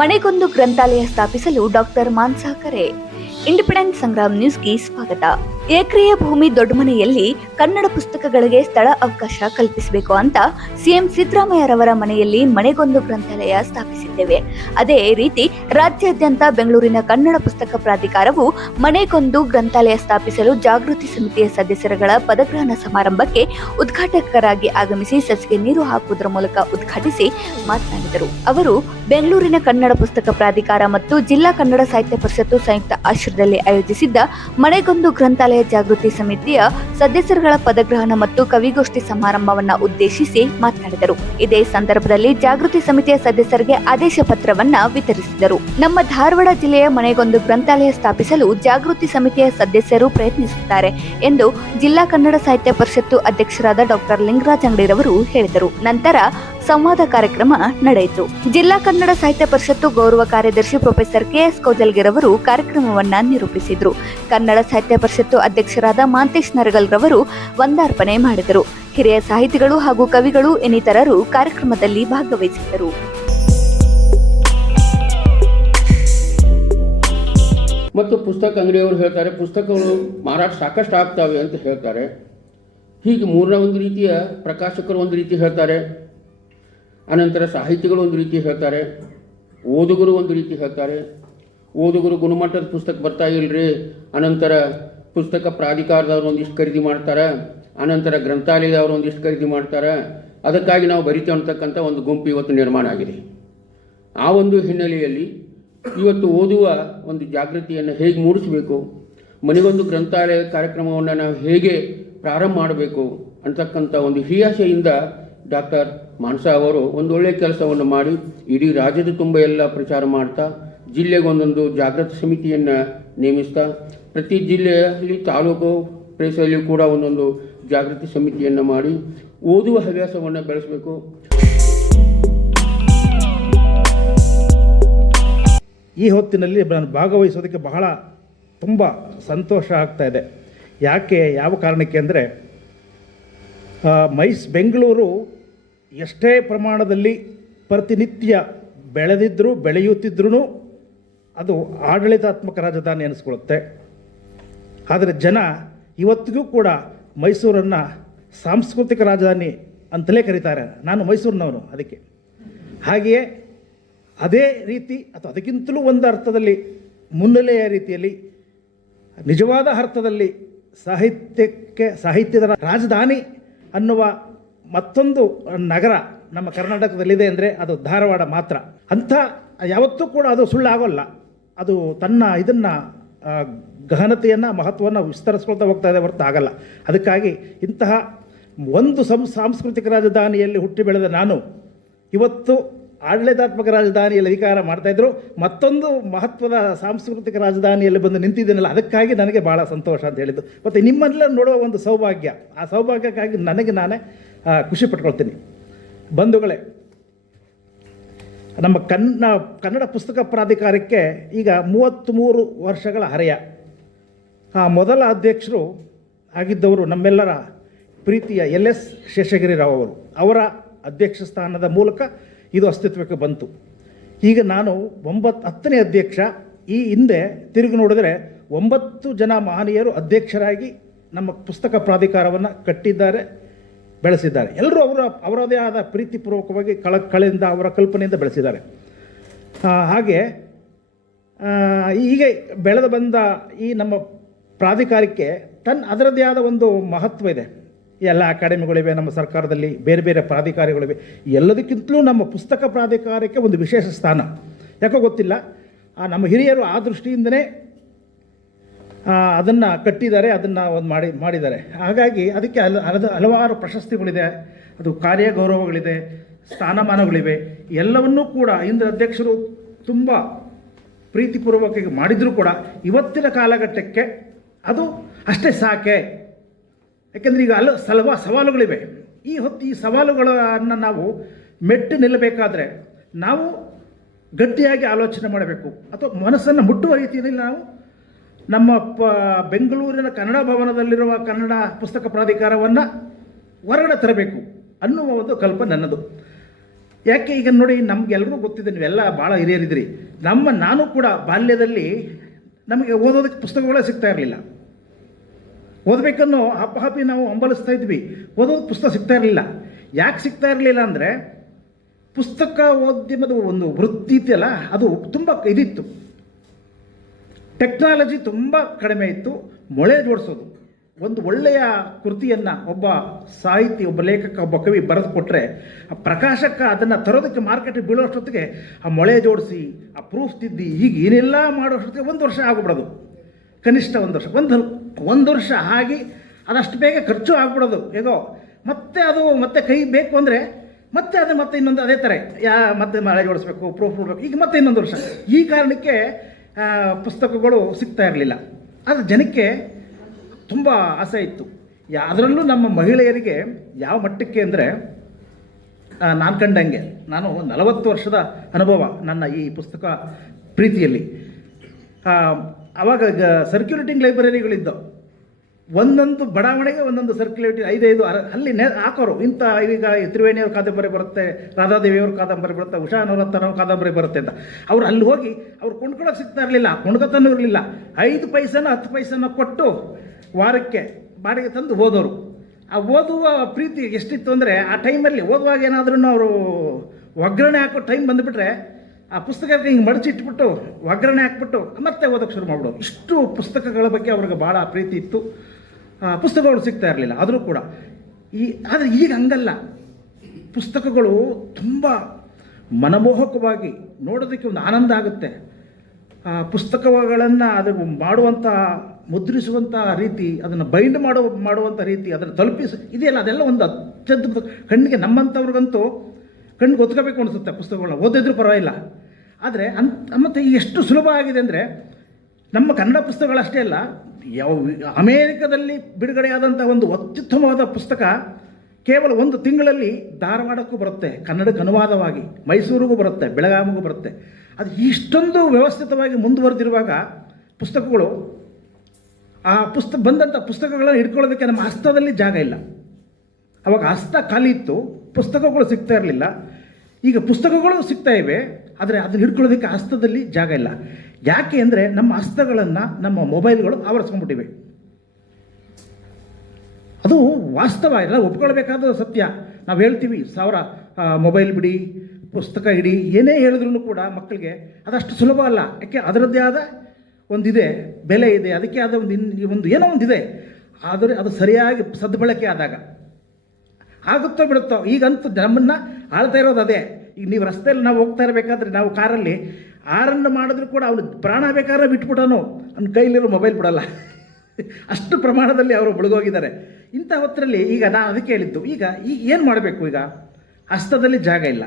ಮನೆಗೊಂದು ಗ್ರಂಥಾಲಯ ಸ್ಥಾಪಿಸಲು ಡಾಕ್ಟರ್ ಮಾನ್ಸಾ ಕರೆ. ಇಂಡಿಪೆಂಡೆಂಟ್ ಸಂಗ್ರಾಮ್ ನ್ಯೂಸ್ಗೆ ಸ್ವಾಗತ. ಎಕರೆಯ ಭೂಮಿ ದೊಡ್ಡಮನೆಯಲ್ಲಿ ಕನ್ನಡ ಪುಸ್ತಕಗಳಿಗೆ ಸ್ಥಳ ಅವಕಾಶ ಕಲ್ಪಿಸಬೇಕು ಅಂತ ಸಿಎಂ ಸಿದ್ದರಾಮಯ್ಯರವರ ಮನೆಯಲ್ಲಿ ಮನೆಗೊಂದು ಗ್ರಂಥಾಲಯ ಸ್ಥಾಪಿಸಿದ್ದೇವೆ. ಅದೇ ರೀತಿ ರಾಜ್ಯಾದ್ಯಂತ ಬೆಂಗಳೂರಿನ ಕನ್ನಡ ಪುಸ್ತಕ ಪ್ರಾಧಿಕಾರವು ಮನೆಗೊಂದು ಗ್ರಂಥಾಲಯ ಸ್ಥಾಪಿಸಲು ಜಾಗೃತಿ ಸಮಿತಿಯ ಸದಸ್ಯರುಗಳ ಪದಗ್ರಹಣ ಸಮಾರಂಭಕ್ಕೆ ಉದ್ಘಾಟಕರಾಗಿ ಆಗಮಿಸಿ ಸಸಿಗೆ ನೀರು ಹಾಕುವುದರ ಮೂಲಕ ಉದ್ಘಾಟಿಸಿ ಮಾತನಾಡಿದರು. ಅವರು ಬೆಂಗಳೂರಿನ ಕನ್ನಡ ಪುಸ್ತಕ ಪ್ರಾಧಿಕಾರ ಮತ್ತು ಜಿಲ್ಲಾ ಕನ್ನಡ ಸಾಹಿತ್ಯ ಪರಿಷತ್ತು ಸಂಯುಕ್ತ ಆಶ್ರಯದಲ್ಲಿ ಆಯೋಜಿಸಿದ್ದ ಮನೆಗೊಂದು ಗ್ರಂಥಾಲಯ ಜಾಗೃತಿ ಸಮಿತಿಯ ಸದಸ್ಯರುಗಳ ಪದಗ್ರಹಣ ಮತ್ತು ಕವಿಗೋಷ್ಠಿ ಸಮಾರಂಭವನ್ನ ಉದ್ದೇಶಿಸಿ ಮಾತನಾಡಿದರು. ಇದೇ ಸಂದರ್ಭದಲ್ಲಿ ಜಾಗೃತಿ ಸಮಿತಿಯ ಸದಸ್ಯರಿಗೆ ಆದೇಶ ಪತ್ರವನ್ನ ವಿತರಿಸಿದರು. ನಮ್ಮ ಧಾರವಾಡ ಜಿಲ್ಲೆಯ ಮನೆಗೊಂದು ಗ್ರಂಥಾಲಯ ಸ್ಥಾಪಿಸಲು ಜಾಗೃತಿ ಸಮಿತಿಯ ಸದಸ್ಯರು ಪ್ರಯತ್ನಿಸುತ್ತಾರೆ ಎಂದು ಜಿಲ್ಲಾ ಕನ್ನಡ ಸಾಹಿತ್ಯ ಪರಿಷತ್ತು ಅಧ್ಯಕ್ಷರಾದ ಡಾಕ್ಟರ್ ಲಿಂಗರಾಜ್ ಅಂಗಡಿರವರು ಹೇಳಿದರು. ನಂತರ ಸಂವಾದ ಕಾರ್ಯಕ್ರಮ ನಡೆಯಿತು. ಜಿಲ್ಲಾ ಕನ್ನಡ ಸಾಹಿತ್ಯ ಪರಿಷತ್ತು ಗೌರವ ಕಾರ್ಯದರ್ಶಿ ಪ್ರೊಫೆಸರ್ ಕೆಎಸ್ ಕೌಜಲ್ಗಿರವರು ಕಾರ್ಯಕ್ರಮವನ್ನ ನಿರೂಪಿಸಿದರು. ಕನ್ನಡ ಸಾಹಿತ್ಯ ಪರಿಷತ್ತು ಅಧ್ಯಕ್ಷರಾದ ಮಾಂತೇಶ್ ನರಗಲ್ ರವರು ವಂದಾರ್ಪಣೆ ಮಾಡಿದರು. ಹಿರಿಯ ಸಾಹಿತಿಗಳು ಹಾಗೂ ಕವಿಗಳು ಇನ್ನಿತರರು ಕಾರ್ಯಕ್ರಮದಲ್ಲಿ ಭಾಗವಹಿಸಿದ್ದರು. ಮತ್ತು ಪುಸ್ತಕ ಅಂಗಡಿಯವರು ಹೇಳ್ತಾರೆ, ಪುಸ್ತಕಗಳು ಮಾರಾಟ ಸಾಕಷ್ಟು ಆಗ್ತವೆ ಅಂತ ಹೇಳ್ತಾರೆ. ಹೀಗೆ ಒಂದು ರೀತಿಯ ಪ್ರಕಾಶಕರು ಒಂದು ರೀತಿ ಹೇಳ್ತಾರೆ, ಅನಂತರ ಸಾಹಿತಿಗಳು ಒಂದು ರೀತಿ ಹೇಳ್ತಾರೆ, ಓದುಗರು ಒಂದು ರೀತಿ ಹೇಳ್ತಾರೆ. ಓದುಗರು ಗುಣಮಟ್ಟದ ಪುಸ್ತಕ ಬರ್ತಾ ಇಲ್ಲರಿ, ಅನಂತರ ಪುಸ್ತಕ ಪ್ರಾಧಿಕಾರದವ್ರು ಒಂದಿಷ್ಟು ಖರೀದಿ ಮಾಡ್ತಾರೆ, ಅನಂತರ ಗ್ರಂಥಾಲಯದವರು ಒಂದಿಷ್ಟು ಖರೀದಿ ಮಾಡ್ತಾರೆ, ಅದಕ್ಕಾಗಿ ನಾವು ಬರಿತೇವೆ ಅಂತಕ್ಕಂಥ ಒಂದು ಗುಂಪು ಇವತ್ತು ನಿರ್ಮಾಣ ಆಗಿದೆ. ಆ ಒಂದು ಹಿನ್ನೆಲೆಯಲ್ಲಿ ಇವತ್ತು ಓದುವ ಒಂದು ಜಾಗೃತಿಯನ್ನು ಹೇಗೆ ಮೂಡಿಸಬೇಕು, ಮನೆಗೊಂದು ಗ್ರಂಥಾಲಯ ಕಾರ್ಯಕ್ರಮವನ್ನು ನಾವು ಹೇಗೆ ಪ್ರಾರಂಭ ಮಾಡಬೇಕು ಅಂತಕ್ಕಂಥ ಒಂದು ಹಿಯಾಸೆಯಿಂದ ಡಾಕ್ಟರ್ ಮಾನ್ಸಾ ಅವರು ಒಂದು ಒಳ್ಳೆಯ ಕೆಲಸವನ್ನು ಮಾಡಿ ಇಡೀ ರಾಜ್ಯದ ತುಂಬ ಎಲ್ಲ ಪ್ರಚಾರ ಮಾಡ್ತಾ ಜಿಲ್ಲೆಗೊಂದೊಂದು ಜಾಗೃತಿ ಸಮಿತಿಯನ್ನು ನೇಮಿಸ್ತಾ ಪ್ರತಿ ಜಿಲ್ಲೆಯಲ್ಲಿ ತಾಲೂಕು ಪ್ಲೇಸಲ್ಲಿ ಕೂಡ ಒಂದೊಂದು ಜಾಗೃತಿ ಸಮಿತಿಯನ್ನು ಮಾಡಿ ಓದುವ ಹವ್ಯಾಸವನ್ನು ಬೆಳೆಸಬೇಕು. ಈ ಹೊತ್ತಿನಲ್ಲಿ ನಾನು ಭಾಗವಹಿಸೋದಕ್ಕೆ ಬಹಳ ತುಂಬ ಸಂತೋಷ ಆಗ್ತಾ ಇದೆ. ಯಾವ ಕಾರಣಕ್ಕೆ ಅಂದರೆ ಬೆಂಗಳೂರು ಎಷ್ಟೇ ಪ್ರಮಾಣದಲ್ಲಿ ಪ್ರತಿನಿತ್ಯ ಬೆಳೆಯುತ್ತಿದ್ರೂ ಅದು ಆಡಳಿತಾತ್ಮಕ ರಾಜಧಾನಿ ಅನಿಸ್ಕೊಳ್ಳುತ್ತೆ. ಆದರೆ ಜನ ಇವತ್ತಿಗೂ ಕೂಡ ಮೈಸೂರನ್ನು ಸಾಂಸ್ಕೃತಿಕ ರಾಜಧಾನಿ ಅಂತಲೇ ಕರೀತಾರೆ. ನಾನು ಮೈಸೂರಿನವನು, ಅದಕ್ಕೆ ಹಾಗೆಯೇ ಅದೇ ರೀತಿ ಅಥವಾ ಅದಕ್ಕಿಂತಲೂ ಒಂದು ಅರ್ಥದಲ್ಲಿ ಮುನ್ನೆಲೆಯ ರೀತಿಯಲ್ಲಿ ನಿಜವಾದ ಅರ್ಥದಲ್ಲಿ ಸಾಹಿತ್ಯದ ರಾಜಧಾನಿ ಅನ್ನುವ ಮತ್ತೊಂದು ನಗರ ನಮ್ಮ ಕರ್ನಾಟಕದಲ್ಲಿದೆ ಅಂದರೆ ಅದು ಧಾರವಾಡ ಮಾತ್ರ. ಅಂಥ ಯಾವತ್ತೂ ಕೂಡ ಅದು ಸುಳ್ಳಾಗೋಲ್ಲ. ಅದು ತನ್ನ ಇದನ್ನು ಗಹನತೆಯನ್ನು ಮಹತ್ವವನ್ನು ವಿಸ್ತರಿಸ್ಕೊಳ್ತಾ ಹೋಗ್ತಾ ಇದೆ, ಹೊರತು ಆಗಲ್ಲ. ಅದಕ್ಕಾಗಿ ಇಂತಹ ಒಂದು ಸಾಂಸ್ಕೃತಿಕ ರಾಜಧಾನಿಯಲ್ಲಿ ಹುಟ್ಟಿ ಬೆಳೆದ ನಾನು ಇವತ್ತು ಆಡಳಿತಾತ್ಮಕ ರಾಜಧಾನಿಯಲ್ಲಿ ಅಧಿಕಾರ ಮಾಡ್ತಾಯಿದ್ರು, ಮತ್ತೊಂದು ಮಹತ್ವದ ಸಾಂಸ್ಕೃತಿಕ ರಾಜಧಾನಿಯಲ್ಲಿ ಬಂದು ನಿಂತಿದ್ದೀನಲ್ಲ, ಅದಕ್ಕಾಗಿ ನನಗೆ ಭಾಳ ಸಂತೋಷ ಅಂತ ಹೇಳಿದ್ದು. ಮತ್ತು ನಿಮ್ಮನ್ನೆಲ್ಲ ನೋಡುವ ಒಂದು ಸೌಭಾಗ್ಯ, ಆ ಸೌಭಾಗ್ಯಕ್ಕಾಗಿ ನನಗೆ ನಾನೇ ಖುಷಿ ಪಟ್ಕೊಳ್ತೀನಿ. ಬಂಧುಗಳೇ, ನಮ್ಮ ಕನ್ನಡ ಪುಸ್ತಕ ಪ್ರಾಧಿಕಾರಕ್ಕೆ ಈಗ 33 ವರ್ಷಗಳ ಹರೆಯ. ಮೊದಲ ಅಧ್ಯಕ್ಷರು ಆಗಿದ್ದವರು ನಮ್ಮೆಲ್ಲರ ಪ್ರೀತಿಯ LS ಶೇಷಗಿರಿರಾವ್ ಅವರು. ಅವರ ಅಧ್ಯಕ್ಷ ಸ್ಥಾನದ ಮೂಲಕ ಇದು ಅಸ್ತಿತ್ವಕ್ಕೆ ಬಂತು. ಈಗ ನಾನು 10ನೇ ಅಧ್ಯಕ್ಷ. ಈ ಹಿಂದೆ ತಿರುಗಿ ನೋಡಿದರೆ 9 ಜನ ಮಹನೀಯರು ಅಧ್ಯಕ್ಷರಾಗಿ ನಮ್ಮ ಪುಸ್ತಕ ಪ್ರಾಧಿಕಾರವನ್ನು ಕಟ್ಟಿದ್ದಾರೆ, ಬೆಳೆಸಿದ್ದಾರೆ. ಎಲ್ಲರೂ ಅವರದೇ ಆದ ಪ್ರೀತಿಪೂರ್ವಕವಾಗಿ ಕಳೆಯಿಂದ ಅವರ ಕಲ್ಪನೆಯಿಂದ ಬೆಳೆಸಿದ್ದಾರೆ. ಹಾಗೆ ಹೀಗೆ ಬೆಳೆದು ಬಂದ ಈ ನಮ್ಮ ಪ್ರಾಧಿಕಾರಕ್ಕೆ ಅದರದ್ದೇ ಆದ ಒಂದು ಮಹತ್ವ ಇದೆ. ಎಲ್ಲ ಅಕಾಡೆಮಿಗಳಿವೆ, ನಮ್ಮ ಸರ್ಕಾರದಲ್ಲಿ ಬೇರೆ ಬೇರೆ ಪ್ರಾಧಿಕಾರಗಳಿವೆ. ಎಲ್ಲದಕ್ಕಿಂತಲೂ ನಮ್ಮ ಪುಸ್ತಕ ಪ್ರಾಧಿಕಾರಕ್ಕೆ ಒಂದು ವಿಶೇಷ ಸ್ಥಾನ. ಯಾಕೋ ಗೊತ್ತಿಲ್ಲ, ನಮ್ಮ ಹಿರಿಯರು ಆ ದೃಷ್ಟಿಯಿಂದನೇ ಅದನ್ನು ಕಟ್ಟಿದ್ದಾರೆ, ಅದನ್ನು ಒಂದು ಮಾಡಿದ್ದಾರೆ. ಹಾಗಾಗಿ ಅದಕ್ಕೆ ಹಲವಾರು ಪ್ರಶಸ್ತಿಗಳಿದೆ, ಅದು ಕಾರ್ಯ ಗೌರವಗಳಿದೆ, ಸ್ಥಾನಮಾನಗಳಿವೆ. ಎಲ್ಲವನ್ನೂ ಕೂಡ ಇಂದ್ರ ಅಧ್ಯಕ್ಷರು ತುಂಬ ಪ್ರೀತಿಪೂರ್ವಕವಾಗಿ ಮಾಡಿದರೂ ಕೂಡ ಇವತ್ತಿನ ಕಾಲಘಟ್ಟಕ್ಕೆ ಅದು ಅಷ್ಟೇ ಸಾಕೆ. ಯಾಕೆಂದರೆ ಈಗ ಸವಾಲುಗಳಿವೆ. ಈ ಸವಾಲುಗಳನ್ನು ನಾವು ಮೆಟ್ಟಿ ನಿಲ್ಲಬೇಕಾದ್ರೆ ನಾವು ಗಟ್ಟಿಯಾಗಿ ಆಲೋಚನೆ ಮಾಡಬೇಕು, ಅಥವಾ ಮನಸ್ಸನ್ನು ಮುಟ್ಟುವ ರೀತಿಯಲ್ಲಿ ನಾವು ನಮ್ಮ ಬೆಂಗಳೂರಿನ ಕನ್ನಡ ಭವನದಲ್ಲಿರುವ ಕನ್ನಡ ಪುಸ್ತಕ ಪ್ರಾಧಿಕಾರವನ್ನು ಹೊರಗಡೆ ತರಬೇಕು ಅನ್ನುವ ಒಂದು ಕಲ್ಪನೆ ನನ್ನದು. ಯಾಕೆ ಈಗ ನೋಡಿ, ನಮಗೆಲ್ಲರೂ ಗೊತ್ತಿದೆ, ನೀವೆಲ್ಲ ಭಾಳ ಹಿರಿಯರಿದ್ರಿ. ನಾನು ಕೂಡ ಬಾಲ್ಯದಲ್ಲಿ ನಮಗೆ ಓದೋದಕ್ಕೆ ಪುಸ್ತಕಗಳೇ ಸಿಗ್ತಾ ಇರಲಿಲ್ಲ. ಓದಬೇಕನ್ನೋ ಹಪ್ಪಿ ನಾವು ಹಂಬಲಿಸ್ತಾ ಇದ್ವಿ, ಓದೋದಕ್ಕೆ ಪುಸ್ತಕ ಸಿಗ್ತಾ ಇರಲಿಲ್ಲ. ಯಾಕೆ ಸಿಗ್ತಾ ಇರಲಿಲ್ಲ ಅಂದರೆ, ಪುಸ್ತಕ ಓದ್ಯಮದ ಒಂದು ವೃತ್ತಿ ಇದೆಯಲ್ಲ, ಅದು ತುಂಬ ಇದಿತ್ತು. ಟೆಕ್ನಾಲಜಿ ತುಂಬ ಕಡಿಮೆ ಇತ್ತು. ಮೊಳೆ ಜೋಡಿಸೋದು, ಒಂದು ಒಳ್ಳೆಯ ಕೃತಿಯನ್ನು ಒಬ್ಬ ಸಾಹಿತಿ, ಒಬ್ಬ ಲೇಖಕ, ಒಬ್ಬ ಕವಿ ಬರೆದು ಕೊಟ್ಟರೆ ಆ ಪ್ರಕಾಶಕ ಅದನ್ನು ತರೋದಕ್ಕೆ ಮಾರ್ಕೆಟಿಗೆ ಬೀಳೋಷ್ಟೊತ್ತಿಗೆ ಆ ಮೊಳೆ ಜೋಡಿಸಿ, ಆ ಪ್ರೂಫ್ ತಿದ್ದಿ, ಹೀಗೆ ಏನೆಲ್ಲ ಮಾಡೋಷ್ಟೊತ್ತಿಗೆ 1 ವರ್ಷ ಆಗಿಬಿಡೋದು. ಕನಿಷ್ಠ 1 ವರ್ಷ, ಒಂದು ವರ್ಷ ಆಗಿ ಅದಷ್ಟು ಬೇಗ ಖರ್ಚು ಆಗ್ಬಿಡೋದು. ಹೇಗೋ ಮತ್ತೆ ಕೈ ಬೇಕು ಅಂದರೆ ಮತ್ತೆ ಇನ್ನೊಂದು ಅದೇ ಥರ ಮತ್ತೆ ಮಳೆ ಜೋಡಿಸ್ಬೇಕು, ಪ್ರೂಫ್ ಕೊಡಬೇಕು, ಈಗ ಮತ್ತೆ ಇನ್ನೊಂದು ವರ್ಷ. ಈ ಕಾರಣಕ್ಕೆ ಪುಸ್ತಕಗಳು ಸಿಗ್ತಾ ಇರಲಿಲ್ಲ. ಆದರೆ ಜನಕ್ಕೆ ತುಂಬ ಆಸೆ ಇತ್ತು. ಅದರಲ್ಲೂ ನಮ್ಮ ಮಹಿಳೆಯರಿಗೆ ಯಾವ ಮಟ್ಟಕ್ಕೆ ಅಂದರೆ, ನಾನು ಕಂಡಂಗೆ, ನಾನು 40 ವರ್ಷದ ಅನುಭವ ನನ್ನ ಈ ಪುಸ್ತಕ ಪ್ರೀತಿಯಲ್ಲಿ. ಆವಾಗ ಸರ್ಕ್ಯುಲೇಟಿಂಗ್ ಲೈಬ್ರರಿಗಳಿದ್ದವು. ಒಂದೊಂದು ಬಡಾವಣೆಗೆ ಒಂದೊಂದು ಸರ್ಕ್ಯುಲೇಟಿ 5 ಅಲ್ಲಿ ಹಾಕೋರು. ಇಂಥ ಈಗ ತ್ರಿವೇಣಿಯವ್ರ ಕಾದಂಬರಿ ಬರುತ್ತೆ, ರಾಧಾದೇವಿಯವ್ರ ಕಾದಂಬರಿ ಬರುತ್ತೆ, ಉಷಾ ನವರತ್ನವ್ರ ಕಾದಂಬರಿ ಬರುತ್ತೆ ಅಂತ ಅವ್ರು ಅಲ್ಲಿ ಹೋಗಿ ಅವ್ರು ಕೊಂಡ್ಕೊಳ್ಳೋಕೆ ಸಿಗ್ತಾ ಇರಲಿಲ್ಲ, ಕೊಂಡ್ಕೊತಾನೂ ಇರಲಿಲ್ಲ. 5 ಪೈಸೆನ 10 ಪೈಸೆನ ಕೊಟ್ಟು ವಾರಕ್ಕೆ ಬಾಡಿಗೆ ತಂದು ಓದೋರು. ಆ ಓದುವ ಪ್ರೀತಿ ಎಷ್ಟಿತ್ತು ಅಂದರೆ, ಆ ಟೈಮಲ್ಲಿ ಓದುವಾಗ ಏನಾದ್ರೂ ಅವರು ಒಗ್ಗರಣೆ ಹಾಕೋ ಟೈಮ್ ಬಂದುಬಿಟ್ರೆ ಆ ಪುಸ್ತಕಕ್ಕೆ ಹಿಂಗೆ ಮಡಚಿಟ್ಬಿಟ್ಟು ಒಗ್ಗರಣೆ ಹಾಕ್ಬಿಟ್ಟು ಮತ್ತೆ ಓದೋಕ್ಕೆ ಶುರು ಮಾಡ್ಬಿಡೋರು. ಇಷ್ಟು ಪುಸ್ತಕಗಳ ಬಗ್ಗೆ ಅವ್ರಿಗೆ ಭಾಳ ಪ್ರೀತಿ ಇತ್ತು. ಪುಸ್ತಕಗಳು ಸಿಗ್ತಾ ಇರಲಿಲ್ಲ ಆದರೂ ಕೂಡ. ಆದರೆ ಈಗ ಹಂಗಲ್ಲ. ಪುಸ್ತಕಗಳು ತುಂಬ ಮನಮೋಹಕವಾಗಿ ನೋಡೋದಕ್ಕೆ ಒಂದು ಆನಂದ ಆಗುತ್ತೆ. ಪುಸ್ತಕಗಳನ್ನು ಅದು ಮಾಡುವಂಥ, ಮುದ್ರಿಸುವಂಥ ರೀತಿ, ಅದನ್ನು ಬೈಂಡ್ ಮಾಡುವಂಥ ರೀತಿ, ಅದನ್ನು ಇದೆಯಲ್ಲ, ಅದೆಲ್ಲ ಒಂದು ಅತ್ಯದ್ಭುತ. ಕಣ್ಣಿಗೆ, ನಮ್ಮಂಥವ್ರಿಗಂತೂ ಕಣ್ಣಿಗೆ ಒತ್ಕೋಬೇಕು ಅನಿಸುತ್ತೆ ಪುಸ್ತಕಗಳನ್ನ, ಓದಿದ್ರೂ ಪರವಾಗಿಲ್ಲ. ಆದರೆ ಮತ್ತು ಎಷ್ಟು ಸುಲಭ ಆಗಿದೆ ಅಂದರೆ, ನಮ್ಮ ಕನ್ನಡ ಪುಸ್ತಕಗಳಷ್ಟೇ ಅಲ್ಲ, ಅಮೇರಿಕದಲ್ಲಿ ಬಿಡುಗಡೆಯಾದಂಥ ಒಂದು ಅತ್ಯುತ್ತಮವಾದ ಪುಸ್ತಕ ಕೇವಲ 1 ತಿಂಗಳಲ್ಲಿ ಧಾರವಾಡಕ್ಕೂ ಬರುತ್ತೆ, ಕನ್ನಡಕ್ಕೆ ಅನುವಾದವಾಗಿ, ಮೈಸೂರಿಗೂ ಬರುತ್ತೆ, ಬೆಳಗಾವಿಗೂ ಬರುತ್ತೆ. ಅದು ಇಷ್ಟೊಂದು ವ್ಯವಸ್ಥಿತವಾಗಿ ಮುಂದುವರೆದಿರುವಾಗ ಪುಸ್ತಕಗಳು, ಆ ಬಂದಂಥ ಪುಸ್ತಕಗಳನ್ನು ಹಿಡ್ಕೊಳ್ಳೋದಕ್ಕೆ ನಮ್ಮ ಹಸ್ತದಲ್ಲಿ ಜಾಗ ಇಲ್ಲ. ಅವಾಗ ಹಸ್ತ ಖಾಲಿ ಇತ್ತು, ಪುಸ್ತಕಗಳು ಸಿಗ್ತಾ ಇರಲಿಲ್ಲ. ಈಗ ಪುಸ್ತಕಗಳು ಸಿಗ್ತಾ ಇವೆ, ಆದರೆ ಅದನ್ನು ಹಿಡ್ಕೊಳ್ಳೋದಕ್ಕೆ ಹಸ್ತದಲ್ಲಿ ಜಾಗ ಇಲ್ಲ. ಯಾಕೆ ಅಂದರೆ, ನಮ್ಮ ಹಸ್ತಗಳನ್ನು ನಮ್ಮ ಮೊಬೈಲ್ಗಳು ಆವರಿಸ್ಕೊಂಡ್ಬಿಟ್ಟಿವೆ. ಅದು ವಾಸ್ತವ, ಎಲ್ಲ ಒಪ್ಕೊಳ್ಬೇಕಾದ ಸತ್ಯ. ನಾವು ಹೇಳ್ತೀವಿ 1000 ಮೊಬೈಲ್ ಬಿಡಿ, ಪುಸ್ತಕ ಇಡಿ, ಏನೇ ಹೇಳಿದ್ರು ಕೂಡ ಮಕ್ಕಳಿಗೆ ಅದಷ್ಟು ಸುಲಭ ಅಲ್ಲ. ಯಾಕೆ, ಅದರದ್ದೇ ಆದ ಒಂದಿದೆ, ಬೆಲೆ ಇದೆ, ಅದಕ್ಕೆ ಆದ ಒಂದು ಏನೋ ಒಂದಿದೆ. ಆದರೆ ಅದು ಸರಿಯಾಗಿ ಸದ್ಬಳಕೆ ಆದಾಗ ಆಗುತ್ತೋ ಬಿಡುತ್ತೋ. ಈಗಂತೂ ನಮ್ಮನ್ನು ಆಳ್ತಾ ಇರೋದು ಅದೇ. ಈಗ ನೀವು ರಸ್ತೆಯಲ್ಲಿ ನಾವು ಹೋಗ್ತಾ ಇರಬೇಕಾದ್ರೆ, ನಾವು ಕಾರಲ್ಲಿ ಆರನ್ನು ಮಾಡಿದ್ರು ಕೂಡ ಅವನು ಪ್ರಾಣ ಬೇಕಾದ್ರೆ ಬಿಟ್ಬಿಟ್ಟನು, ಅವ್ನ ಕೈಲಿರೋ ಮೊಬೈಲ್ ಬಿಡಲ್ಲ. ಅಷ್ಟು ಪ್ರಮಾಣದಲ್ಲಿ ಅವರು ಮುಳುಗೋಗಿದ್ದಾರೆ. ಇಂಥ ಹೊತ್ತರಲ್ಲಿ ಈಗ ನಾನು ಅದಕ್ಕೆ ಹೇಳಿದ್ದು, ಈಗ ಏನು ಮಾಡಬೇಕು? ಈಗ ಹಸ್ತದಲ್ಲಿ ಜಾಗ ಇಲ್ಲ,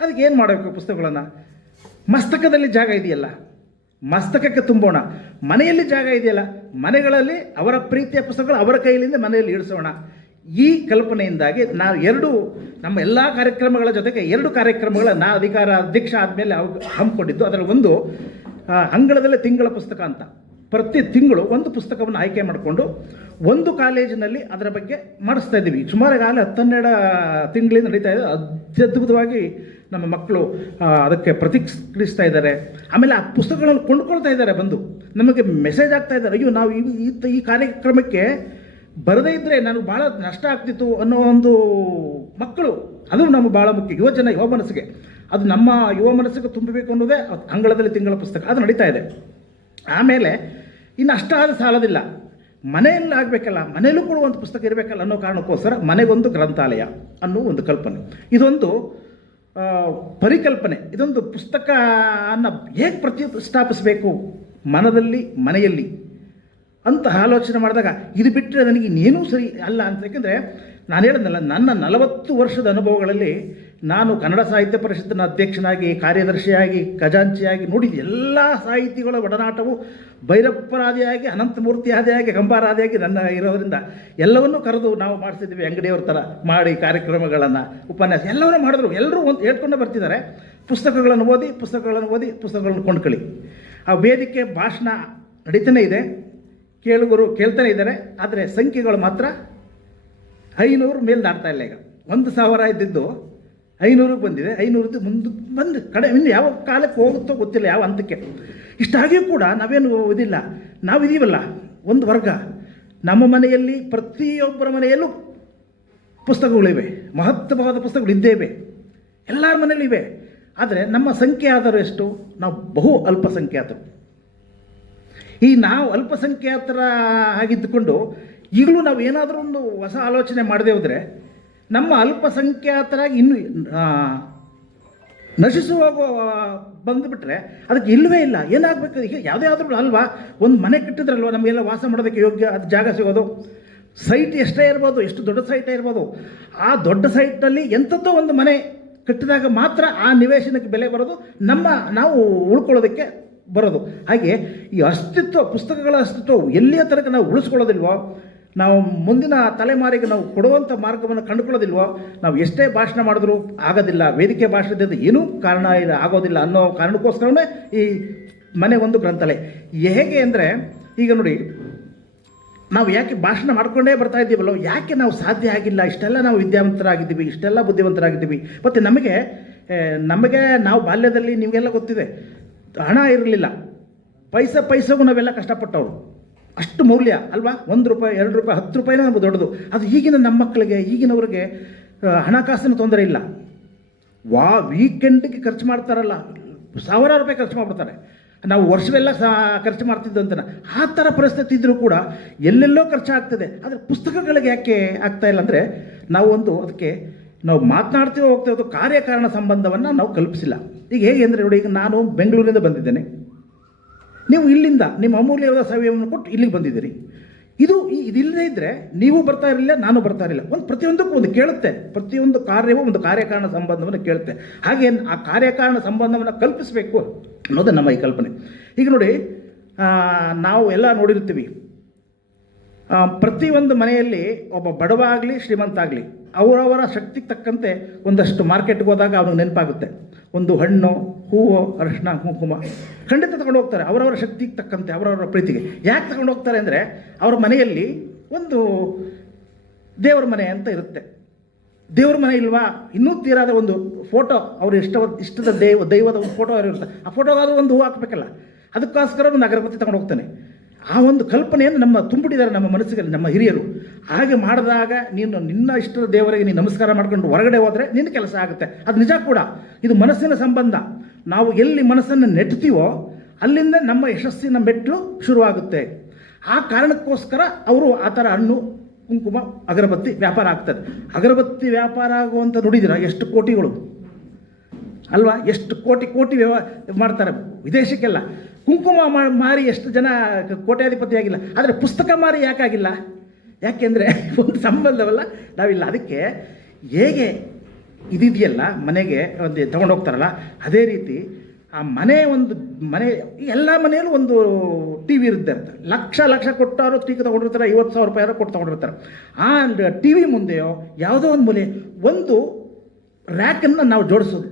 ಅದಕ್ಕೆ ಏನು ಮಾಡಬೇಕು? ಪುಸ್ತಕಗಳನ್ನು ಮಸ್ತಕದಲ್ಲಿ ಜಾಗ ಇದೆಯಲ್ಲ, ಮಸ್ತಕಕ್ಕೆ ತುಂಬೋಣ. ಮನೆಯಲ್ಲಿ ಜಾಗ ಇದೆಯಲ್ಲ, ಮನೆಗಳಲ್ಲಿ ಅವರ ಪ್ರೀತಿಯ ಪುಸ್ತಕಗಳು ಅವರ ಕೈಲಿಂದ ಮನೆಯಲ್ಲಿ ಇಳಿಸೋಣ. ಈ ಕಲ್ಪನೆಯಿಂದಾಗಿ ನಾವು ನಮ್ಮ ಎಲ್ಲ ಕಾರ್ಯಕ್ರಮಗಳ ಜೊತೆಗೆ 2 ಕಾರ್ಯಕ್ರಮಗಳ ಅಧ್ಯಕ್ಷ ಆದಮೇಲೆ ಹಮ್ಮಿಕೊಂಡಿದ್ದು. ಅದರಲ್ಲಿ ಒಂದು ಅಂಗಳದಲ್ಲೇ ತಿಂಗಳ ಪುಸ್ತಕ ಅಂತ, ಪ್ರತಿ ತಿಂಗಳು ಒಂದು ಪುಸ್ತಕವನ್ನು ಆಯ್ಕೆ ಮಾಡಿಕೊಂಡು ಒಂದು ಕಾಲೇಜಿನಲ್ಲಿ ಅದರ ಬಗ್ಗೆ ಮಾಡಿಸ್ತಾ ಇದ್ದೀವಿ. ಸುಮಾರು ಆಗಲೇ 10-12 ತಿಂಗಳಿಂದ ನಡೀತಾ ಇದೆ. ಅತ್ಯದ್ಭುತವಾಗಿ ನಮ್ಮ ಮಕ್ಕಳು ಅದಕ್ಕೆ ಪ್ರತಿಕ್ರಿಯಿಸ್ತಾ ಇದ್ದಾರೆ. ಆಮೇಲೆ ಆ ಪುಸ್ತಕಗಳನ್ನು ಕೊಂಡ್ಕೊಳ್ತಾ ಇದ್ದಾರೆ, ಬಂದು ನಮಗೆ ಮೆಸೇಜ್ ಆಗ್ತಾ ಇದ್ದಾರೆ, ಅಯ್ಯೋ ನಾವು ಈ ಕಾರ್ಯಕ್ರಮಕ್ಕೆ ಬರದೇ ಇದ್ದರೆ ನನಗೆ ಭಾಳ ನಷ್ಟ ಆಗ್ತಿತ್ತು ಅನ್ನೋ ಒಂದು ಮಕ್ಕಳು. ಅದು ನಮಗೆ ಭಾಳ ಮುಖ್ಯ, ಯುವ ಮನಸ್ಸಿಗೆ. ಅದು ನಮ್ಮ ಯುವ ಮನಸ್ಸಿಗೆ ತುಂಬಬೇಕು ಅನ್ನೋದೇ ಅಂಗಳದಲ್ಲಿ ತಿಂಗಳ ಪುಸ್ತಕ, ಅದು ನಡೀತಾ ಇದೆ. ಆಮೇಲೆ ಇನ್ನು ಅಷ್ಟಾದ ಸಾಲದಿಲ್ಲ, ಮನೆಯಲ್ಲಿ ಆಗಬೇಕಲ್ಲ, ಮನೆಯಲ್ಲೂ ಕೂಡ ಒಂದು ಪುಸ್ತಕ ಇರಬೇಕಲ್ಲ ಅನ್ನೋ ಕಾರಣಕ್ಕೋಸ್ಕರ ಮನೆಗೊಂದು ಗ್ರಂಥಾಲಯ ಅನ್ನೋ ಒಂದು ಕಲ್ಪನೆ. ಇದೊಂದು ಪರಿಕಲ್ಪನೆ. ಇದೊಂದು ಪುಸ್ತಕವನ್ನು ಹೇಗೆ ಪ್ರತಿಷ್ಠಾಪಿಸಬೇಕು ಮನದಲ್ಲಿ, ಮನೆಯಲ್ಲಿ ಅಂತ ಆಲೋಚನೆ ಮಾಡಿದಾಗ, ಇದು ಬಿಟ್ಟರೆ ನನಗೆ ಇನ್ನೇನೂ ಸರಿ ಅಲ್ಲ ಅಂತ. ಯಾಕೆಂದರೆ ನಾನು ಹೇಳಿದ್ನಲ್ಲ, ನನ್ನ 40 ವರ್ಷದ ಅನುಭವಗಳಲ್ಲಿ ನಾನು ಕನ್ನಡ ಸಾಹಿತ್ಯ ಪರಿಷತ್ತಿನ ಅಧ್ಯಕ್ಷನಾಗಿ, ಕಾರ್ಯದರ್ಶಿಯಾಗಿ, ಖಜಾಂಚಿಯಾಗಿ ನೋಡಿದ ಎಲ್ಲ ಸಾಹಿತಿಗಳ ಒಡನಾಟವು ಭೈರಪ್ಪರಾದಿಯಾಗಿ, ಅನಂತಮೂರ್ತಿ ಆದಿಯಾಗಿ, ಗಂಭಾರಾದಿಯಾಗಿ ನನ್ನ ಇರೋದರಿಂದ ಎಲ್ಲವನ್ನೂ ಕರೆದು ನಾವು ಮಾಡಿಸಿದ್ವಿ. ಅಂಗಡಿಯವ್ರ ಥರ ಮಾಡಿ ಕಾರ್ಯಕ್ರಮಗಳನ್ನು, ಉಪನ್ಯಾಸ ಎಲ್ಲವನ್ನೂ ಮಾಡಿದ್ರು. ಎಲ್ಲರೂ ಹೇಳ್ಕೊಂಡೇ ಬರ್ತಿದ್ದಾರೆ. ಪುಸ್ತಕಗಳನ್ನು ಓದಿ, ಪುಸ್ತಕಗಳನ್ನು ಕೊಂಡ್ಕೊಳ್ಳಿ. ಆ ವೇದಿಕೆ ಭಾಷಣ ನಡೀತಾನೆ ಇದೆ, ಕೇಳುಗರು ಕೇಳ್ತಾನೆ ಇದ್ದಾರೆ. ಆದರೆ ಸಂಖ್ಯೆಗಳು ಮಾತ್ರ 500 ಮೇಲೆ ದಾಟ್ತಾ ಇಲ್ಲ. ಈಗ 1000 ಇದ್ದಿದ್ದು 500ಕ್ಕೆ ಬಂದಿದೆ, 500 ಮುಂದೆ ಬಂದು ಇನ್ನು ಯಾವ ಕಾಲಕ್ಕೆ ಹೋಗುತ್ತೋ ಗೊತ್ತಿಲ್ಲ, ಯಾವ ಹಂತಕ್ಕೆ. ಇಷ್ಟಾಗಿಯೂ ಕೂಡ ನಾವೇನು ಇದಿಲ್ಲ, ನಾವಿದೀವಲ್ಲ ಒಂದು ವರ್ಗ. ನಮ್ಮ ಮನೆಯಲ್ಲಿ ಪ್ರತಿಯೊಬ್ಬರ ಮನೆಯಲ್ಲೂ ಪುಸ್ತಕಗಳಿವೆ, ಮಹತ್ವವಾದ ಪುಸ್ತಕಗಳು ಇದ್ದೇವೆ, ಎಲ್ಲರ ಮನೆಯಲ್ಲೂ ಇವೆ. ಆದರೆ ನಮ್ಮ ಸಂಖ್ಯೆ ಆದರೂ ಎಷ್ಟು? ನಾವು ಬಹು ಅಲ್ಪಸಂಖ್ಯಾತರು. ಈ ನಾವು ಅಲ್ಪಸಂಖ್ಯಾತರ ಆಗಿದ್ದುಕೊಂಡು ಈಗಲೂ ನಾವು ಏನಾದರೂ ಒಂದು ಹೊಸ ಆಲೋಚನೆ ಮಾಡದೆ ಹೋದರೆ ನಮ್ಮ ಅಲ್ಪಸಂಖ್ಯಾತರಾಗಿ ಇನ್ನೂ ನಶಿಸುವ ಬಂದುಬಿಟ್ರೆ ಅದಕ್ಕೆ ಇಲ್ಲವೇ ಇಲ್ಲ. ಏನಾಗಬೇಕು? ಈಗ ಯಾವುದೇ ಆದರೂ ಅಲ್ವಾ, ಒಂದು ಮನೆ ಕಟ್ಟಿದ್ರಲ್ವ ನಮಗೆಲ್ಲ ವಾಸ ಮಾಡೋದಕ್ಕೆ ಯೋಗ್ಯ ಅದು ಜಾಗ ಸಿಗೋದು. ಸೈಟ್ ಎಷ್ಟೇ ಇರ್ಬೋದು, ಎಷ್ಟು ದೊಡ್ಡ ಸೈಟೇ ಇರ್ಬೋದು, ಆ ದೊಡ್ಡ ಸೈಟ್ನಲ್ಲಿ ಎಂಥದ್ದೋ ಒಂದು ಮನೆ ಕಟ್ಟಿದಾಗ ಮಾತ್ರ ಆ ನಿವೇಶನಕ್ಕೆ ಬೆಲೆ ಬರೋದು, ನಾವು ಉಳ್ಕೊಳ್ಳೋದಕ್ಕೆ ಬರೋದು. ಹಾಗೆ ಈ ಅಸ್ತಿತ್ವ, ಪುಸ್ತಕಗಳ ಅಸ್ತಿತ್ವ ಎಲ್ಲಿಯ ತನಕ ನಾವು ಉಳಿಸ್ಕೊಳ್ಳೋದಿಲ್ವೋ, ನಾವು ಮುಂದಿನ ತಲೆಮಾರಿಗೆ ನಾವು ಕೊಡುವಂಥ ಮಾರ್ಗವನ್ನು ಕಂಡುಕೊಳ್ಳೋದಿಲ್ವೋ, ನಾವು ಎಷ್ಟೇ ಭಾಷಣ ಮಾಡಿದ್ರೂ ಆಗೋದಿಲ್ಲ. ವೇದಿಕೆ ಭಾಷಣದಿಂದ ಏನೂ ಕಾರಣ ಆಗೋದಿಲ್ಲ ಅನ್ನೋ ಕಾರಣಕ್ಕೋಸ್ಕರವೇ ಈ ಮನೆ ಒಂದು ಗ್ರಂಥಾಲಯ. ಹೇಗೆ ಅಂದರೆ, ಈಗ ನೋಡಿ, ನಾವು ಯಾಕೆ ಭಾಷಣ ಮಾಡ್ಕೊಂಡೇ ಬರ್ತಾ ಇದ್ದೀವಲ್ಲೋ, ಯಾಕೆ ನಾವು ಸಾಧ್ಯ ಆಗಿಲ್ಲ? ಇಷ್ಟೆಲ್ಲ ನಾವು ವಿದ್ಯಾವಂತರಾಗಿದ್ದೀವಿ, ಇಷ್ಟೆಲ್ಲ ಬುದ್ಧಿವಂತರಾಗಿದ್ದೀವಿ. ಮತ್ತು ನಮಗೆ ನಾವು ಬಾಲ್ಯದಲ್ಲಿ ನಿಮಗೆಲ್ಲ ಗೊತ್ತಿದೆ, ಹಣ ಇರಲಿಲ್ಲ, ಪೈಸೆಗೂ ನಾವೆಲ್ಲ ಕಷ್ಟಪಟ್ಟವರು. ಅಷ್ಟು ಮೌಲ್ಯ ಅಲ್ವಾ? 1 ರೂಪಾಯಿ, 2 ರೂಪಾಯಿ, 10 ರೂಪಾಯಿನೇ ನಮಗೆ ದೊಡ್ಡದು. ಅದು ಈಗಿನ ನಮ್ಮ ಮಕ್ಕಳಿಗೆ, ಈಗಿನವ್ರಿಗೆ ಹಣಕಾಸಿನ ತೊಂದರೆ ಇಲ್ಲ. ವೀಕೆಂಡ್ಗೆ ಖರ್ಚು ಮಾಡ್ತಾರಲ್ಲ, ಸಾವಿರಾರು ರೂಪಾಯಿ ಖರ್ಚು ಮಾಡಿಬಿಡ್ತಾರೆ. ನಾವು ವರ್ಷವೆಲ್ಲ ಖರ್ಚು ಮಾಡ್ತಿದ್ದು ಅಂತ ಆ ಥರ ಪರಿಸ್ಥಿತಿ ಇದ್ದರೂ ಕೂಡ ಎಲ್ಲೆಲ್ಲೋ ಖರ್ಚಾಗ್ತದೆ. ಆದರೆ ಪುಸ್ತಕಗಳಿಗೆ ಯಾಕೆ ಆಗ್ತಾ ಇಲ್ಲ ಅಂದರೆ, ಅದಕ್ಕೆ ನಾವು ಮಾತನಾಡ್ತೀವೋ ಹೋಗ್ತೇವೆ, ಕಾರ್ಯಕಾರಣ ಸಂಬಂಧವನ್ನು ನಾವು ಕಲ್ಪಿಸಿಲ್ಲ. ಈಗ ಹೇಗೆ ಅಂದರೆ ನೋಡಿ, ಈಗ ನಾನು ಬೆಂಗಳೂರಿನಿಂದ ಬಂದಿದ್ದೇನೆ, ನೀವು ಇಲ್ಲಿಂದ ನಿಮ್ಮ ಅಮೂಲ್ಯವಾದ ಸೇವೆಯನ್ನು ಕೊಟ್ಟು ಇಲ್ಲಿಗೆ ಬಂದಿದ್ದೀರಿ. ಇದಿಲ್ಲದೇ ಇದ್ದರೆ ನೀವು ಬರ್ತಾ ಇರಲಿಲ್ಲ, ನಾನು ಬರ್ತಾ ಇರಲಿಲ್ಲ. ಪ್ರತಿಯೊಂದಕ್ಕೂ ಒಂದು ಕೇಳುತ್ತೆ, ಪ್ರತಿಯೊಂದು ಕಾರ್ಯವೂ ಒಂದು ಕಾರ್ಯಕಾರಣ ಸಂಬಂಧವನ್ನು ಕೇಳುತ್ತೆ. ಹಾಗೆ ಆ ಕಾರ್ಯಕಾರಣ ಸಂಬಂಧವನ್ನು ಕಲ್ಪಿಸಬೇಕು ಅನ್ನೋದು ನಮ್ಮ ಈ ಕಲ್ಪನೆ. ಈಗ ನೋಡಿ, ನಾವು ಎಲ್ಲ ನೋಡಿರ್ತೀವಿ, ಪ್ರತಿಯೊಂದು ಮನೆಯಲ್ಲಿ ಒಬ್ಬ ಬಡವ ಆಗಲಿ ಶ್ರೀಮಂತ ಆಗಲಿ ಅವರವರ ಶಕ್ತಿಗೆ ತಕ್ಕಂತೆ ಒಂದಷ್ಟು ಮಾರ್ಕೆಟ್ಗೆ ಹೋದಾಗ ಅವ್ನಿಗೆ ನೆನಪಾಗುತ್ತೆ, ಒಂದು ಹಣ್ಣು, ಹೂವು, ಅರಿಶಿನ, ಕುಂಕುಮ ಖಂಡಿತ ತಗೊಂಡು ಹೋಗ್ತಾರೆ ಅವರವರ ಶಕ್ತಿಗೆ ತಕ್ಕಂತೆ, ಅವರವರ ಪ್ರೀತಿಗೆ. ಯಾಕೆ ತಗೊಂಡು ಹೋಗ್ತಾರೆ ಅಂದರೆ, ಅವ್ರ ಮನೆಯಲ್ಲಿ ಒಂದು ದೇವರ ಮನೆ ಅಂತ ಇರುತ್ತೆ. ದೇವ್ರ ಮನೆ ಇಲ್ವಾ, ಇನ್ನೂ ತೀರಾದ ಒಂದು ಫೋಟೋ, ಅವ್ರ ಇಷ್ಟದ ದೈವದ ಒಂದು ಫೋಟೋ ಇರುತ್ತೆ, ಆ ಫೋಟೋಗಾದ್ರೂ ಒಂದು ಹೂ ಹಾಕಬೇಕಲ್ಲ, ಅದಕ್ಕೋಸ್ಕರ ಒಂದು ಅಗರಬತ್ತಿ ತಗೊಂಡು ಹೋಗ್ತಾನೆ. ಆ ಒಂದು ಕಲ್ಪನೆಯನ್ನು ತುಂಬಿಟ್ಟಿದ್ದಾರೆ ನಮ್ಮ ಮನಸ್ಸಿಗೆ ನಮ್ಮ ಹಿರಿಯರು. ಹಾಗೆ ಮಾಡಿದಾಗ ನಿನ್ನ ಇಷ್ಟದ ದೇವರಿಗೆ ನೀನು ನಮಸ್ಕಾರ ಮಾಡ್ಕೊಂಡು ಹೊರಗಡೆ ಹೋದರೆ ನಿನ್ನ ಕೆಲಸ ಆಗುತ್ತೆ. ಅದು ನಿಜ ಕೂಡ. ಇದು ಮನಸ್ಸಿನ ಸಂಬಂಧ. ನಾವು ಎಲ್ಲಿ ಮನಸ್ಸನ್ನು ನೆಟ್ತೀವೋ ಅಲ್ಲಿಂದ ನಮ್ಮ ಯಶಸ್ಸಿನ ಮೆಟ್ಲು ಶುರುವಾಗುತ್ತೆ. ಆ ಕಾರಣಕ್ಕೋಸ್ಕರ ಅವರು ಆ ಥರ ಹಣ್ಣು, ಕುಂಕುಮ, ಅಗರಬತ್ತಿ ವ್ಯಾಪಾರ ಆಗ್ತದೆ. ಅಗರಬತ್ತಿ ವ್ಯಾಪಾರ ಆಗುವಂಥ ನೋಡಿದ್ದೀರಾ? ಎಷ್ಟು ಕೋಟಿಗಳು ಅಲ್ವಾ? ಎಷ್ಟು ಕೋಟಿ ಮಾಡ್ತಾರೆ ವಿದೇಶಕ್ಕೆಲ್ಲ. ಕುಂಕುಮ ಮಾರಿ ಎಷ್ಟು ಜನ ಕೋಟ್ಯಾಧಿಪತಿ ಆಗಿಲ್ಲ. ಆದರೆ ಪುಸ್ತಕ ಮಾರಿ ಯಾಕಾಗಿಲ್ಲ? ಯಾಕೆಂದರೆ ಒಂದು ಸಂಬಂಧವಲ್ಲ, ನಾವಿಲ್ಲ. ಅದಕ್ಕೆ ಹೇಗೆ ಇದೆಯಲ್ಲ, ಮನೆಗೆ ಒಂದು ತೊಗೊಂಡೋಗ್ತಾರಲ್ಲ, ಅದೇ ರೀತಿ ಆ ಮನೆ ಎಲ್ಲ ಮನೆಯಲ್ಲೂ ಒಂದು ಟಿ ವಿ ಇರುತ್ತೆ ಅಂತ. ಲಕ್ಷ ಕೊಟ್ಟವರು ಟಿ ವಿ ತೊಗೊಂಡಿರ್ತಾರೆ, 50,000 ರೂಪಾಯಿ ಕೊಟ್ಟು ತೊಗೊಂಡಿರ್ತಾರೆ. ಆ ಟಿ ವಿ ಮುಂದೆಯೋ ಯಾವುದೋ ಒಂದು ಮೂಲೆ ಒಂದು ರ್ಯಾಕನ್ನು ನಾವು ಜೋಡಿಸೋದು.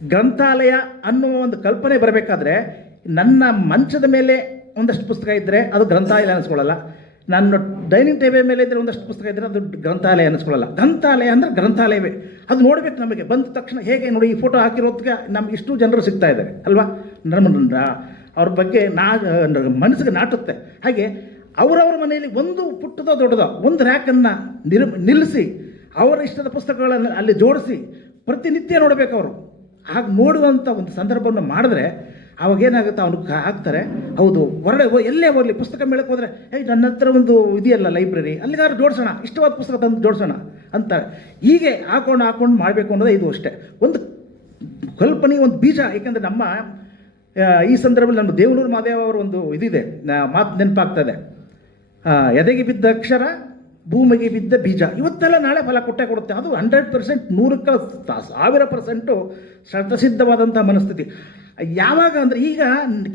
ಗ್ರಂಥಾಲಯ ಅನ್ನುವ ಒಂದು ಕಲ್ಪನೆ ಬರಬೇಕಾದ್ರೆ, ನನ್ನ ಮಂಚದ ಮೇಲೆ ಒಂದಷ್ಟು ಪುಸ್ತಕ ಇದ್ದರೆ ಅದು ಗ್ರಂಥಾಲಯ ಅನ್ನಿಸ್ಕೊಳ್ಳಲ್ಲ. ನನ್ನ ಡೈನಿಂಗ್ ಟೇಬಲ್ ಮೇಲೆ ಇದ್ದರೆ ಒಂದಷ್ಟು ಪುಸ್ತಕ ಇದ್ದರೆ ಅದು ಗ್ರಂಥಾಲಯ ಅನ್ನಿಸ್ಕೊಳ್ಳಲ್ಲ. ಗ್ರಂಥಾಲಯ ಅಂದರೆ ಗ್ರಂಥಾಲಯವೇ. ಅದು ನೋಡಬೇಕು. ನಮಗೆ ಬಂದ ತಕ್ಷಣ ಹೇಗೆ ನೋಡಿ, ಈ ಫೋಟೋ ಹಾಕಿರೋದಕ್ಕೆ ನಮ್ಗೆ ಇಷ್ಟು ಜನರು ಸಿಗ್ತಾ ಇದ್ದಾರೆ ಅಲ್ವಾ? ಅವ್ರ ಬಗ್ಗೆ ಮನಸ್ಸಿಗೆ ನಾಟುತ್ತೆ. ಹಾಗೆ ಅವರವರ ಮನೆಯಲ್ಲಿ ಒಂದು ಪುಟ್ಟದೋ ದೊಡ್ಡದೋ ಒಂದು ರ್ಯಾಕನ್ನು ನಿಲ್ಲಿಸಿ ಅವರ ಇಷ್ಟದ ಪುಸ್ತಕಗಳನ್ನು ಅಲ್ಲಿ ಜೋಡಿಸಿ ಪ್ರತಿನಿತ್ಯ ನೋಡಬೇಕು ಅವರು. ಹಾಗೆ ನೋಡುವಂಥ ಒಂದು ಸಂದರ್ಭವನ್ನು ಮಾಡಿದ್ರೆ ಅವಾಗೇನಾಗುತ್ತೆ, ಅವ್ನಿಗೆ ಹಾಕ್ತಾರೆ. ಹೌದು, ಹೊರಡೆ ಎಲ್ಲೇ ಹೋಗಲಿ, ಪುಸ್ತಕ ಮೇಳಕ್ಕೆ ಹೋದರೆ ನನ್ನ ಹತ್ರ ಒಂದು ಇದೆಯಲ್ಲ ಲೈಬ್ರರಿ, ಅಲ್ಲಿಗಾದ್ರೂ ಜೋಡಿಸೋಣ, ಇಷ್ಟವಾದ ಪುಸ್ತಕ ತಂದು ಜೋಡಿಸೋಣ ಅಂತಾರೆ. ಹೀಗೆ ಹಾಕೊಂಡು ಮಾಡಬೇಕು ಅನ್ನೋದೇ ಇದು ಅಷ್ಟೇ. ಒಂದು ಕಲ್ಪನೆ, ಒಂದು ಬೀಜ. ಏಕೆಂದರೆ ನಮ್ಮ ಈ ಸಂದರ್ಭದಲ್ಲಿ ನಮ್ಮ ದೇವನೂರು ಮಹಾದೇವ ಅವರ ಒಂದು ಇದಿದೆ, ಮಾತು ನೆನಪಾಗ್ತದೆ, ಎದೆಗೆ ಬಿದ್ದ ಅಕ್ಷರ, ಭೂಮಿಗೆ ಬಿದ್ದ ಬೀಜ, ಇವತ್ತೆಲ್ಲ ನಾಳೆ ಫಲ ಕೊಡುತ್ತೆ. ಅದು 100%, 100% ಶತಸಿದ್ಧವಾದಂಥ ಮನಸ್ಥಿತಿ. ಯಾವಾಗ ಅಂದರೆ, ಈಗ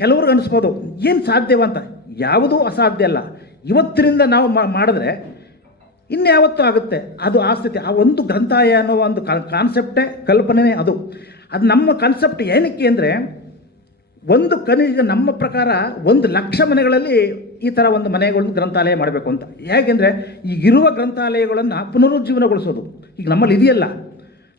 ಕೆಲವ್ರಿಗೆ ಅನಿಸ್ಬೋದು ಏನು ಸಾಧ್ಯವಂತ. ಯಾವುದೂ ಅಸಾಧ್ಯ ಅಲ್ಲ. ಇವತ್ತಿನಿಂದ ನಾವು ಮಾಡಿದ್ರೆ ಇನ್ಯಾವತ್ತೂ ಆಗುತ್ತೆ. ಅದು ಆ ಸ್ಥಿತಿ. ಆ ಒಂದು ಗ್ರಂಥಾಲಯ ಅನ್ನೋ ಒಂದು ಕಾನ್ಸೆಪ್ಟೇ, ಕಲ್ಪನೆಯೇ ಅದು ನಮ್ಮ ಕಾನ್ಸೆಪ್ಟ್. ಏನಕ್ಕೆ ಅಂದರೆ, ಈಗ ನಮ್ಮ ಪ್ರಕಾರ 1,00,000 ಮನೆಗಳಲ್ಲಿ ಈ ಥರ ಒಂದು ಮನೆಗಳನ್ನು ಗ್ರಂಥಾಲಯ ಮಾಡಬೇಕು ಅಂತ. ಹೇಗೆಂದರೆ, ಈಗಿರುವ ಗ್ರಂಥಾಲಯಗಳನ್ನು ಪುನರುಜ್ಜೀವನಗೊಳಿಸೋದು. ಈಗ ನಮ್ಮಲ್ಲಿ ಇದೆಯಲ್ಲ,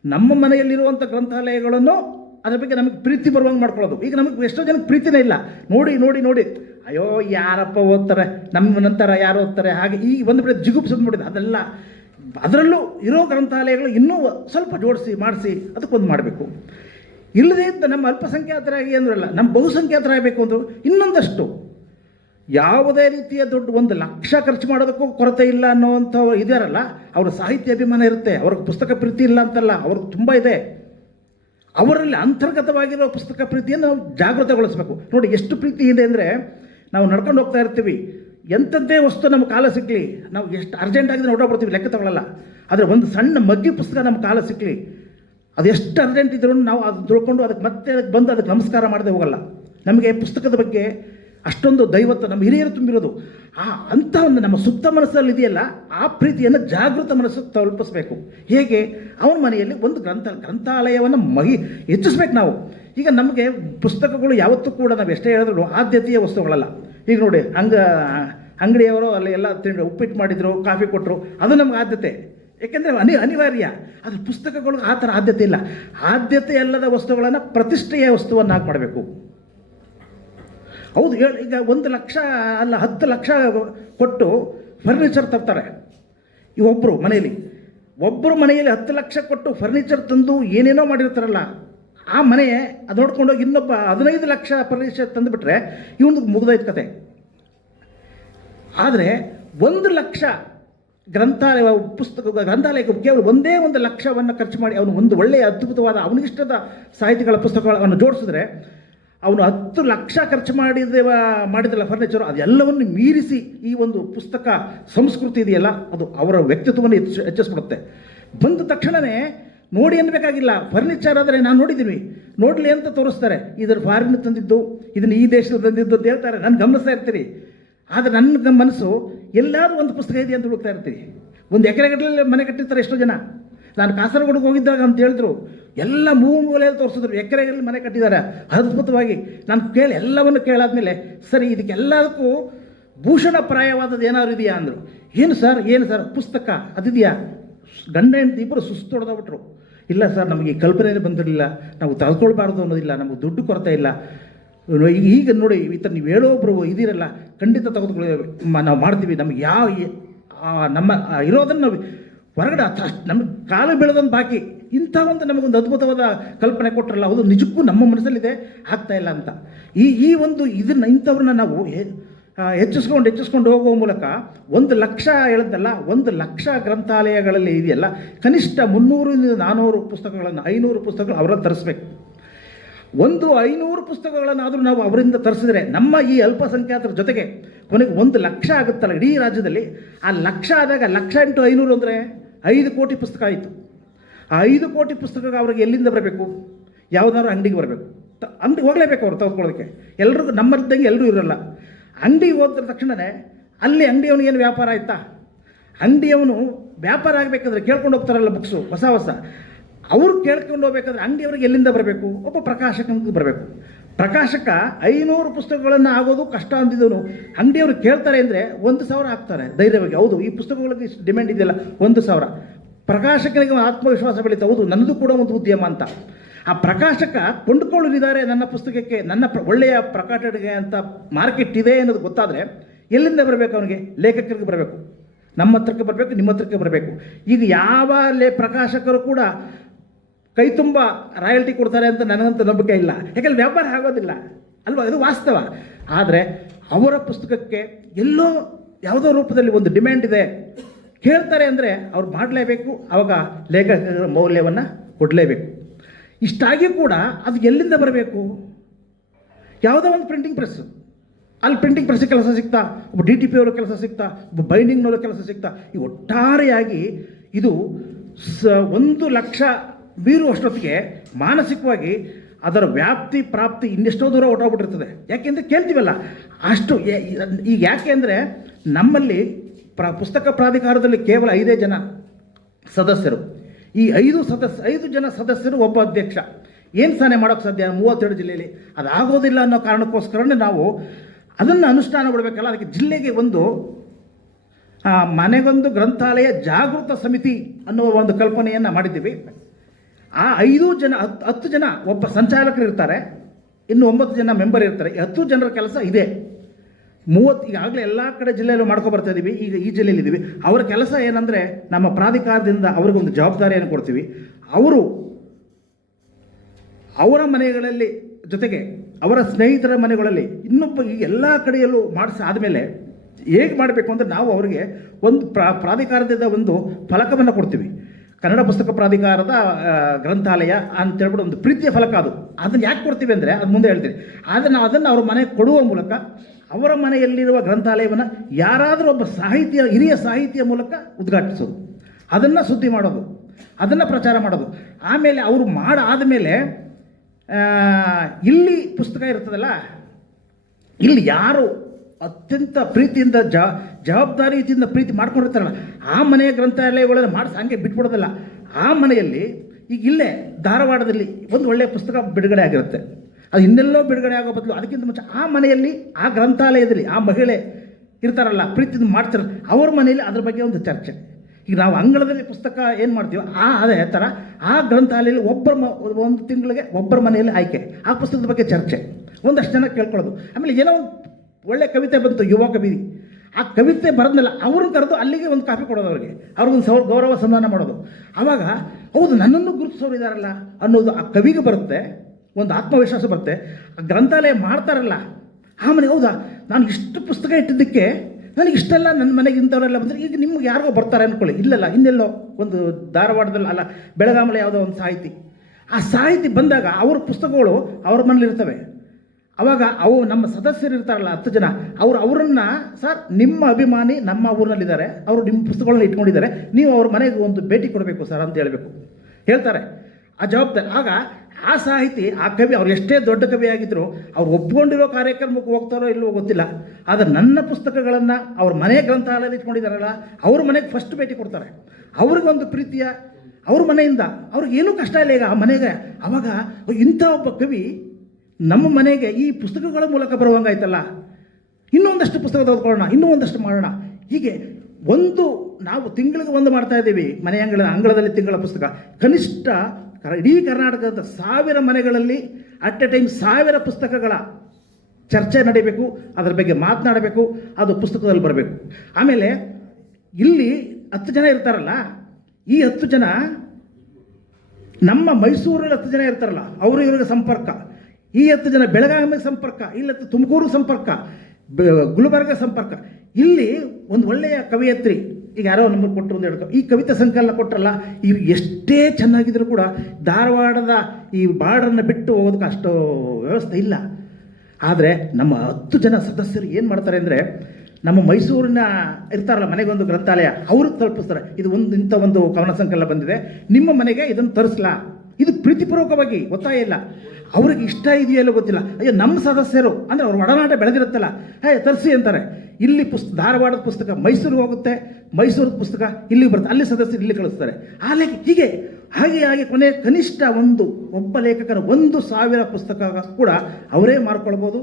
ನಮ್ಮ ಮನೆಯಲ್ಲಿರುವಂಥ ಗ್ರಂಥಾಲಯಗಳನ್ನು ಅದ್ರ ಬಗ್ಗೆ ನಮಗೆ ಪ್ರೀತಿ ಬರುವಂಗೆ ಮಾಡ್ಕೊಳ್ಳೋದು. ಈಗ ನಮಗೆ ಎಷ್ಟೋ ಜನಕ್ಕೆ ಪ್ರೀತಿನೇ ಇಲ್ಲ. ನೋಡಿ ನೋಡಿ ನೋಡಿ ಅಯ್ಯೋ ಯಾರಪ್ಪ ಓದ್ತಾರೆ, ನಮ್ಮ ನಂತರ ಯಾರು ಓದ್ತಾರೆ, ಹಾಗೆ ಈ ಒಂದು ಬಿಡ ಜಿಗುಪ್ಸಂದ್ಬಿಟ್ಟಿದೆ. ಅದೆಲ್ಲ ಅದರಲ್ಲೂ ಇರೋ ಗ್ರಂಥಾಲಯಗಳು ಇನ್ನೂ ಸ್ವಲ್ಪ ಜೋಡಿಸಿ ಮಾಡಿಸಿ ಅದಕ್ಕೊಂದು ಮಾಡಬೇಕು. ಇಲ್ಲದೇ ಇದ್ದ ನಮ್ಮ ಅಲ್ಪಸಂಖ್ಯಾತರಾಗಿ ಅಂದ್ರಲ್ಲ, ನಮ್ಮ ಬಹುಸಂಖ್ಯಾತರಾಗಬೇಕು ಅಂದರು ಇನ್ನೊಂದಷ್ಟು ಯಾವುದೇ ರೀತಿಯ ದೊಡ್ಡ 1 ಲಕ್ಷ ಖರ್ಚು ಮಾಡೋದಕ್ಕೂ ಕೊರತೆ ಇಲ್ಲ ಅನ್ನೋವಂಥ ಇದಾರಲ್ಲ, ಅವ್ರ ಸಾಹಿತ್ಯ ಅಭಿಮಾನ ಇರುತ್ತೆ, ಅವ್ರಿಗೆ ಪುಸ್ತಕ ಪ್ರೀತಿ ಇಲ್ಲ ಅಂತಲ್ಲ, ಅವ್ರಿಗೆ ತುಂಬ ಇದೆ. ಅವರಲ್ಲಿ ಅಂತರ್ಗತವಾಗಿರೋ ಪುಸ್ತಕ ಪ್ರೀತಿಯನ್ನು ನಾವು ಜಾಗೃತಗೊಳಿಸಬೇಕು. ನೋಡಿ ಎಷ್ಟು ಪ್ರೀತಿ ಇದೆ ಅಂದರೆ, ನಾವು ನಡ್ಕೊಂಡು ಹೋಗ್ತಾ ಇರ್ತೀವಿ, ಎಂಥದ್ದೇ ವಸ್ತು ನಮ್ಮ ಕಾಲ ಸಿಕ್ಕಲಿ, ನಾವು ಎಷ್ಟು ಅರ್ಜೆಂಟ್ ಆಗಿದೆ ಹೊರಟೋಗ್ಬಿಡ್ತೀವಿ, ಲೆಕ್ಕ ತಗೊಳ್ಳಲ್ಲ. ಆದರೆ ಒಂದು ಸಣ್ಣ ಮಗ್ಗಿ ಪುಸ್ತಕ ನಮ್ಮ ಕಾಲ ಸಿಕ್ಕಲಿ, ಅದು ಎಷ್ಟು ಅರ್ಜೆಂಟ್ ಇದ್ರೂ ನಾವು ಅದು ತಿಳ್ಕೊಂಡು ಅದಕ್ಕೆ ಮತ್ತೆ ಅದಕ್ಕೆ ಬಂದು ಅದಕ್ಕೆ ನಮಸ್ಕಾರ ಮಾಡದೆ ಹೋಗಲ್ಲ. ನಮಗೆ ಪುಸ್ತಕದ ಬಗ್ಗೆ ಅಷ್ಟೊಂದು ದೈವತ್ವ ನಮ್ಮ ಹಿರಿಯರು ತುಂಬಿರೋದು. ಅಂಥ ಒಂದು ನಮ್ಮ ಸುಪ್ತ ಮನಸ್ಸಲ್ಲಿ ಇದೆಯಲ್ಲ, ಆ ಪ್ರೀತಿಯನ್ನು ಜಾಗೃತ ಮನಸ್ಸು ತಲುಪಿಸ್ಬೇಕು. ಹೇಗೆ? ಅವನ ಮನೆಯಲ್ಲಿ ಒಂದು ಗ್ರಂಥಾಲಯವನ್ನು ಹೆಚ್ಚಿಸ್ಬೇಕು ನಾವು. ಈಗ ನಮಗೆ ಪುಸ್ತಕಗಳು ಯಾವತ್ತೂ ಕೂಡ ನಾವು ಎಷ್ಟೇ ಹೇಳಿದ್ರು ಆದ್ಯತೆಯ ವಸ್ತುಗಳಲ್ಲ. ಈಗ ನೋಡಿ ಅಂಗಡಿಯವರು ಅಲ್ಲಿ ಎಲ್ಲ ತಿಂಡಿ ಉಪ್ಪಿಟ್ಟು ಮಾಡಿದ್ರು, ಕಾಫಿ ಕೊಟ್ಟರು, ಅದು ನಮ್ಗೆ ಆದ್ಯತೆ. ಏಕೆಂದರೆ ಅನಿವಾರ್ಯ. ಅದು ಪುಸ್ತಕಗಳು ಆ ಥರ ಆದ್ಯತೆ ಇಲ್ಲ. ಆದ್ಯತೆ ಅಲ್ಲದ ವಸ್ತುಗಳನ್ನು ಪ್ರತಿಷ್ಠೆಯ ವಸ್ತುವನ್ನಾಗಿ ಮಾಡಬೇಕು. ಹೌದು, ಈಗ 1 ಲಕ್ಷ ಅಲ್ಲ 10 ಲಕ್ಷ ಕೊಟ್ಟು ಫರ್ನಿಚರ್ ತರ್ತಾರೆ. ಒಬ್ಬರು ಮನೆಯಲ್ಲಿ 10 ಲಕ್ಷ ಕೊಟ್ಟು ಫರ್ನಿಚರ್ ತಂದು ಏನೇನೋ ಮಾಡಿರ್ತಾರಲ್ಲ, ಆ ಮನೆ ಅದು ನೋಡ್ಕೊಂಡೋಗಿ ಇನ್ನೊಬ್ಬ 15 ಲಕ್ಷ ಫರ್ನಿಚರ್ ತಂದುಬಿಟ್ರೆ ಇವನು ಮುಗಿದೋಯ್ತು ಕತೆ. ಆದರೆ 1 ಲಕ್ಷ ಗ್ರಂಥಾಲಯಕ್ಕೆ ಕೇವಲ 1 ಲಕ್ಷವನ್ನು ಖರ್ಚು ಮಾಡಿ ಅವನು ಒಂದು ಒಳ್ಳೆಯ ಅದ್ಭುತವಾದ ಅವನಿಗಿಷ್ಟದ ಸಾಹಿತಿಗಳ ಪುಸ್ತಕಗಳನ್ನು ಜೋಡಿಸಿದ್ರೆ, ಅವನು 10 ಲಕ್ಷ ಖರ್ಚು ಮಾಡಿದಲ್ಲ ಫರ್ನಿಚರು, ಅದೆಲ್ಲವನ್ನು ಮೀರಿಸಿ ಈ ಒಂದು ಪುಸ್ತಕ ಸಂಸ್ಕೃತಿ ಇದೆಯಲ್ಲ, ಅದು ಅವರ ವ್ಯಕ್ತಿತ್ವವನ್ನು ಹೆಚ್ಚಿಸ್ಬಿಡುತ್ತೆ. ಬಂದ ತಕ್ಷಣವೇ ನೋಡಿ ಅನ್ಬೇಕಾಗಿಲ್ಲ. ಫರ್ನಿಚರ್ ಆದರೆ ನಾನು ನೋಡಿದ್ದೀನಿ, ನೋಡಲಿ ಅಂತ ತೋರಿಸ್ತಾರೆ, ಇದರ ಫಾರಿನ್ ತಂದಿದ್ದು, ಇದನ್ನು ಈ ದೇಶದಲ್ಲಿ ತಂದಿದ್ದು ಅಂತ ಹೇಳ್ತಾರೆ. ನಾನು ಗಮನಿಸ್ತಾ ಇರ್ತೀನಿ. ಆದರೆ ನನ್ನ ಮನಸ್ಸು ಎಲ್ಲಾದರೂ ಒಂದು ಪುಸ್ತಕ ಇದೆ ಅಂತ ಹುಡುಕ್ತಾ ಇರ್ತೀವಿ. 1 ಎಕರೆಗಟ್ಟಲೆ ಮನೆ ಕಟ್ಟಿರ್ತಾರೆ ಎಷ್ಟೋ ಜನ. ನಾನು ಕಾಸರಗೋಡಿಗೆ ಹೋಗಿದ್ದಾಗ ಅಂತ ಹೇಳಿದ್ರು, ಎಲ್ಲ ಮೂಲೆಯಲ್ಲಿ ತೋರಿಸಿದ್ರು, ಎಕರೆಗಳಲ್ಲಿ ಮನೆ ಕಟ್ಟಿದ್ದಾರೆ ಅದ್ಭುತವಾಗಿ. ನಾನು ಎಲ್ಲವನ್ನು ಕೇಳಾದ್ಮೇಲೆ, ಸರಿ ಇದಕ್ಕೆಲ್ಲದಕ್ಕೂ ಭೂಷಣಪ್ರಾಯವಾದದ್ದು ಏನಾದ್ರು ಇದೆಯಾ ಅಂದರು. ಏನು ಸರ್ ಪುಸ್ತಕ ಅದಿದೆಯಾ? ಗಂಡ ಹೆಂಡತಿ ಇಬ್ಬರು ಸುಸ್ತು ಹೊಡೆದೋಗ್ಬಿಟ್ರು. ಇಲ್ಲ ಸರ್, ನಮಗೆ ಈ ಕಲ್ಪನೆಯೇ ಬಂದಿರಲಿಲ್ಲ, ನಾವು ತೆಗೆದುಕೊಳ್ಬಾರ್ದು ಅನ್ನೋದಿಲ್ಲ, ನಮಗೆ ದುಡ್ಡು ಕೊರತೆ ಇಲ್ಲ. ಈಗ ನೋಡಿ ಈ ಥರ ನೀವು ಹೇಳೋಬ್ರು ಇದಿರಲ್ಲ, ಖಂಡಿತ ತೆಗೆದುಕೊಳ್ಳಿ, ನಾವು ಮಾಡ್ತೀವಿ. ನಮಗೆ ನಮ್ಮ ಇರೋದನ್ನು ನಾವು ಹೊರಗಡೆ ನಮಗೆ ಕಾಲು ಬೀಳೋದೊಂದು ಬಾಕಿ. ಇಂಥ ಒಂದು ನಮಗೊಂದು ಅದ್ಭುತವಾದ ಕಲ್ಪನೆ ಕೊಟ್ಟರಲ್ಲ, ಅದು ನಿಜಕ್ಕೂ ನಮ್ಮ ಮನಸ್ಸಲ್ಲಿದೆ, ಆಗ್ತಾ ಇಲ್ಲ ಅಂತ. ಈ ಒಂದು ಇಂಥವ್ರನ್ನ ನಾವು ಹೆಚ್ಚಿಸ್ಕೊಂಡು ಹೋಗುವ ಮೂಲಕ 1 ಲಕ್ಷ ಹೇಳಿದ್ದಲ್ಲ, 1 ಲಕ್ಷ ಗ್ರಂಥಾಲಯಗಳಲ್ಲಿ ಇದೆಯಲ್ಲ, ಕನಿಷ್ಠ 300-400 ಪುಸ್ತಕಗಳನ್ನು, 500 ಪುಸ್ತಕಗಳು ಅವರಲ್ಲಿ ತರಿಸ್ಬೇಕು. 500 ಪುಸ್ತಕಗಳನ್ನಾದರೂ ನಾವು ಅವರಿಂದ ತರಿಸಿದ್ರೆ ನಮ್ಮ ಈ ಅಲ್ಪಸಂಖ್ಯಾತರ ಜೊತೆಗೆ ಕೊನೆಗೆ 1 ಲಕ್ಷ ಆಗುತ್ತಲ್ಲ ಇಡೀ ರಾಜ್ಯದಲ್ಲಿ. ಆ ಲಕ್ಷ ಆದಾಗ 1,00,000 × 500 ಅಂದರೆ 5 ಕೋಟಿ ಪುಸ್ತಕ ಆಯಿತು. ಆ 5 ಕೋಟಿ ಪುಸ್ತಕ ಅವ್ರಿಗೆ ಎಲ್ಲಿಂದ ಬರಬೇಕು? ಯಾವುದಾದ್ರು ಅಂಗಡಿಗೆ ಬರಬೇಕು. ಅಂಗಡಿಗೆ ಹೋಗಲೇಬೇಕು ಅವ್ರು ತೆಗೆದುಕೊಳ್ಳೋದಕ್ಕೆ. ಎಲ್ರಿಗೂ ನಮ್ಮಲ್ಲಿದ್ದಂಗೆ ಎಲ್ಲರೂ ಇರೋಲ್ಲ. ಅಂಗಡಿಗೆ ಹೋದ ತಕ್ಷಣವೇ ಅಲ್ಲಿ ಅಂಗಡಿಯವನಿಗೆ ಏನು ವ್ಯಾಪಾರ ಆಯ್ತಾ? ಅಂಗಡಿಯವನು ವ್ಯಾಪಾರ ಆಗಬೇಕಾದ್ರೆ ಕೇಳ್ಕೊಂಡು ಹೋಗ್ತಾರಲ್ಲ ಬುಕ್ಸು ಹೊಸ ಅವರು ಕೇಳ್ಕೊಂಡು ಹೋಗ್ಬೇಕಾದ್ರೆ ಅಂಗಡಿಯವ್ರಿಗೆ ಎಲ್ಲಿಂದ ಬರಬೇಕು? ಒಬ್ಬ ಪ್ರಕಾಶಕನಿಗೆ ಬರಬೇಕು. ಪ್ರಕಾಶಕ 500 ಪುಸ್ತಕಗಳನ್ನು ಆಗೋದು ಕಷ್ಟ ಅಂದಿದ್ದವನು ಅಂಗಡಿಯವರು ಕೇಳ್ತಾರೆ ಅಂದರೆ 1,000 ಹಾಕ್ತಾರೆ ಧೈರ್ಯವಾಗಿ. ಹೌದು, ಈ ಪುಸ್ತಕಗಳಿಗೆ ಡಿಮ್ಯಾಂಡ್ ಇದೆಯಲ್ಲ, 1,000. ಪ್ರಕಾಶಕನಿಗೆ ಆತ್ಮವಿಶ್ವಾಸ ಬೆಳೀತಾ, ಹೌದು ನನ್ನದು ಕೂಡ ಒಂದು ಉದ್ಯಮ ಅಂತ. ಆ ಪ್ರಕಾಶಕ ಕೊಂಡುಕೊಳ್ಳಿದ್ದಾರೆ ನನ್ನ ಪುಸ್ತಕಕ್ಕೆ, ನನ್ನ ಒಳ್ಳೆಯ ಪ್ರಕಟಣೆಗೆ ಅಂತ ಮಾರ್ಕೆಟ್ ಇದೆ ಅನ್ನೋದು ಗೊತ್ತಾದರೆ ಎಲ್ಲಿಂದ ಬರಬೇಕು? ಅವನಿಗೆ ಲೇಖಕರಿಗೆ ಬರಬೇಕು, ನಮ್ಮ ಹತ್ರಕ್ಕೆ ಬರಬೇಕು, ನಿಮ್ಮ ಹತ್ರಕ್ಕೆ ಬರಬೇಕು. ಈಗ ಯಾವ ಪ್ರಕಾಶಕರು ಕೂಡ ಕೈ ತುಂಬ ರಾಯಲ್ಟಿ ಕೊಡ್ತಾರೆ ಅಂತ ನನಗಂತೂ ನಂಬಿಕೆ ಇಲ್ಲ. ಯಾಕಂದ್ರೆ ವ್ಯಾಪಾರ ಆಗೋದಿಲ್ಲ ಅಲ್ವಾ, ಇದು ವಾಸ್ತವ. ಆದರೆ ಅವರ ಪುಸ್ತಕಕ್ಕೆ ಎಲ್ಲೋ ಯಾವುದೋ ರೂಪದಲ್ಲಿ ಒಂದು ಡಿಮ್ಯಾಂಡ್ ಇದೆ, ಕೇಳ್ತಾರೆ ಅಂದರೆ ಅವ್ರು ಮಾಡಲೇಬೇಕು. ಆವಾಗ ಲೇಖಕರ ಮೌಲ್ಯವನ್ನು ಕೊಡಲೇಬೇಕು. ಇಷ್ಟಾಗಿ ಕೂಡ ಅದು ಎಲ್ಲಿಂದ ಬರಬೇಕು? ಯಾವುದೋ ಒಂದು ಪ್ರಿಂಟಿಂಗ್ ಪ್ರೆಸ್, ಅಲ್ಲಿ ಪ್ರಿಂಟಿಂಗ್ ಪ್ರೆಸ್ಸಿಗೆ ಕೆಲಸ ಸಿಗ್ತಾ, ಒಬ್ಬ DTP ಅವ್ರ ಕೆಲಸ ಸಿಗ್ತಾ, ಒಬ್ಬ ಬೈಂಡಿಂಗ್ನವ್ರ ಕೆಲಸ ಸಿಗ್ತಾ. ಈ ಒಟ್ಟಾರೆಯಾಗಿ ಇದು 1 ಲಕ್ಷ ಮೀರುವಷ್ಟೊತ್ತಿಗೆ ಮಾನಸಿಕವಾಗಿ ಅದರ ವ್ಯಾಪ್ತಿ ಪ್ರಾಪ್ತಿ ಇನ್ನೆಷ್ಟೋ ದೂರ ಹೊರಟೋಗ್ಬಿಟ್ಟಿರ್ತದೆ. ಯಾಕೆಂದರೆ ಕೇಳ್ತೀವಲ್ಲ ಅಷ್ಟು. ಈಗ ಯಾಕೆ ಅಂದರೆ ನಮ್ಮಲ್ಲಿ ಪುಸ್ತಕ ಪ್ರಾಧಿಕಾರದಲ್ಲಿ ಕೇವಲ 5 ಜನ ಸದಸ್ಯರು. ಈ 5 ಜನ ಸದಸ್ಯರು, ಒಬ್ಬ ಅಧ್ಯಕ್ಷ. ಏನು ಸಾಧನೆ ಮಾಡೋಕ್ಕೆ ಸಾಧ್ಯ 32 ಜಿಲ್ಲೆಯಲ್ಲಿ? ಅದಾಗೋದಿಲ್ಲ ಅನ್ನೋ ಕಾರಣಕ್ಕೋಸ್ಕರನೇ ನಾವು ಅದನ್ನು ಅನುಷ್ಠಾನ ಬಿಡಬೇಕಲ್ಲ. ಅದಕ್ಕೆ ಜಿಲ್ಲೆಗೆ ಒಂದು ಮನೆಗೊಂದು ಗ್ರಂಥಾಲಯ ಜಾಗೃತ ಸಮಿತಿ ಅನ್ನುವ ಒಂದು ಕಲ್ಪನೆಯನ್ನು ಮಾಡಿದ್ದೀವಿ. ಆ 5 ಜನ 10 ಜನ ಒಬ್ಬ ಸಂಚಾಲಕರು ಇರ್ತಾರೆ, ಇನ್ನು 9 ಜನ ಮೆಂಬರ್ ಇರ್ತಾರೆ. 10 ಜನರ ಕೆಲಸ ಇದೆ. 30 ಈಗಾಗಲೇ ಎಲ್ಲ ಕಡೆ ಜಿಲ್ಲೆಯಲ್ಲೂ ಬರ್ತಾ ಇದ್ದೀವಿ. ಈಗ ಈ ಜಿಲ್ಲೆಯಲ್ಲಿ ಇದ್ದೀವಿ. ಅವರ ಕೆಲಸ ಏನಂದರೆ, ನಮ್ಮ ಪ್ರಾಧಿಕಾರದಿಂದ ಅವ್ರಿಗೊಂದು ಜವಾಬ್ದಾರಿಯನ್ನು ಕೊಡ್ತೀವಿ. ಅವರು ಅವರ ಮನೆಗಳಲ್ಲಿ ಜೊತೆಗೆ ಅವರ ಸ್ನೇಹಿತರ ಮನೆಗಳಲ್ಲಿ ಇನ್ನೊಬ್ಬ ಈ ಎಲ್ಲ ಕಡೆಯಲ್ಲೂ ಮಾಡಿಸಿ ಆದಮೇಲೆ ಹೇಗೆ ಮಾಡಬೇಕು ಅಂದರೆ, ನಾವು ಅವರಿಗೆ ಒಂದು ಪ್ರಾಧಿಕಾರದಿಂದ ಒಂದು ಫಲಕವನ್ನು ಕೊಡ್ತೀವಿ. ಕನ್ನಡ ಪುಸ್ತಕ ಪ್ರಾಧಿಕಾರದ ಗ್ರಂಥಾಲಯ ಅಂತೇಳ್ಬಿಟ್ಟು ಒಂದು ಪ್ರೀತಿಯ ಫಲಕ. ಅದನ್ನು ಯಾಕೆ ಕೊಡ್ತೀವಿ ಅಂದರೆ, ಅದು ಮುಂದೆ ಹೇಳ್ತೀವಿ. ಅದನ್ನು ಅವ್ರ ಮನೆಗೆ ಕೊಡುವ ಮೂಲಕ ಅವರ ಮನೆಯಲ್ಲಿರುವ ಗ್ರಂಥಾಲಯವನ್ನು ಯಾರಾದರೂ ಒಬ್ಬ ಹಿರಿಯ ಸಾಹಿತಿಯ ಮೂಲಕ ಉದ್ಘಾಟಿಸೋದು, ಅದನ್ನು ಸುದ್ದಿ ಮಾಡೋದು, ಅದನ್ನು ಪ್ರಚಾರ ಮಾಡೋದು. ಆಮೇಲೆ ಅವರು ಆದಮೇಲೆ ಇಲ್ಲಿ ಪುಸ್ತಕ ಇರ್ತದಲ್ಲ, ಇಲ್ಲಿ ಯಾರು ಅತ್ಯಂತ ಪ್ರೀತಿಯಿಂದ ಜವಾಬ್ದಾರಿಯಿಂದ ಪ್ರೀತಿ ಮಾಡ್ಕೊಂಡಿರ್ತಾರಲ್ಲ, ಆ ಮನೆಯ ಗ್ರಂಥಾಲಯಗಳನ್ನು ಮಾಡಿಸಿ ಹಂಗೆ ಬಿಟ್ಬಿಡೋದಲ್ಲ. ಆ ಮನೆಯಲ್ಲಿ ಈಗ ಇಲ್ಲೇ ಧಾರವಾಡದಲ್ಲಿ ಒಂದು ಒಳ್ಳೆಯ ಪುಸ್ತಕ ಬಿಡುಗಡೆ ಆಗಿರುತ್ತೆ. ಅದು ಇನ್ನೆಲ್ಲೋ ಬಿಡುಗಡೆ ಆಗೋ ಬದಲು ಅದಕ್ಕಿಂತ ಮುಂಚೆ ಆ ಮನೆಯಲ್ಲಿ, ಆ ಗ್ರಂಥಾಲಯದಲ್ಲಿ ಆ ಮಹಿಳೆ ಇರ್ತಾರಲ್ಲ, ಪ್ರೀತಿಯಿಂದ ಮಾಡ್ತಾರೆ, ಅವ್ರ ಮನೆಯಲ್ಲಿ ಅದ್ರ ಬಗ್ಗೆ ಒಂದು ಚರ್ಚೆ. ಈಗ ನಾವು ಅಂಗಳದಲ್ಲಿ ಪುಸ್ತಕ ಏನು ಮಾಡ್ತೀವೋ ಅದೇ ಥರ ಆ ಗ್ರಂಥಾಲಯದಲ್ಲಿ ಒಂದು ತಿಂಗಳಿಗೆ ಒಬ್ಬರ ಮನೆಯಲ್ಲಿ ಆಯ್ಕೆ, ಆ ಪುಸ್ತಕದ ಬಗ್ಗೆ ಚರ್ಚೆ, ಒಂದಷ್ಟು ಜನ ಕೇಳ್ಕೊಳ್ಳೋದು. ಆಮೇಲೆ ಏನೋ ಒಂದು ಒಳ್ಳೆ ಕವಿತೆ ಬಂತು, ಯುವ ಕವಿ, ಆ ಕವಿತೆ ಬರೆದ್ಮೇಲೆ ಅವ್ರನ್ನ ಕರೆದು ಅಲ್ಲಿಗೆ ಒಂದು ಕಾಪಿ ಕೊಡೋದು, ಅವ್ರಿಗೊಂದು ಗೌರವ ಸನ್ಮಾನ ಮಾಡೋದು. ಆವಾಗ ಹೌದು, ನನ್ನನ್ನು ಗುರುತಿಸೋರು ಇದ್ದಾರಲ್ಲ ಅನ್ನೋದು ಆ ಕವಿಗೆ ಬರುತ್ತೆ, ಒಂದು ಆತ್ಮವಿಶ್ವಾಸ ಬರುತ್ತೆ. ಆ ಗ್ರಂಥಾಲಯ ಮಾಡ್ತಾರಲ್ಲ ಆ ಮನೆ, ಹೌದಾ ನಾನು ಇಷ್ಟು ಪುಸ್ತಕ ಇಟ್ಟಿದ್ದಕ್ಕೆ ನನಗೆ ಇಷ್ಟೆಲ್ಲ ನನ್ನ ಮನೆಗೆ ಇಂಥವರೆಲ್ಲ ಬಂದರೆ ಈಗ ನಿಮ್ಗೆ ಯಾರಿಗೋ ಬರ್ತಾರೆ ಅಂದ್ಕೊಳ್ಳಿ. ಇಲ್ಲೆಲ್ಲ ಇನ್ನೆಲ್ಲೋ ಒಂದು ಧಾರವಾಡದಲ್ಲಿ ಅಲ್ಲ, ಬೆಳಗಾಮಲ್ಲಿ ಯಾವುದೋ ಒಂದು ಸಾಹಿತಿ, ಆ ಸಾಹಿತಿ ಬಂದಾಗ ಅವ್ರ ಪುಸ್ತಕಗಳು ಅವ್ರ ಮನೇಲಿರ್ತವೆ. ಆವಾಗ ನಮ್ಮ ಸದಸ್ಯರು ಇರ್ತಾರಲ್ಲ 10 ಜನ, ಅವರನ್ನು ಸರ್ ನಿಮ್ಮ ಅಭಿಮಾನಿ ನಮ್ಮ ಊರಿನಲ್ಲಿದ್ದಾರೆ, ಅವರು ನಿಮ್ಮ ಪುಸ್ತಕಗಳನ್ನ ಇಟ್ಕೊಂಡಿದ್ದಾರೆ, ನೀವು ಅವ್ರ ಮನೆಗೆ ಒಂದು ಭೇಟಿ ಕೊಡಬೇಕು ಸರ್ ಅಂತ ಹೇಳ್ತಾರೆ. ಆ ಜವಾಬ್ದಾರಿ. ಆಗ ಆ ಸಾಹಿತಿ, ಆ ಕವಿ, ಅವ್ರು ಎಷ್ಟೇ ದೊಡ್ಡ ಕವಿ ಆಗಿದ್ರು, ಅವ್ರು ಒಪ್ಕೊಂಡಿರೋ ಕಾರ್ಯಕ್ರಮಕ್ಕೆ ಹೋಗ್ತಾರೋ ಇಲ್ಲವೋ ಗೊತ್ತಿಲ್ಲ, ಆದರೆ ನನ್ನ ಪುಸ್ತಕಗಳನ್ನು ಅವ್ರ ಮನೆ ಗ್ರಂಥಾಲಯದಲ್ಲಿ ಇಟ್ಕೊಂಡಿದ್ದಾರಲ್ಲ, ಅವ್ರ ಮನೆಗೆ ಫಸ್ಟ್ ಭೇಟಿ ಕೊಡ್ತಾರೆ. ಅವ್ರಿಗೊಂದು ಪ್ರೀತಿಯ, ಅವ್ರ ಮನೆಯಿಂದ ಅವ್ರಿಗೇನೂ ಕಷ್ಟ ಇಲ್ಲ ಈಗ ಆ ಮನೆಗೆ. ಆವಾಗ ಇಂಥ ಒಬ್ಬ ಕವಿ ನಮ್ಮ ಮನೆಗೆ ಈ ಪುಸ್ತಕಗಳ ಮೂಲಕ ಬರುವಂಗಾಯ್ತಲ್ಲ, ಇನ್ನೂ ಒಂದಷ್ಟು ಪುಸ್ತಕ ತೆಗೆದುಕೊಳ್ಳೋಣ, ಇನ್ನೂ ಒಂದಷ್ಟು ಮಾಡೋಣ. ಹೀಗೆ ನಾವು ತಿಂಗಳಿಗೆ ಒಂದು ಮಾಡ್ತಾ ಇದ್ದೀವಿ. ಅಂಗಳದಲ್ಲಿ ತಿಂಗಳ ಪುಸ್ತಕ ಕನಿಷ್ಠ ಇಡೀ ಕರ್ನಾಟಕದ 1000 ಮನೆಗಳಲ್ಲಿ ಅಟ್ ಎ ಟೈಮ್ 1000 ಪುಸ್ತಕಗಳ ಚರ್ಚೆ ನಡೀಬೇಕು, ಅದರ ಬಗ್ಗೆ ಮಾತನಾಡಬೇಕು, ಅದು ಪುಸ್ತಕದಲ್ಲಿ ಬರಬೇಕು. ಆಮೇಲೆ ಇಲ್ಲಿ 10 ಜನ ಇರ್ತಾರಲ್ಲ, ಈ 10 ಜನ ನಮ್ಮ ಮೈಸೂರಲ್ಲಿ 10 ಜನ ಇರ್ತಾರಲ್ಲ, ಇವ್ರಿಗೆ ಸಂಪರ್ಕ. ಈ 10 ಜನ ಬೆಳಗಾವಿಗೆ ಸಂಪರ್ಕ, ಇಲ್ಲ ತುಮಕೂರು ಸಂಪರ್ಕ, ಗುಲ್ಬರ್ಗ ಸಂಪರ್ಕ. ಇಲ್ಲಿ ಒಂದು ಒಳ್ಳೆಯ ಕವಿಯತ್ರಿ, ಈಗ ಯಾರೋ ನಮಗೆ ಕೊಟ್ಟರು ಒಂದು ಹೇಳ್ಕೊ, ಈ ಕವಿತಾ ಸಂಕಲನ ಕೊಟ್ಟರಲ್ಲ, ಇವು ಎಷ್ಟೇ ಚೆನ್ನಾಗಿದ್ರು ಕೂಡ ಧಾರವಾಡದ ಈ ಬಾರ್ಡರನ್ನು ಬಿಟ್ಟು ಹೋಗೋದಕ್ಕೆ ಅಷ್ಟು ವ್ಯವಸ್ಥೆ ಇಲ್ಲ. ಆದರೆ ನಮ್ಮ 10 ಜನ ಸದಸ್ಯರು ಏನು ಮಾಡ್ತಾರೆ ಅಂದರೆ, ನಮ್ಮ ಮೈಸೂರಿನ ಇರ್ತಾರಲ್ಲ ಮನೆಗೊಂದು ಗ್ರಂಥಾಲಯ, ಅವ್ರಿಗೆ ತಲುಪಿಸ್ತಾರೆ. ಇದು ಇಂಥ ಒಂದು ಕವನ ಸಂಕಲನ ಬಂದಿದೆ, ನಿಮ್ಮ ಮನೆಗೆ ಇದನ್ನು ತರಿಸ್ಲಾ. ಇದು ಪ್ರೀತಿಪೂರ್ವಕವಾಗಿ, ಒತ್ತಾಯ ಇಲ್ಲ. ಅವ್ರಿಗೆ ಇಷ್ಟ ಇದೆಯಲ್ಲೋ ಗೊತ್ತಿಲ್ಲ. ಅಯ್ಯೋ ನಮ್ಮ ಸದಸ್ಯರು ಅಂದರೆ ಅವ್ರ ಒಡನಾಟ ಬೆಳೆದಿರುತ್ತಲ್ಲ, ತರಿಸಿ ಅಂತಾರೆ. ಇಲ್ಲಿ ಧಾರವಾಡದ ಪುಸ್ತಕ ಮೈಸೂರಿಗೆ ಹೋಗುತ್ತೆ, ಮೈಸೂರದ ಪುಸ್ತಕ ಇಲ್ಲಿಗೆ ಬರುತ್ತೆ, ಅಲ್ಲಿ ಸದಸ್ಯರು ಇಲ್ಲಿ ಕಳಿಸ್ತಾರೆ. ಆ ಲೇಖ ಹಾಗೆ ಕೊನೆ ಕನಿಷ್ಠ ಒಬ್ಬ ಲೇಖಕನ 1000 ಪುಸ್ತಕ ಕೂಡ ಅವರೇ ಮಾರ್ಕೊಳ್ಬೋದು,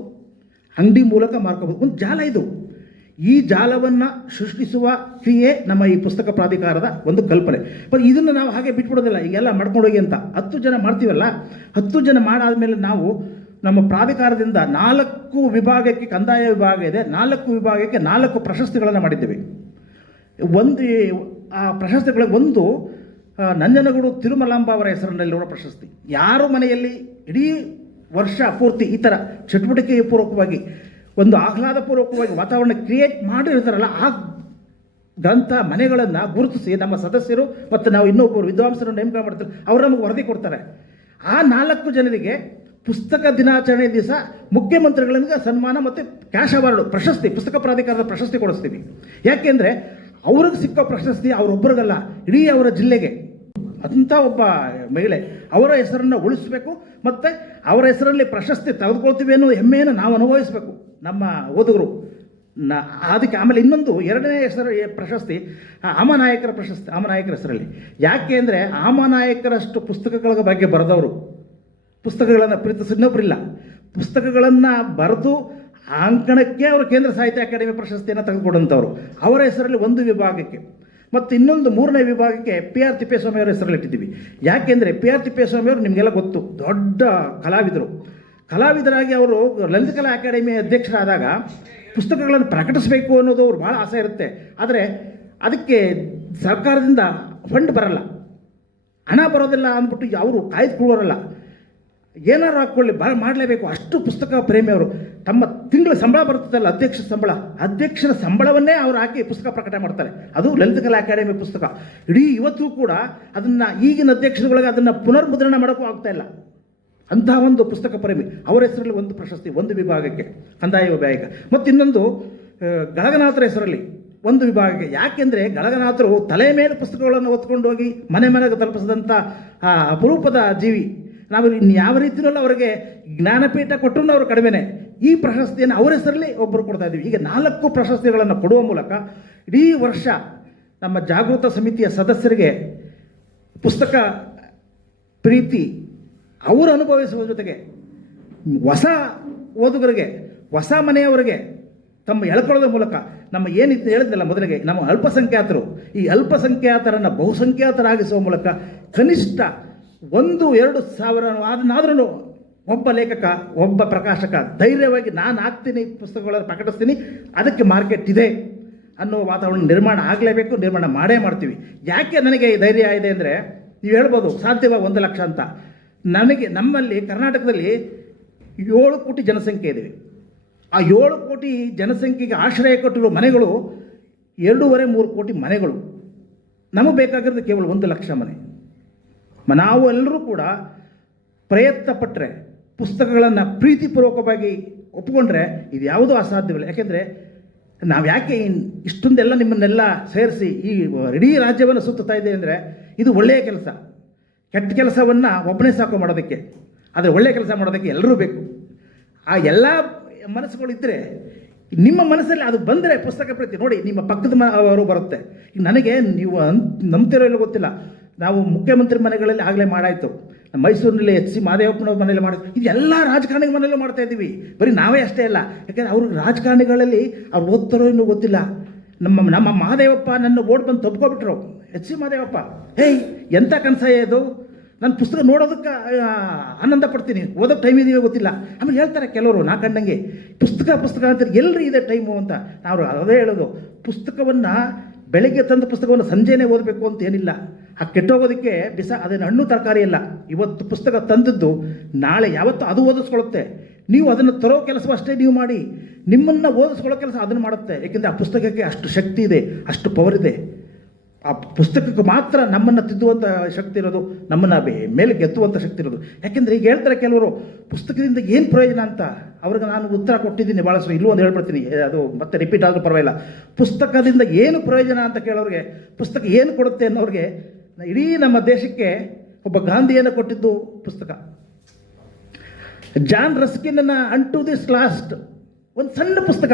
ಅಂಗಡಿ ಮೂಲಕ ಮಾರ್ಕೊಳ್ಬೋದು. ಒಂದು ಜಾಲ ಇದು. ಈ ಜಾಲವನ್ನು ಸೃಷ್ಟಿಸುವ ಕ್ರಿಯೆ ನಮ್ಮ ಈ ಪುಸ್ತಕ ಪ್ರಾಧಿಕಾರದ ಒಂದು ಕಲ್ಪನೆ. ಇದನ್ನು ನಾವು ಹಾಗೆ ಬಿಟ್ಬಿಡೋದಿಲ್ಲ, ಈಗೆಲ್ಲ ಮಾಡ್ಕೊಂಡೋಗಿ ಅಂತ 10 ಜನ ಮಾಡ್ತೀವಲ್ಲ, 10 ಜನ ಮಾಡಾದ್ಮೇಲೆ ನಾವು ನಮ್ಮ ಪ್ರಾಧಿಕಾರದಿಂದ 4 ವಿಭಾಗಕ್ಕೆ, ಕಂದಾಯ ವಿಭಾಗ ಇದೆ, 4 ವಿಭಾಗಕ್ಕೆ 4 ಪ್ರಶಸ್ತಿಗಳನ್ನು ಮಾಡಿದ್ದೇವೆ. ಆ ಪ್ರಶಸ್ತಿಗಳಿಗೆ ಒಂದು ನಂಜನಗೂಡು ತಿರುಮಲಾಂಬ ಅವರ ಹೆಸರಿನಲ್ಲಿರುವ ಪ್ರಶಸ್ತಿ. ಯಾರು ಮನೆಯಲ್ಲಿ ಇಡೀ ವರ್ಷ ಪೂರ್ತಿ ಈ ಥರ ಚಟುವಟಿಕೆ ಪೂರ್ವಕವಾಗಿ, ಒಂದು ಆಹ್ಲಾದಪೂರ್ವಕವಾಗಿ ವಾತಾವರಣ ಕ್ರಿಯೇಟ್ ಮಾಡಿರ್ತಾರಲ್ಲ, ಆ ಗ್ರಂಥ ಮನೆಗಳನ್ನು ಗುರುತಿಸಿ ನಮ್ಮ ಸದಸ್ಯರು ಮತ್ತು ನಾವು ಇನ್ನೊಬ್ಬರು ವಿದ್ವಾಂಸರನ್ನು ನೇಮಕ ಮಾಡ್ತಾರೆ, ಅವರು ನಮಗೆ ವರದಿ ಕೊಡ್ತಾರೆ. ಆ 4 ಜನರಿಗೆ ಪುಸ್ತಕ ದಿನಾಚರಣೆ ದಿವಸ ಮುಖ್ಯಮಂತ್ರಿಗಳಿಂದ ಸನ್ಮಾನ ಮತ್ತು ಕ್ಯಾಶ್ ಅವಾರ್ಡು, ಪ್ರಶಸ್ತಿ, ಪುಸ್ತಕ ಪ್ರಾಧಿಕಾರದ ಪ್ರಶಸ್ತಿ ಕೊಡಿಸ್ತೀವಿ. ಯಾಕೆಂದರೆ ಅವ್ರಿಗೆ ಸಿಕ್ಕೋ ಪ್ರಶಸ್ತಿ ಅವರೊಬ್ಬರಿಗಲ್ಲ, ಇಡೀ ಅವರ ಜಿಲ್ಲೆಗೆ. ಅಂಥ ಒಬ್ಬ ಮಹಿಳೆ, ಅವರ ಹೆಸರನ್ನು ಉಳಿಸಬೇಕು ಮತ್ತು ಅವರ ಹೆಸರಲ್ಲಿ ಪ್ರಶಸ್ತಿ ತೆಗೆದುಕೊಳ್ತೀವಿ ಅನ್ನೋ ಹೆಮ್ಮೆಯನ್ನು ನಾವು ಅನುಭವಿಸಬೇಕು ನಮ್ಮ ಓದುಗರು. ಅದಕ್ಕೆ ಆಮೇಲೆ ಇನ್ನೊಂದು 2ನೇ ಪ್ರಶಸ್ತಿ ಆಮನಾಯಕರ ಪ್ರಶಸ್ತಿ, ಆಮನಾಯಕರ ಹೆಸರಲ್ಲಿ. ಯಾಕೆ ಅಂದರೆ ಆಮನಾಯಕರಷ್ಟು ಪುಸ್ತಕಗಳ ಬಗ್ಗೆ ಬರೆದವರು, ಪುಸ್ತಕಗಳನ್ನು ಪ್ರೀತಿಸಿ ಇನ್ನೊಬ್ಬರಿಲ್ಲ. ಪುಸ್ತಕಗಳನ್ನು ಬರೆದು ಅಂಕಣಕ್ಕೆ ಅವರು ಕೇಂದ್ರ ಸಾಹಿತ್ಯ ಅಕಾಡೆಮಿ ಪ್ರಶಸ್ತಿಯನ್ನು ತೆಗೆದುಕೊಡಂಥವ್ರು, ಅವರ ಹೆಸರಲ್ಲಿ ಒಂದು ವಿಭಾಗಕ್ಕೆ. ಮತ್ತು ಇನ್ನೊಂದು 3ನೇ ವಿಭಾಗಕ್ಕೆ ಪಿ ಆರ್ ತಿಪ್ಪೇಸ್ವಾಮಿ ಅವರ ಹೆಸರಲ್ಲಿಟ್ಟಿದ್ದೀವಿ. ಯಾಕೆಂದರೆ ಪಿ ಆರ್ ತಿಪ್ಪೇಸ್ವಾಮಿ ಅವರು ನಿಮಗೆಲ್ಲ ಗೊತ್ತು, ದೊಡ್ಡ ಕಲಾವಿದರಾಗಿ ಅವರು ಲಲಿತಕಲಾ ಅಕಾಡೆಮಿ ಅಧ್ಯಕ್ಷರಾದಾಗ ಪುಸ್ತಕಗಳನ್ನು ಪ್ರಕಟಿಸಬೇಕು ಅನ್ನೋದು ಅವ್ರು ಭಾಳ ಆಸೆ ಇರುತ್ತೆ. ಆದರೆ ಅದಕ್ಕೆ ಸರ್ಕಾರದಿಂದ ಫಂಡ್ ಬರಲ್ಲ, ಹಣ ಬರೋದಿಲ್ಲ ಅಂದ್ಬಿಟ್ಟು ಅವರು ಕಾಯ್ದುಕೊಳ್ಳೋರಲ್ಲ. ಏನಾರು ಹಾಕ್ಕೊಳ್ಳಿ ಮಾಡಲೇಬೇಕು, ಅಷ್ಟು ಪುಸ್ತಕ ಪ್ರೇಮಿ ಅವರು. ತಮ್ಮ ತಿಂಗಳ ಸಂಬಳ ಬರ್ತದಲ್ಲ, ಅಧ್ಯಕ್ಷರ ಸಂಬಳವನ್ನೇ ಅವ್ರು ಹಾಕಿ ಪುಸ್ತಕ ಪ್ರಕಟ ಮಾಡ್ತಾರೆ. ಅದು ಲಲಿತಕಲಾ ಅಕಾಡೆಮಿ ಪುಸ್ತಕ. ಇಡೀ ಇವತ್ತು ಕೂಡ ಅದನ್ನು ಈಗಿನ ಅಧ್ಯಕ್ಷರುಗಳಿಗೆ ಅದನ್ನು ಪುನರ್ಮುದ್ರಣ ಮಾಡೋಕ್ಕೂ ಆಗ್ತಾ ಇಲ್ಲ. ಅಂತಹ ಒಂದು ಪುಸ್ತಕ ಪ್ರೇಮಿ. ಅವರ ಹೆಸರಲ್ಲಿ ಒಂದು ಪ್ರಶಸ್ತಿ, ಒಂದು ವಿಭಾಗಕ್ಕೆ ಕಂದಾಯ ವಿಭಾಗಕ್ಕೆ, ಮತ್ತು ಇನ್ನೊಂದು ಗಳಗನಾಥರ ಹೆಸರಲ್ಲಿ ಒಂದು ವಿಭಾಗಕ್ಕೆ. ಯಾಕೆಂದರೆ ಗಳಗನಾಥರು ತಲೆ ಮೇಲೆ ಪುಸ್ತಕಗಳನ್ನು ಹೊತ್ಕೊಂಡು ಹೋಗಿ ಮನೆಗೆ ತಲುಪಿಸಿದಂಥ ಅಪರೂಪದ ಜೀವಿ. ನಾವು ಯಾವ ರೀತಿಯಲ್ಲೂ ಅವರಿಗೆ ಜ್ಞಾನಪೀಠ ಕೊಟ್ಟರು ಅವರು ಕಡಿಮೆನೆ. ಈ ಪ್ರಶಸ್ತಿಯನ್ನು ಅವರ ಹೆಸರಲ್ಲಿ ಒಬ್ಬರು ಕೊಡ್ತಾ ಇದ್ದೀವಿ. ಈಗ 4 ಪ್ರಶಸ್ತಿಗಳನ್ನು ಕೊಡುವ ಮೂಲಕ ಇಡೀ ವರ್ಷ ನಮ್ಮ ಜಾಗೃತ ಸಮಿತಿಯ ಸದಸ್ಯರಿಗೆ ಪುಸ್ತಕ ಪ್ರೀತಿ ಅವರು ಅನುಭವಿಸುವ ಜೊತೆಗೆ ಹೊಸ ಓದುಗರಿಗೆ, ಹೊಸ ಮನೆಯವರಿಗೆ ತಮ್ಮ ಎಳ್ಕೊಳ್ಳೋದ್ರ ಮೂಲಕ ನಮ್ಮ ಏನಿತ್ತು ಹೇಳಿದ್ನಲ್ಲ ಮೊದಲಿಗೆ, ನಮ್ಮ ಅಲ್ಪಸಂಖ್ಯಾತರು, ಈ ಅಲ್ಪಸಂಖ್ಯಾತರನ್ನು ಬಹುಸಂಖ್ಯಾತರಾಗಿಸುವ ಮೂಲಕ ಕನಿಷ್ಠ 1-2 ಸಾವಿರ ಅದನ್ನಾದ್ರೂ ಒಬ್ಬ ಲೇಖಕ, ಒಬ್ಬ ಪ್ರಕಾಶಕ ಧೈರ್ಯವಾಗಿ ನಾನು ಹಾಕ್ತೀನಿ, ಪುಸ್ತಕಗಳನ್ನು ಪ್ರಕಟಿಸ್ತೀನಿ, ಅದಕ್ಕೆ ಮಾರ್ಕೆಟ್ ಇದೆ ಅನ್ನೋ ವಾತಾವರಣ ನಿರ್ಮಾಣ ಆಗಲೇಬೇಕು. ನಿರ್ಮಾಣ ಮಾಡೇ ಮಾಡ್ತೀವಿ. ಯಾಕೆ ನನಗೆ ಈ ಧೈರ್ಯ ಇದೆ ಅಂದರೆ, ನೀವು ಹೇಳ್ಬೋದು ಸಾಧ್ಯವ 1 ಲಕ್ಷ ಅಂತ. ನಮ್ಮಲ್ಲಿ ಕರ್ನಾಟಕದಲ್ಲಿ 7 ಕೋಟಿ ಜನಸಂಖ್ಯೆ ಇದೆ. ಆ 7 ಕೋಟಿ ಜನಸಂಖ್ಯೆಗೆ ಆಶ್ರಯ ಕೊಟ್ಟಿರೋ ಮನೆಗಳು 2.5-3 ಕೋಟಿ ಮನೆಗಳು. ನಮಗೆ ಬೇಕಾಗಿರೋದು ಕೇವಲ 1 ಲಕ್ಷ ಮನೆ. ನಾವು ಎಲ್ಲರೂ ಕೂಡ ಪ್ರಯತ್ನ ಪಟ್ಟರೆ, ಪುಸ್ತಕಗಳನ್ನು ಪ್ರೀತಿಪೂರ್ವಕವಾಗಿ ಒಪ್ಪಿಕೊಂಡ್ರೆ ಇದು ಯಾವುದೂ ಅಸಾಧ್ಯವಿಲ್ಲ. ಯಾಕೆಂದರೆ ನಾವು ಯಾಕೆ ಇಷ್ಟೊಂದೆಲ್ಲ ನಿಮ್ಮನ್ನೆಲ್ಲ ಸೇರಿಸಿ ಈ ಇಡೀ ರಾಜ್ಯವನ್ನು ಸುತ್ತುತ್ತಾ ಇದೆ ಅಂದರೆ, ಇದು ಒಳ್ಳೆಯ ಕೆಲಸ. ಕೆಟ್ಟ ಕೆಲಸವನ್ನು ಒಬ್ಬನೇ ಸಾಕು ಮಾಡೋದಕ್ಕೆ, ಆದರೆ ಒಳ್ಳೆಯ ಕೆಲಸ ಮಾಡೋದಕ್ಕೆ ಎಲ್ಲರೂ ಬೇಕು. ಆ ಎಲ್ಲ ಮನಸ್ಸುಗಳಿದ್ದರೆ, ನಿಮ್ಮ ಮನಸ್ಸಲ್ಲಿ ಅದು ಬಂದರೆ ಪುಸ್ತಕ ಪ್ರೀತಿ ನೋಡಿ, ನಿಮ್ಮ ಪಕ್ಕದ ಅವರು ಬರುತ್ತೆ. ಈಗ ನನಗೆ ನೀವು ನಂಬ್ತಿರೋ ಇಲ್ಲ ಗೊತ್ತಿಲ್ಲ, ನಾವು ಮುಖ್ಯಮಂತ್ರಿ ಮನೆಗಳಲ್ಲಿ ಆಗಲೇ ಮಾಡಾಯಿತು. ಮೈಸೂರಿನಲ್ಲಿ ಎಚ್ ಸಿ ಮಹದೇವಪ್ಪನವ್ರ ಮನೇಲಿ ಮಾಡಿದ್ವಿ. ಇದು ಎಲ್ಲ ರಾಜಕಾರಣಿಗಳ ಮನೆಯಲ್ಲೂ ಮಾಡ್ತಾ ಇದ್ದೀವಿ. ಬರೀ ನಾವೇ ಅಷ್ಟೇ ಅಲ್ಲ, ಯಾಕೆಂದರೆ ಅವರು ರಾಜಕಾರಣಿಗಳಲ್ಲಿ ಅವ್ರು ಓದ್ತಾರೋ ಇನ್ನೂ ಗೊತ್ತಿಲ್ಲ. ನಮ್ಮ ಮಹದೇವಪ್ಪ ನನ್ನ ಓಡ್ ಬಂದು ತಪ್ಕೊಬಿಟ್ರು. ಎಚ್ ಸಿ ಮಹದೇವಪ್ಪ, ಹೇಯ್ ಎಂಥ ಕನಸಯ್ಯ ಇದು, ನಾನು ಪುಸ್ತಕ ನೋಡೋದಕ್ಕೆ ಆನಂದ ಪಡ್ತೀನಿ, ಓದೋಕ್ಕೆ ಟೈಮ್ ಇದೆಯೋ ಗೊತ್ತಿಲ್ಲ. ಆಮೇಲೆ ಹೇಳ್ತಾರೆ ಕೆಲವರು, ನಾ ಕಂಡಂಗೆ ಪುಸ್ತಕ ಅಂತಾರೆ, ಎಲ್ಲರೂ ಇದೆ ಟೈಮು ಅಂತ. ನಾವು ಅದೇ ಹೇಳೋದು, ಪುಸ್ತಕವನ್ನು ಬೆಳಗ್ಗೆ ತಂದ ಪುಸ್ತಕವನ್ನು ಸಂಜೆನೇ ಓದಬೇಕು ಅಂತ ಏನಿಲ್ಲ. ಆ ಕೆಟ್ಟೋಗೋದಕ್ಕೆ ಅದೇನು ಹಣ್ಣು ತರಕಾರಿ ಅಲ್ಲ. ಇವತ್ತು ಪುಸ್ತಕ ತಂದದ್ದು ನಾಳೆ ಯಾವತ್ತು ಅದು ಓದಿಸ್ಕೊಳ್ಳುತ್ತೆ. ನೀವು ಅದನ್ನು ತರೋ ಕೆಲಸ ಅಷ್ಟೇ ನೀವು ಮಾಡಿ, ನಿಮ್ಮನ್ನು ಓದಿಸ್ಕೊಳ್ಳೋ ಕೆಲಸ ಅದನ್ನು ಮಾಡುತ್ತೆ. ಏಕೆಂದರೆ ಆ ಪುಸ್ತಕಕ್ಕೆ ಅಷ್ಟು ಶಕ್ತಿ ಇದೆ, ಅಷ್ಟು ಪವರ್ ಇದೆ. ಆ ಪುಸ್ತಕಕ್ಕೆ ಮಾತ್ರ ನಮ್ಮನ್ನು ತಿದ್ದುವಂಥ ಶಕ್ತಿ ಇರೋದು, ನಮ್ಮನ್ನು ಮೇಲೆ ಗೆತ್ತುವಂಥ ಶಕ್ತಿ ಇರೋದು. ಯಾಕೆಂದರೆ ಈಗ ಹೇಳ್ತಾರೆ ಕೆಲವರು, ಪುಸ್ತಕದಿಂದ ಏನು ಪ್ರಯೋಜನ ಅಂತ. ಅವ್ರಿಗೆ ನಾನು ಉತ್ತರ ಕೊಟ್ಟಿದ್ದೀನಿ ಭಾಳಷ್ಟು, ಇಲ್ಲೂ ಒಂದು ಹೇಳ್ಬಿಡ್ತೀನಿ, ಅದು ಮತ್ತೆ ರಿಪೀಟ್ ಆದರೂ ಪರವಾಗಿಲ್ಲ. ಪುಸ್ತಕದಿಂದ ಏನು ಪ್ರಯೋಜನ ಅಂತ ಕೇಳೋರಿಗೆ, ಪುಸ್ತಕ ಏನು ಕೊಡುತ್ತೆ ಅನ್ನೋರಿಗೆ, ಇಡೀ ನಮ್ಮ ದೇಶಕ್ಕೆ ಒಬ್ಬ ಗಾಂಧಿಯನ್ನು ಕೊಟ್ಟಿದ್ದು ಪುಸ್ತಕ. ಜಾನ್ ರಸ್ಕಿನ್ನ ಅಂಟು ದಿಸ್ ಲಾಸ್ಟ್, ಒಂದು ಸಣ್ಣ ಪುಸ್ತಕ,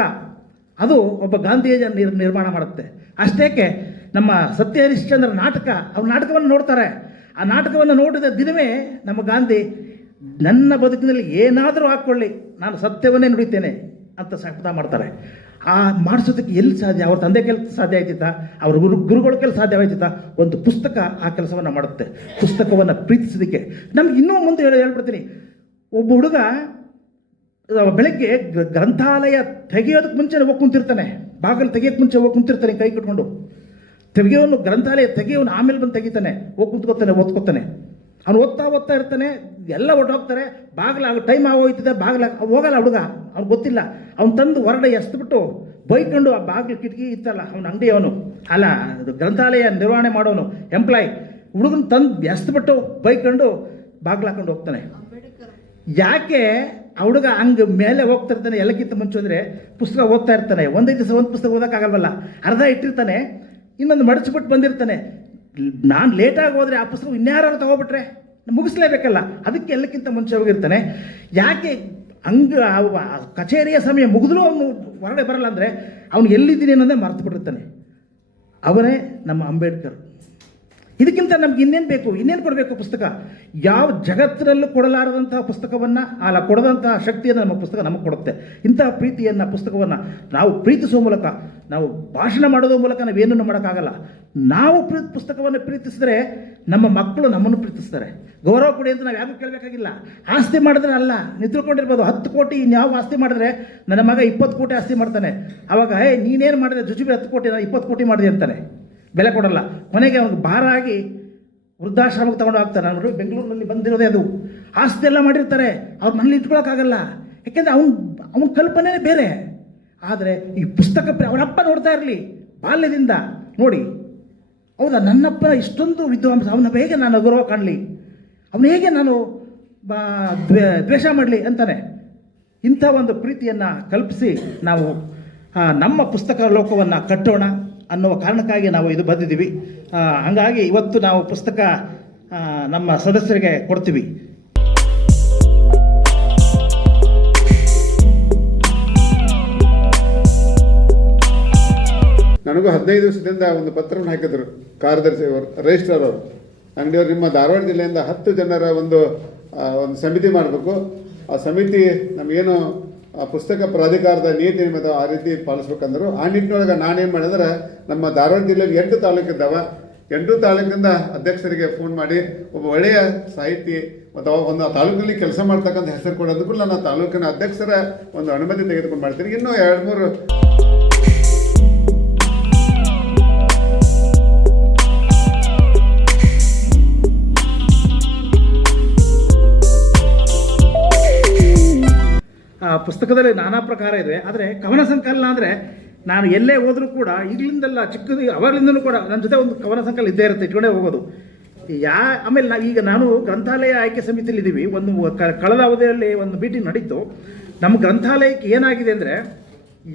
ಅದು ಒಬ್ಬ ಗಾಂಧಿಯ ನಿರ್ಮಾಣ ಮಾಡುತ್ತೆ. ಅಷ್ಟೇಕೆ ನಮ್ಮ ಸತ್ಯ ಹರಿಶ್ಚಂದ್ರ ನಾಟಕ, ಅವ್ರ ನಾಟಕವನ್ನು ನೋಡ್ತಾರೆ. ಆ ನಾಟಕವನ್ನು ನೋಡಿದ ದಿನವೇ ನಮ್ಮ ಗಾಂಧಿ, ನನ್ನ ಬದುಕಿನಲ್ಲಿ ಏನಾದರೂ ಹಾಕ್ಕೊಳ್ಳಿ, ನಾನು ಸತ್ಯವನ್ನೇ ನುಡಿತೇನೆ ಅಂತ ಶಪಥ ಮಾಡ್ತಾರೆ. ಆ ಮಾಡಿಸೋದಕ್ಕೆ ಎಲ್ಲಿ ಸಾಧ್ಯ? ಅವ್ರ ತಂದೆ ಕೆಲಸ ಸಾಧ್ಯ ಆಯ್ತಿತ್ತಾ? ಅವ್ರ ಗುರುಗಳ ಕೆಲಸ ಸಾಧ್ಯವಾಯ್ತಿತ್ತಾ? ಒಂದು ಪುಸ್ತಕ ಆ ಕೆಲಸವನ್ನು ಮಾಡುತ್ತೆ. ಪುಸ್ತಕವನ್ನು ಪ್ರೀತಿಸೋದಕ್ಕೆ ನಮ್ಗೆ ಇನ್ನೂ ಮುಂದೆ ಹೇಳ್ಬಿಡ್ತೀನಿ. ಒಬ್ಬ ಹುಡುಗ ಬೆಳಗ್ಗೆ ಗ್ರಂಥಾಲಯ ತೆಗೆಯೋದಕ್ಕೆ ಮುಂಚೆ ಹೋಗಿ ಕುಂತಿರ್ತಾನೆ, ಬಾಗಿಲು ತೆಗಿಯೋಕ್ಕೆ ಮುಂಚೆ ಹೋಗಿ ಕುಂತಿರ್ತಾನೆ, ಕೈ ಕಟ್ಕೊಂಡು ತೆಗೆಯೋನು, ಗ್ರಂಥಾಲಯ ತೆಗೆಯೋನು ಆಮೇಲೆ ಬಂದು ತೆಗಿತಾನೆ, ಹೋಗಿ ಓದ್ಕೋತಾನೆ. ಅವ್ನು ಓದ್ತಾ ಇರ್ತಾನೆ, ಎಲ್ಲ ಹೊರಟೋಗ್ತಾರೆ, ಬಾಗಿಲು ಟೈಮ್ ಆಗೋಯ್ತದೆ, ಬಾಗಿಲು ಹೋಗಲ್ಲ ಹುಡುಗ, ಅವ್ನು ಗೊತ್ತಿಲ್ಲ. ಅವ್ನು ತಂದು ಹೊರಗಡೆ ಎಸ್ಬಿಟ್ಟು ಬೈಕೊಂಡು, ಆ ಬಾಗಿಲು ಕಿಟಕಿ ಇತ್ತಲ್ಲ, ಅವ್ನ ಅಂಗಡಿ, ಅವನು ಅಲ್ಲ ಗ್ರಂಥಾಲಯ ನಿರ್ವಹಣೆ ಮಾಡೋನು ಎಂಪ್ಲಾಯ್, ಹುಡುಗನ ತಂದು ಎಸ್ಬಿಟ್ಟು ಬೈಕೊಂಡು ಬಾಗಿಲು ಹಾಕೊಂಡು ಹೋಗ್ತಾನೆ. ಯಾಕೆ ಆ ಹುಡುಗ ಹಂಗೆ ಮೇಲೆ ಹೋಗ್ತಿರ್ತಾನೆ ಎಲ್ಲಕ್ಕಿಂತ ಮುಂಚೆ ಅಂದರೆ, ಪುಸ್ತಕ ಓದ್ತಾ ಇರ್ತಾನೆ. ಒಂದೈದು ದಿವಸ ಒಂದು ಪುಸ್ತಕ ಓದೋಕ್ಕಾಗಲ್ವಲ್ಲ, ಅರ್ಧ ಇಟ್ಟಿರ್ತಾನೆ, ಇನ್ನೊಂದು ಮಡಚಿಬಿಟ್ಟು ಬಂದಿರ್ತಾನೆ. ನಾನು ಲೇಟಾಗಿ ಹೋದರೆ ಆ ಪುಸ್ತಕ ಇನ್ಯಾರು ತೊಗೊಬಿಟ್ರೆ ಮುಗಿಸ್ಲೇಬೇಕಲ್ಲ, ಅದಕ್ಕೆ ಎಲ್ಲಕ್ಕಿಂತ ಮುಂಚೆ ಹೋಗಿರ್ತಾನೆ. ಯಾಕೆ ಹಂಗೆ ಕಚೇರಿಯ ಸಮಯ ಮುಗಿದ್ರೂ ಅವನು ಹೊರಗಡೆ ಬರಲ್ಲ ಅಂದರೆ, ಅವನು ಎಲ್ಲಿದ್ದೀನಿ ಅನ್ನೋದೇ ಮರೆತು ಬಿಟ್ಟಿರ್ತಾನೆ. ಅವನೇ ನಮ್ಮ ಅಂಬೇಡ್ಕರ್. ಇದಕ್ಕಿಂತ ನಮ್ಗೆ ಇನ್ನೇನು ಬೇಕು, ಇನ್ನೇನು ಕೊಡಬೇಕು? ಪುಸ್ತಕ ಯಾವ ಜಗತ್ತಿನಲ್ಲೂ ಕೊಡಲಾರದಂತಹ ಪುಸ್ತಕವನ್ನು, ಅಲ್ಲ ಕೊಡದಂತಹ ಶಕ್ತಿಯನ್ನು ನಮ್ಮ ಪುಸ್ತಕ ನಮಗೆ ಕೊಡುತ್ತೆ. ಇಂತಹ ಪ್ರೀತಿಯನ್ನು, ಪುಸ್ತಕವನ್ನು ನಾವು ಪ್ರೀತಿಸುವ ಮೂಲಕ, ನಾವು ಭಾಷಣ ಮಾಡೋದ್ರ ಮೂಲಕ ನಾವೇನನ್ನು ಮಾಡೋಕ್ಕಾಗಲ್ಲ. ನಾವು ಪುಸ್ತಕವನ್ನು ಪ್ರೀತಿಸಿದ್ರೆ ನಮ್ಮ ಮಕ್ಕಳು ನಮ್ಮನ್ನು ಪ್ರೀತಿಸ್ತಾರೆ. ಗೌರವ ಕೊಡಿ ಅಂತ ನಾವು ಯಾರಿಗೂ ಕೇಳಬೇಕಾಗಿಲ್ಲ. ಆಸ್ತಿ ಮಾಡಿದ್ರೆ ಅಲ್ಲ, ನೀವು ತಿಳ್ಕೊಂಡಿರ್ಬೋದು, 10 ಕೋಟಿ ಇನ್ಯಾವ ಆಸ್ತಿ ಮಾಡಿದ್ರೆ ನನ್ನ ಮಗ 20 ಕೋಟಿ ಆಸ್ತಿ ಮಾಡ್ತಾನೆ. ಆವಾಗ ನೀನೇನು ಮಾಡಿದೆ ಜುಜುಬಿ 10 ಕೋಟಿ, ನಾನು 20 ಕೋಟಿ ಮಾಡಿದೆ ಅಂತಾನೆ, ಬೆಲೆ ಕೊಡಲ್ಲ. ಕೊನೆಗೆ ಅವ್ನಿಗೆ ಭಾರ ಆಗಿ ವೃದ್ಧಾಶ್ರಮಕ್ಕೆ ತಗೊಂಡು ಹೋಗ್ತಾನೆ. ನಾನು ಬೆಂಗಳೂರಿನಲ್ಲಿ ಬಂದಿರೋದೇ ಅದು. ಆಸ್ತಿ ಎಲ್ಲ ಮಾಡಿರ್ತಾರೆ, ಅವ್ರ ಮನೇಲಿ ಇಟ್ಕೊಳ್ಳೋಕ್ಕಾಗಲ್ಲ, ಯಾಕೆಂದರೆ ಅವನ ಕಲ್ಪನೆನೇ ಬೇರೆ. ಆದರೆ ಈ ಪುಸ್ತಕ ಅವನಪ್ಪ ನೋಡ್ತಾ ಇರಲಿ ಬಾಲ್ಯದಿಂದ ನೋಡಿ, ಹೌದಾ ನನ್ನಪ್ಪನ ಇಷ್ಟೊಂದು ವಿದ್ವಾಂಸ, ಅವನ ಹೇಗೆ ನಾನು ಗೌರವ ಕಾಣಲಿ, ಅವನು ಹೇಗೆ ನಾನು ದ್ವೇಷ ಮಾಡಲಿ ಅಂತಾನೆ. ಇಂಥ ಒಂದು ಪ್ರೀತಿಯನ್ನು ಕಲ್ಪಿಸಿ ನಾವು ನಮ್ಮ ಪುಸ್ತಕ ಲೋಕವನ್ನು ಕಟ್ಟೋಣ ಅನ್ನುವ ಕಾರಣಕ್ಕಾಗಿ ನಾವು ಇದು ಬಂದಿದ್ದೀವಿ. ಹಾಗಾಗಿ ಇವತ್ತು ನಾವು ಪುಸ್ತಕ ನಮ್ಮ ಸದಸ್ಯರಿಗೆ ಕೊಡ್ತೀವಿ. ನನಗೂ 15 ದಿವಸದಿಂದ ಒಂದು ಪತ್ರವನ್ನು ಹಾಕಿದ್ರು ಕಾರ್ಯದರ್ಶಿ ಅವರು, ರಿಜಿಸ್ಟ್ರಾರ್ ಅವರು, ಅಂಗಡಿಯವರು, ನಿಮ್ಮ ಧಾರವಾಡ ಜಿಲ್ಲೆಯಿಂದ 10 ಜನರ ಒಂದು ಸಮಿತಿ ಮಾಡಬೇಕು. ಆ ಸಮಿತಿ ನಮಗೇನು ಪುಸ್ತಕ ಪ್ರಾಧಿಕಾರದ ನೀತಿ ನಿಯಮ ಆ ರೀತಿ ಪಾಲಿಸ್ಬೇಕಂದ್ರು. ಆ ನಿಟ್ಟಿನೊಳಗೆ ನಾನೇನು ಮಾಡಿದ್ರೆ, ನಮ್ಮ ಧಾರವಾಡ ಜಿಲ್ಲೆಯಲ್ಲಿ 8 ತಾಲೂಕಿದ್ದಾವೆ, 8 ತಾಲೂಕಿಂದ ಅಧ್ಯಕ್ಷರಿಗೆ ಫೋನ್ ಮಾಡಿ ಒಬ್ಬ ಒಳ್ಳೆಯ ಸಾಹಿತಿ ಮತ್ತು ಒಂದು ತಾಲೂಕಿನಲ್ಲಿ ಕೆಲಸ ಮಾಡ್ತಕ್ಕಂಥ ಹೆಸರು ಕೊಡೋದಕ್ಕೂ ನಾನು ತಾಲೂಕಿನ ಅಧ್ಯಕ್ಷರ ಒಂದು ಅನುಮತಿ ತೆಗೆದುಕೊಂಡು ಮಾಡ್ತೀನಿ. ಇನ್ನೂ 2-3 ಪುಸ್ತಕದಲ್ಲಿ ನಾನಾ ಪ್ರಕಾರ ಇದೆ. ಆದರೆ ಕವನ ಸಂಕಲನ ಅಂದರೆ ನಾನು ಎಲ್ಲೇ ಹೋದರೂ ಕೂಡ ಈಗಲಿಂದಲ್ಲ, ಚಿಕ್ಕದು ಅವಾಗಲಿಂದಲೂ ಕೂಡ ನನ್ನ ಜೊತೆ ಒಂದು ಕವನ ಸಂಕಲನ ಇದ್ದೇ ಇರುತ್ತೆ, ಇಟ್ಕೊಂಡೇ ಹೋಗೋದು. ಆಮೇಲೆ ಈಗ ನಾನು ಗ್ರಂಥಾಲಯ ಆಯ್ಕೆ ಸಮಿತಿಯಲ್ಲಿದ್ದೀವಿ. ಒಂದು ಕಳೆದ ಅವಧಿಯಲ್ಲಿ ಒಂದು ಮೀಟಿಂಗ್ ನಡೀತು. ನಮ್ಮ ಗ್ರಂಥಾಲಯಕ್ಕೆ ಏನಾಗಿದೆ ಅಂದರೆ,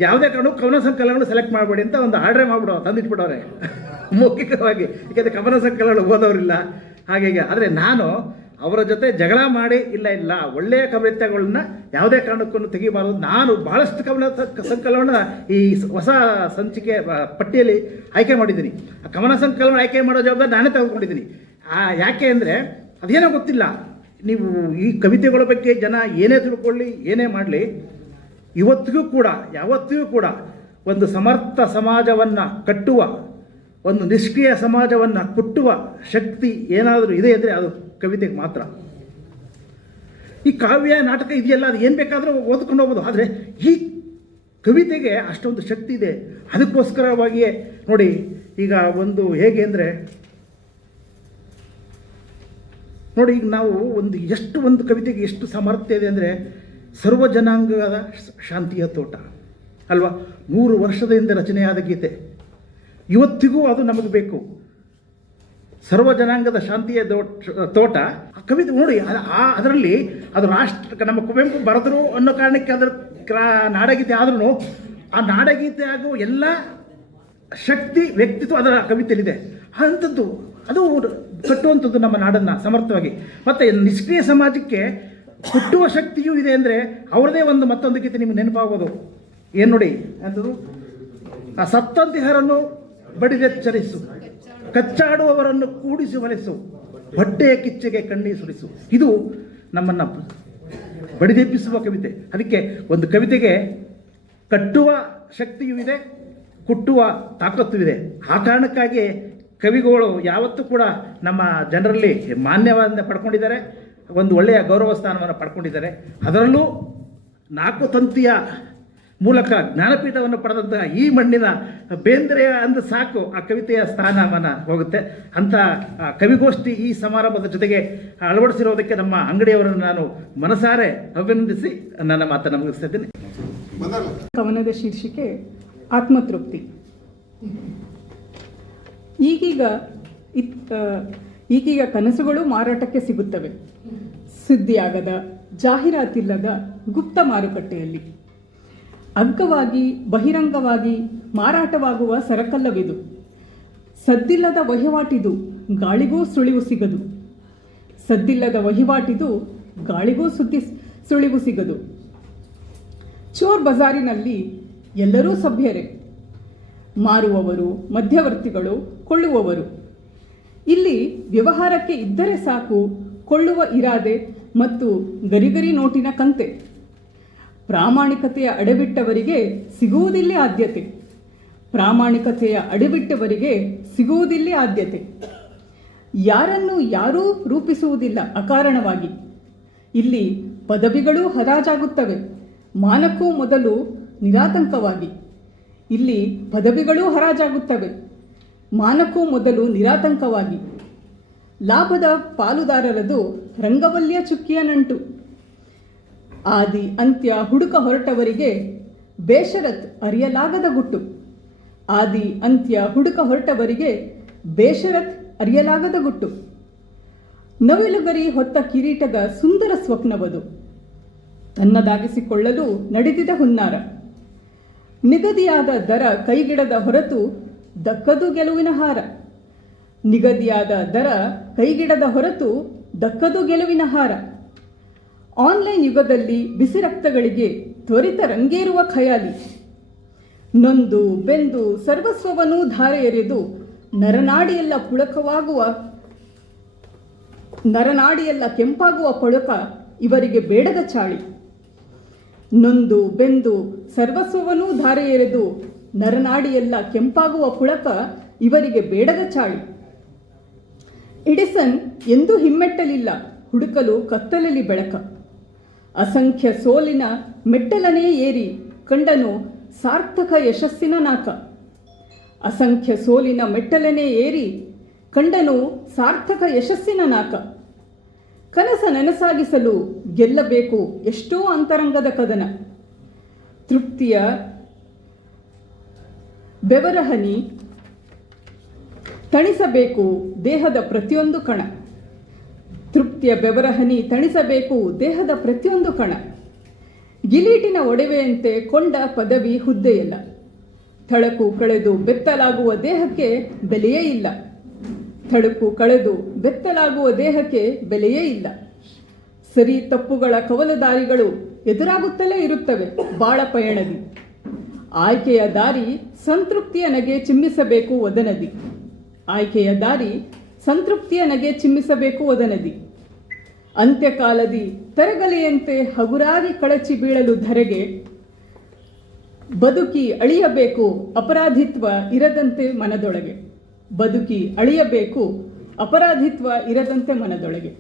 ಯಾವುದೇ ಕಾರಣಕ್ಕೂ ಕವನ ಸಂಕಲನಗಳು ಸೆಲೆಕ್ಟ್ ಮಾಡಬೇಡಿ ಅಂತ ಒಂದು ಆರ್ಡ್ರೇ ಮಾಡಿಬಿಡೋ ತಂದಿಟ್ಬಿಡೋರೆ ಮೌಖಿಕವಾಗಿ. ಯಾಕೆಂದರೆ ಕವನ ಸಂಕಲನ ಓದೋರಿಲ್ಲ ಹಾಗೆ. ಆದರೆ ನಾನು ಅವರ ಜೊತೆ ಜಗಳ ಮಾಡಿ ಇಲ್ಲ ಒಳ್ಳೆಯ ಕವಿತೆಗಳನ್ನ ಯಾವುದೇ ಕಾರಣಕ್ಕೂ ತೆಗಿಬಾರದು. ನಾನು ಭಾಳಷ್ಟು ಕವನ ಸಂಕಲನ ಈ ಹೊಸ ಸಂಚಿಕೆ ಪಟ್ಟಿಯಲ್ಲಿ ಆಯ್ಕೆ ಮಾಡಿದ್ದೀನಿ. ಆ ಕವನ ಸಂಕಲನ ಆಯ್ಕೆ ಮಾಡೋ ಜವಾಬ್ದಾರಿ ನಾನೇ ತೆಗೆದುಕೊಂಡಿದ್ದೀನಿ. ಯಾಕೆ ಅಂದರೆ ಅದೇನೋ ಗೊತ್ತಿಲ್ಲ, ನೀವು ಈ ಕವಿತೆಗಳ ಬಗ್ಗೆ ಜನ ಏನೇ ತಿಳ್ಕೊಳ್ಳಿ ಏನೇ ಮಾಡಲಿ, ಯಾವತ್ತಿಗೂ ಕೂಡ ಒಂದು ಸಮರ್ಥ ಸಮಾಜವನ್ನು ಕಟ್ಟುವ, ಒಂದು ನಿಷ್ಕ್ರಿಯ ಸಮಾಜವನ್ನು ಕುಟ್ಟುವ ಶಕ್ತಿ ಏನಾದರೂ ಇದೆ ಅಂದರೆ ಅದು ಕವಿತೆಗೆ ಮಾತ್ರ. ಈ ಕಾವ್ಯ ನಾಟಕ ಇದೆಯಲ್ಲ, ಅದು ಏನು ಬೇಕಾದರೂ ಓದ್ಕೊಂಡು ಹೋಗ್ಬೋದು. ಆದರೆ ಈ ಕವಿತೆಗೆ ಅಷ್ಟೊಂದು ಶಕ್ತಿ ಇದೆ. ಅದಕ್ಕೋಸ್ಕರವಾಗಿಯೇ ನೋಡಿ, ಈಗ ಒಂದು ಹೇಗೆ ಅಂದರೆ ನೋಡಿ, ಈಗ ನಾವು ಒಂದು ಕವಿತೆಗೆ ಎಷ್ಟು ಸಾಮರ್ಥ್ಯ ಇದೆ ಅಂದರೆ, ಸರ್ವ ಜನಾಂಗದ ಶಾಂತಿಯ ತೋಟ ಅಲ್ವಾ, 100 ವರ್ಷದ ಹಿಂದೆ ರಚನೆಯಾದ ಗೀತೆ, ಇವತ್ತಿಗೂ ಅದು ನಮಗೆ ಬೇಕು. ಸರ್ವ ಜನಾಂಗದ ಶಾಂತಿಯ ತೋಟ ಆ ಕವಿತೆ ನೋಡಿ, ಅದರಲ್ಲಿ ಅದು ನಮ್ಮ ಕುವೆಂಪು ಬರೆದರು ಅನ್ನೋ ಕಾರಣಕ್ಕೆ ಅದರ ನಾಡಗೀತೆ ಆದ್ರೂ ಆ ನಾಡಗೀತೆ ಆಗುವ ಎಲ್ಲ ಶಕ್ತಿ ವ್ಯಕ್ತಿತ್ವ ಅದರ ಕವಿತೆಯಲ್ಲಿದೆ. ಅಂಥದ್ದು ಅದು ಕಟ್ಟುವಂಥದ್ದು ನಮ್ಮ ನಾಡನ್ನು ಸಮರ್ಥವಾಗಿ. ಮತ್ತು ನಿಷ್ಕ್ರಿಯ ಸಮಾಜಕ್ಕೆ ಹುಟ್ಟುವ ಶಕ್ತಿಯೂ ಇದೆ ಅಂದರೆ ಅವರದೇ ಮತ್ತೊಂದು ಗೀತೆ ನಿಮಗೆ ನೆನಪಾಗೋದು ಏನು ನೋಡಿ, ಅಂಥದ್ದು ಆ ಸತ್ತಂತಿಹರನ್ನು ಬಡಿದೆಚ್ಚರಿಸು, ಕಚ್ಚಾಡುವವರನ್ನು ಕೂಡಿಸಿ ಒಲಿಸು, ಹೊಟ್ಟೆಯ ಕಿಚ್ಚೆಗೆ ಕಣ್ಣೀರು ಸುರಿಸು. ಇದು ನಮ್ಮನ್ನು ಬಡಿದೆಬ್ಬಿಸುವ ಕವಿತೆ. ಅದಕ್ಕೆ ಒಂದು ಕವಿತೆಗೆ ಕಟ್ಟುವ ಶಕ್ತಿಯೂ ಇದೆ, ಕುಟ್ಟುವ ತಾಕತ್ತು ಇದೆ. ಆ ಕಾರಣಕ್ಕಾಗಿ ಕವಿಗಳು ಯಾವತ್ತೂ ಕೂಡ ನಮ್ಮ ಜನರಲ್ಲಿ ಮಾನ್ಯವಾದ ಪಡ್ಕೊಂಡಿದ್ದಾರೆ, ಒಂದು ಒಳ್ಳೆಯ ಗೌರವ ಸ್ಥಾನವನ್ನು ಪಡ್ಕೊಂಡಿದ್ದಾರೆ. ಅದರಲ್ಲೂ 4 ತಂತಿಯ ಮೂಲಕ ಜ್ಞಾನಪೀಠವನ್ನು ಪಡೆದಂತಹ ಈ ಮಣ್ಣಿನ ಬೇಂದ್ರೆಯ ಅಂದ ಸಾಕು ಆ ಕವಿತೆಯ ಸ್ಥಾನವನ್ನು ಹೋಗುತ್ತೆ. ಅಂಥ ಕವಿಗೋಷ್ಠಿ ಈ ಸಮಾರಂಭದ ಜೊತೆಗೆ ಅಳವಡಿಸಿರೋದಕ್ಕೆ ನಮ್ಮ ಅಂಗಡಿಯವರನ್ನು ನಾನು ಮನಸಾರೆ ಅಭಿನಂದಿಸಿ ನನ್ನ ಮಾತನ್ನು ಮುಗಿಸ್ತಾ ಇದ್ದೀನಿ. ಕವನದ ಶೀರ್ಷಿಕೆ ಆತ್ಮತೃಪ್ತಿ. ಈಗೀಗ ಕನಸುಗಳು ಮಾರಾಟಕ್ಕೆ ಸಿಗುತ್ತವೆ, ಸುದ್ದಿಯಾಗದ, ಜಾಹೀರಾತಿಲ್ಲದ ಗುಪ್ತ ಮಾರುಕಟ್ಟೆಯಲ್ಲಿ. ಅಗ್ಗವಾಗಿ ಬಹಿರಂಗವಾಗಿ ಮಾರಾಟವಾಗುವ ಸರಕಲ್ಲವಿದು. ಸದ್ದಿಲ್ಲದ ವಹಿವಾಟಿದು, ಗಾಳಿಗೂ ಸುಳಿವು ಸಿಗದು. ಸದ್ದಿಲ್ಲದ ವಹಿವಾಟಿದು, ಗಾಳಿಗೂ ಸುಳಿವು ಸಿಗದು. ಚೋರ್ ಬಜಾರಿನಲ್ಲಿ ಎಲ್ಲರೂ ಸಭ್ಯರೇ, ಮಾರುವವರು, ಮಧ್ಯವರ್ತಿಗಳು, ಕೊಳ್ಳುವವರು. ಇಲ್ಲಿ ವ್ಯವಹಾರಕ್ಕೆ ಇದ್ದರೆ ಸಾಕು ಕೊಳ್ಳುವ ಇರಾದೆ ಮತ್ತು ಗರಿಗರಿ ನೋಟಿನ ಕಂತೆ. ಪ್ರಾಮಾಣಿಕತೆಯ ಅಡೆಬಿಟ್ಟವರಿಗೆ ಸಿಗುವುದಿಲ್ಲ ಆದ್ಯತೆ, ಪ್ರಾಮಾಣಿಕತೆಯ ಅಡೆಬಿಟ್ಟವರಿಗೆ ಸಿಗುವುದಿಲ್ಲ ಆದ್ಯತೆ. ಯಾರನ್ನು ಯಾರೂ ರೂಪಿಸುವುದಿಲ್ಲ ಅಕಾರಣವಾಗಿ. ಇಲ್ಲಿ ಪದವಿಗಳೂ ಹರಾಜಾಗುತ್ತವೆ ಮಾನಕ್ಕೂ ಮೊದಲು ನಿರಾತಂಕವಾಗಿ. ಇಲ್ಲಿ ಪದವಿಗಳೂ ಹರಾಜಾಗುತ್ತವೆ ಮಾನಕ್ಕೂ ಮೊದಲು ನಿರಾತಂಕವಾಗಿ. ಲಾಭದ ಪಾಲುದಾರರದು ರಂಗವಲ್ಲಿಯ ಚುಕ್ಕಿಯ ನಂಟು. ಆದಿ ಅಂತ್ಯ ಹುಡುಕ ಹೊರಟವರಿಗೆ ಬೇಷರತ್ ಅರಿಯಲಾಗದ ಗುಟ್ಟು. ಆದಿ ಅಂತ್ಯ ಹುಡುಕ ಹೊರಟವರಿಗೆ ಬೇಷರತ್ ಅರಿಯಲಾಗದ ಗುಟ್ಟು. ನವಿಲುಗರಿ ಹೊತ್ತ ಕಿರೀಟದ ಸುಂದರ ಸ್ವಪ್ನವದು ತನ್ನದಾಗಿಸಿಕೊಳ್ಳಲು ನಡೆದಿದ ಹುನ್ನಾರ. ನಿಗದಿಯಾದ ದರ ಕೈಗಿಡದ ಹೊರತು ದಕ್ಕದು ಗೆಲುವಿನ ಹಾರ. ನಿಗದಿಯಾದ ದರ ಕೈಗಿಡದ ಹೊರತು ದಕ್ಕದು ಗೆಲುವಿನ ಹಾರ. ಆನ್ಲೈನ್ ಯುಗದಲ್ಲಿ ಬಿಸಿ ರಕ್ತಗಳಿಗೆ ತ್ವರಿತ ರಂಗೇರುವ ಖಯಾಲಿ. ನೊಂದು ಬೆಂದು ಸರ್ವಸ್ವವನ್ನೂ ಧಾರೆ ಎರೆದು ನರನಾಡಿಯೆಲ್ಲ ಕೆಂಪಾಗುವ ಪೊಳಕ ಇವರಿಗೆ ಬೇಡದ ಚಾಳಿ. ನೊಂದು ಬೆಂದು ಸರ್ವಸ್ವವನ್ನೂ ಧಾರೆ ಎರೆದು ನರನಾಡಿಯೆಲ್ಲ ಕೆಂಪಾಗುವ ಪುಳಕ ಇವರಿಗೆ ಬೇಡದ ಚಾಳಿ. ಎಡಿಸನ್ ಎಂದೂ ಹಿಮ್ಮೆಟ್ಟಲಿಲ್ಲ ಹುಡುಕಲು ಕತ್ತಲಲ್ಲಿ ಬೆಳಕ. ಅಸಂಖ್ಯ ಸೋಲಿನ ಮೆಟ್ಟಲನೇ ಏರಿ ಕಂಡನು ಸಾರ್ಥಕ ಯಶಸ್ಸಿನ ನಾಕ. ಅಸಂಖ್ಯ ಸೋಲಿನ ಮೆಟ್ಟಲನೇ ಏರಿ ಕಂಡನು ಸಾರ್ಥಕ ಯಶಸ್ಸಿನ ನಾಕ. ಕನಸ ನನಸಾಗಿಸಲು ಗೆಲ್ಲಬೇಕು ಎಷ್ಟೋ ಅಂತರಂಗದ ಕದನ. ತೃಪ್ತಿಯ ಬೆವರಹನಿ ತಣಿಸಬೇಕು ದೇಹದ ಪ್ರತಿಯೊಂದು ಕಣ. ತೃಪ್ತಿಯ ಬೆವರಹನಿ ತಣಿಸಬೇಕು ದೇಹದ ಪ್ರತಿಯೊಂದು ಕಣ. ಗಿಲೀಟಿನ ಒಡವೆಯಂತೆ ಕೊಂಡ ಪದವಿ ಹುದ್ದೆಯಲ್ಲ. ಥಳಕು ಕಳೆದು ಬೆತ್ತಲಾಗುವ ದೇಹಕ್ಕೆ ಬೆಲೆಯೇ ಇಲ್ಲ. ಥಳಕು ಕಳೆದು ಬೆತ್ತಲಾಗುವ ದೇಹಕ್ಕೆ ಬೆಲೆಯೇ ಇಲ್ಲ. ಸರಿ ತಪ್ಪುಗಳ ಕವಲುದಾರಿಗಳು ಎದುರಾಗುತ್ತಲೇ ಇರುತ್ತವೆ ಬಾಳ ಪಯಣದಿ. ಆಯ್ಕೆಯ ದಾರಿ ಸಂತೃಪ್ತಿಯ ನಗೆ ಚಿಮ್ಮಿಸಬೇಕು ವದನದಿ. ಆಯ್ಕೆಯ ದಾರಿ ಸಂತೃಪ್ತಿಯ ನಗೆ ಚಿಮ್ಮಿಸಬೇಕು ವದನದಿ. ಅಂತ್ಯಕಾಲದಿ ತರಗಲೆಯಂತೆ ಹಗುರಾಗಿ ಕಳಚಿ ಬೀಳಲು ಧರೆಗೆ ಬದುಕಿ ಅಳಿಯಬೇಕು ಅಪರಾಧಿತ್ವ ಇರದಂತೆ ಮನದೊಳಗೆ. ಬದುಕಿ ಅಳಿಯಬೇಕು ಅಪರಾಧಿತ್ವ ಇರದಂತೆ ಮನದೊಳಗೆ.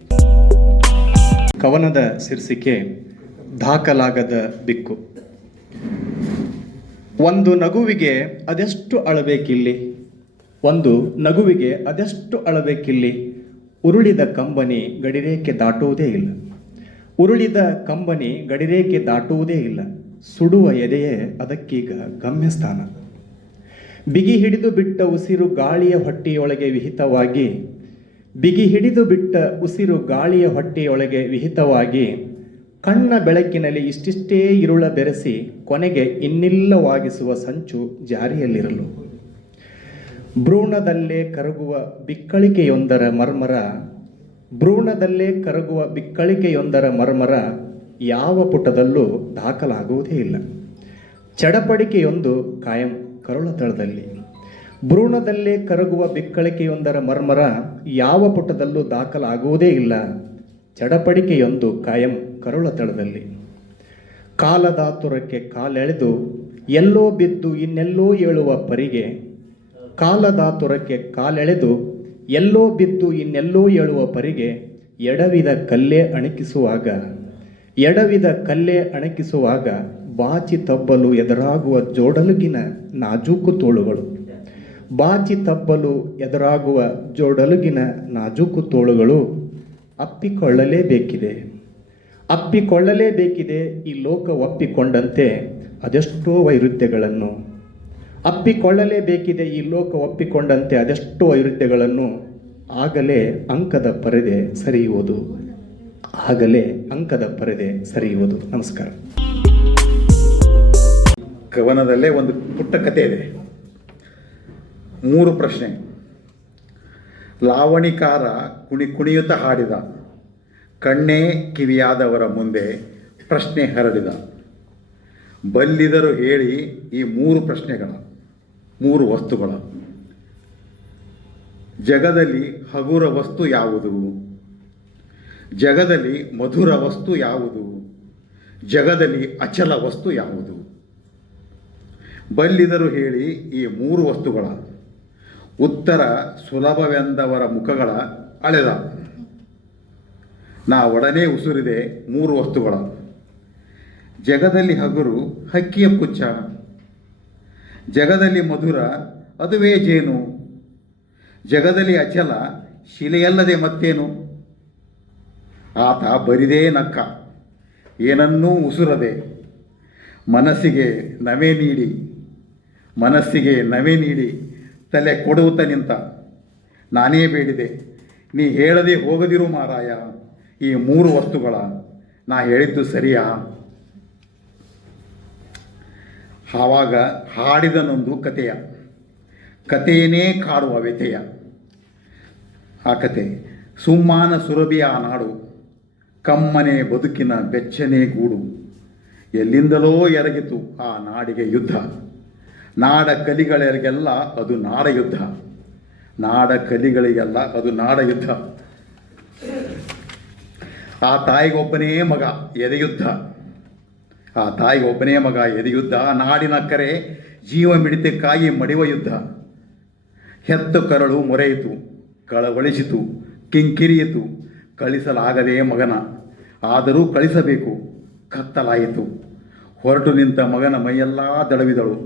ಕವನದ ಶೀರ್ಷಿಕೆ ದಾಖಲಾಗದ ಬಿಕ್ಕು. ಒಂದು ನಗುವಿಗೆ ಅದೆಷ್ಟು ಅಳಬೇಕಿಲ್ಲಿ, ಒಂದು ನಗುವಿಗೆ ಅದೆಷ್ಟು ಅಳಬೇಕಿಲ್ಲಿ. ಉರುಳಿದ ಕಂಬನಿ ಗಡಿರೇಖೆ ದಾಟುವುದೇ ಇಲ್ಲ. ಉರುಳಿದ ಕಂಬನಿ ಗಡಿರೇಖೆ ದಾಟುವುದೇ ಇಲ್ಲ. ಸುಡುವ ಎದೆಯೇ ಅದಕ್ಕೀಗ ಗಮ್ಯಸ್ಥಾನ. ಬಿಗಿ ಹಿಡಿದು ಬಿಟ್ಟ ಉಸಿರು ಗಾಳಿಯ ಹೊಟ್ಟೆಯೊಳಗೆ ವಿಹಿತವಾಗಿ, ಬಿಗಿ ಹಿಡಿದು ಬಿಟ್ಟ ಉಸಿರು ಗಾಳಿಯ ಹೊಟ್ಟೆಯೊಳಗೆ ವಿಹಿತವಾಗಿ, ಕಣ್ಣ ಬೆಳಕಿನಲ್ಲಿ ಇಷ್ಟಿಷ್ಟೇ ಇರುಳ ಬೆರೆಸಿ ಕೊನೆಗೆ ಇನ್ನಿಲ್ಲವಾಗಿಸುವ ಸಂಚು ಜಾರಿಯಲ್ಲಿರಲು. ಭ್ರೂಣದಲ್ಲೇ ಕರಗುವ ಬಿಕ್ಕಳಿಕೆಯೊಂದರ ಮರ್ಮರ, ಭ್ರೂಣದಲ್ಲೇ ಕರಗುವ ಬಿಕ್ಕಳಿಕೆಯೊಂದರ ಮರ್ಮರ ಯಾವ ಪುಟದಲ್ಲೂ ದಾಖಲಾಗುವುದೇ ಇಲ್ಲ. ಚಡಪಡಿಕೆಯೊಂದು ಕಾಯಂ ಕರುಳ ತಳದಲ್ಲಿ. ಭ್ರೂಣದಲ್ಲೇ ಕರಗುವ ಬಿಕ್ಕಳಿಕೆಯೊಂದರ ಮರ್ಮರ ಯಾವ ಪುಟದಲ್ಲೂ ದಾಖಲಾಗುವುದೇ ಇಲ್ಲ. ಚಡಪಡಿಕೆಯೊಂದು ಕಾಯಂ ಕರುಳ ತಳದಲ್ಲಿ. ಕಾಲದಾತುರಕ್ಕೆ ಕಾಲೆಳೆದು ಎಲ್ಲೋ ಬಿದ್ದು ಇನ್ನೆಲ್ಲೋ ಏಳುವ ಪರಿಗೆ, ಕಾಲದಾತುರಕ್ಕೆ ಕಾಲೆಳೆದು ಎಲ್ಲೋ ಬಿದ್ದು ಇನ್ನೆಲ್ಲೋ ಏಳುವ ಪರಿಗೆ ಎಡವಿದ ಕಲ್ಲೇ ಅಣಕಿಸುವಾಗ, ಎಡವಿದ ಕಲ್ಲೇ ಅಣಕಿಸುವಾಗ ಬಾಚಿ ತಬ್ಬಲು ಎದುರಾಗುವ ಜೋಡಲುಗಿನ ನಾಜೂಕು ತೋಳುಗಳು, ಬಾಚಿ ತಬ್ಬಲು ಎದುರಾಗುವ ಜೋಡಲುಗಿನ ನಾಜೂಕು ತೋಳುಗಳು ಅಪ್ಪಿಕೊಳ್ಳಲೇಬೇಕಿದೆ, ಅಪ್ಪಿಕೊಳ್ಳಲೇಬೇಕಿದೆ. ಈ ಲೋಕ ಒಪ್ಪಿಕೊಂಡಂತೆ ಅದೆಷ್ಟೋ ವೈರುಧ್ಯಗಳನ್ನು, ಅಪ್ಪಿಕೊಳ್ಳಲೇಬೇಕಿದೆ ಈ ಲೋಕ ಒಪ್ಪಿಕೊಂಡಂತೆ ಅದೆಷ್ಟೋ ವೈರುಧ್ಯಗಳನ್ನು. ಆಗಲೇ ಅಂಕದ ಪರದೆ ಸರಿಯುವುದು, ಆಗಲೇ ಅಂಕದ ಪರದೆ ಸರಿಯುವುದು. ನಮಸ್ಕಾರ. ಕವನದಲ್ಲೇ ಒಂದು ಪುಟ್ಟ ಕಥೆ ಇದೆ. 3 ಪ್ರಶ್ನೆ. ಲಾವಣಿಕಾರ ಕುಣಿಯುತ್ತಾ ಹಾಡಿದ, ಕಣ್ಣೇ ಕಿವಿಯಾದವರ ಮುಂದೆ ಪ್ರಶ್ನೆ ಹರಡಿದ. ಬಲ್ಲಿದರು ಹೇಳಿ ಈ 3 ಪ್ರಶ್ನೆಗಳ 3 ವಸ್ತುಗಳ. ಜಗದಲ್ಲಿ ಹಗುರ ವಸ್ತು ಯಾವುದು? ಜಗದಲ್ಲಿ ಮಧುರ ವಸ್ತು ಯಾವುದು? ಜಗದಲ್ಲಿ ಅಚಲ ವಸ್ತು ಯಾವುದು? ಬಲ್ಲಿದರು ಹೇಳಿ ಈ 3 ವಸ್ತುಗಳ. ಉತ್ತರ ಸುಲಭವೆಂದವರ ಮುಖಗಳ ಅಳೆದ. ನಾ ಒಡನೆ ಉಸುರಿದೆ 3 ವಸ್ತುಗಳ. ಜಗದಲ್ಲಿ ಹಗುರು ಹಕ್ಕಿಯ ಪುಚ್ಚ, ಜಗದಲ್ಲಿ ಮಧುರ ಅದುವೇ ಜೇನು, ಜಗದಲ್ಲಿ ಅಚಲ ಶಿಲೆಯಲ್ಲದೆ ಮತ್ತೇನು. ಆತ ಬರಿದೇ ನಕ್ಕ, ಏನನ್ನೂ ಉಸುರದೆ, ಮನಸ್ಸಿಗೆ ನವೆ ನೀಡಿ ತಲೆ ಕೊಡುತ್ತಾ ನಿಂತ. ನಾನೇ ಬೇಡಿದೆ, ನೀ ಹೇಳದೆ ಹೋಗದಿರು ಮಾರಾಯ, ಈ 3 ವಸ್ತುಗಳ ನಾ ಹೇಳಿದ್ದು ಸರಿಯಾ? ಆವಾಗ ಹಾಡಿದನೊಂದು ಕಥೆಯೇ ಕಾಡುವ ವ್ಯಥೆಯ. ಆ ಕತೆ ಸುಮ್ಮಾನ ಸುರಭಿಯ ನಾಡು, ಕಮ್ಮನೆ ಬದುಕಿನ ಬೆಚ್ಚನೆ ಗೂಡು. ಎಲ್ಲಿಂದಲೋ ಎರಗಿತು ಆ ನಾಡಿಗೆ ಯುದ್ಧ, ನಾಡ ಕಲಿಗಳಿಗೆಲ್ಲ ಅದು ನಾಡ ಯುದ್ಧ. ಆ ತಾಯಿಗೊಬ್ಬನೇ ಮಗ ಎದೆಯುದ್ಧ, ನಾಡಿನ ಕರೆ ಜೀವ ಮಿಡಿತಕ್ಕಾಗಿ ಮಡಿವ ಯುದ್ಧ. ಹೆತ್ತು ಕರಳು ಮೊರೆಯಿತು, ಕಳವಳಿಸಿತು, ಕಿಂಕಿರಿಯಿತು, ಕಳಿಸಲಾಗದೆ ಮಗನ, ಆದರೂ ಕಳಿಸಬೇಕು ಕತ್ತಲಾಯಿತು. ಹೊರಟು ನಿಂತ ಮಗನ ಮೈಯೆಲ್ಲ ದಡವಿದಳು,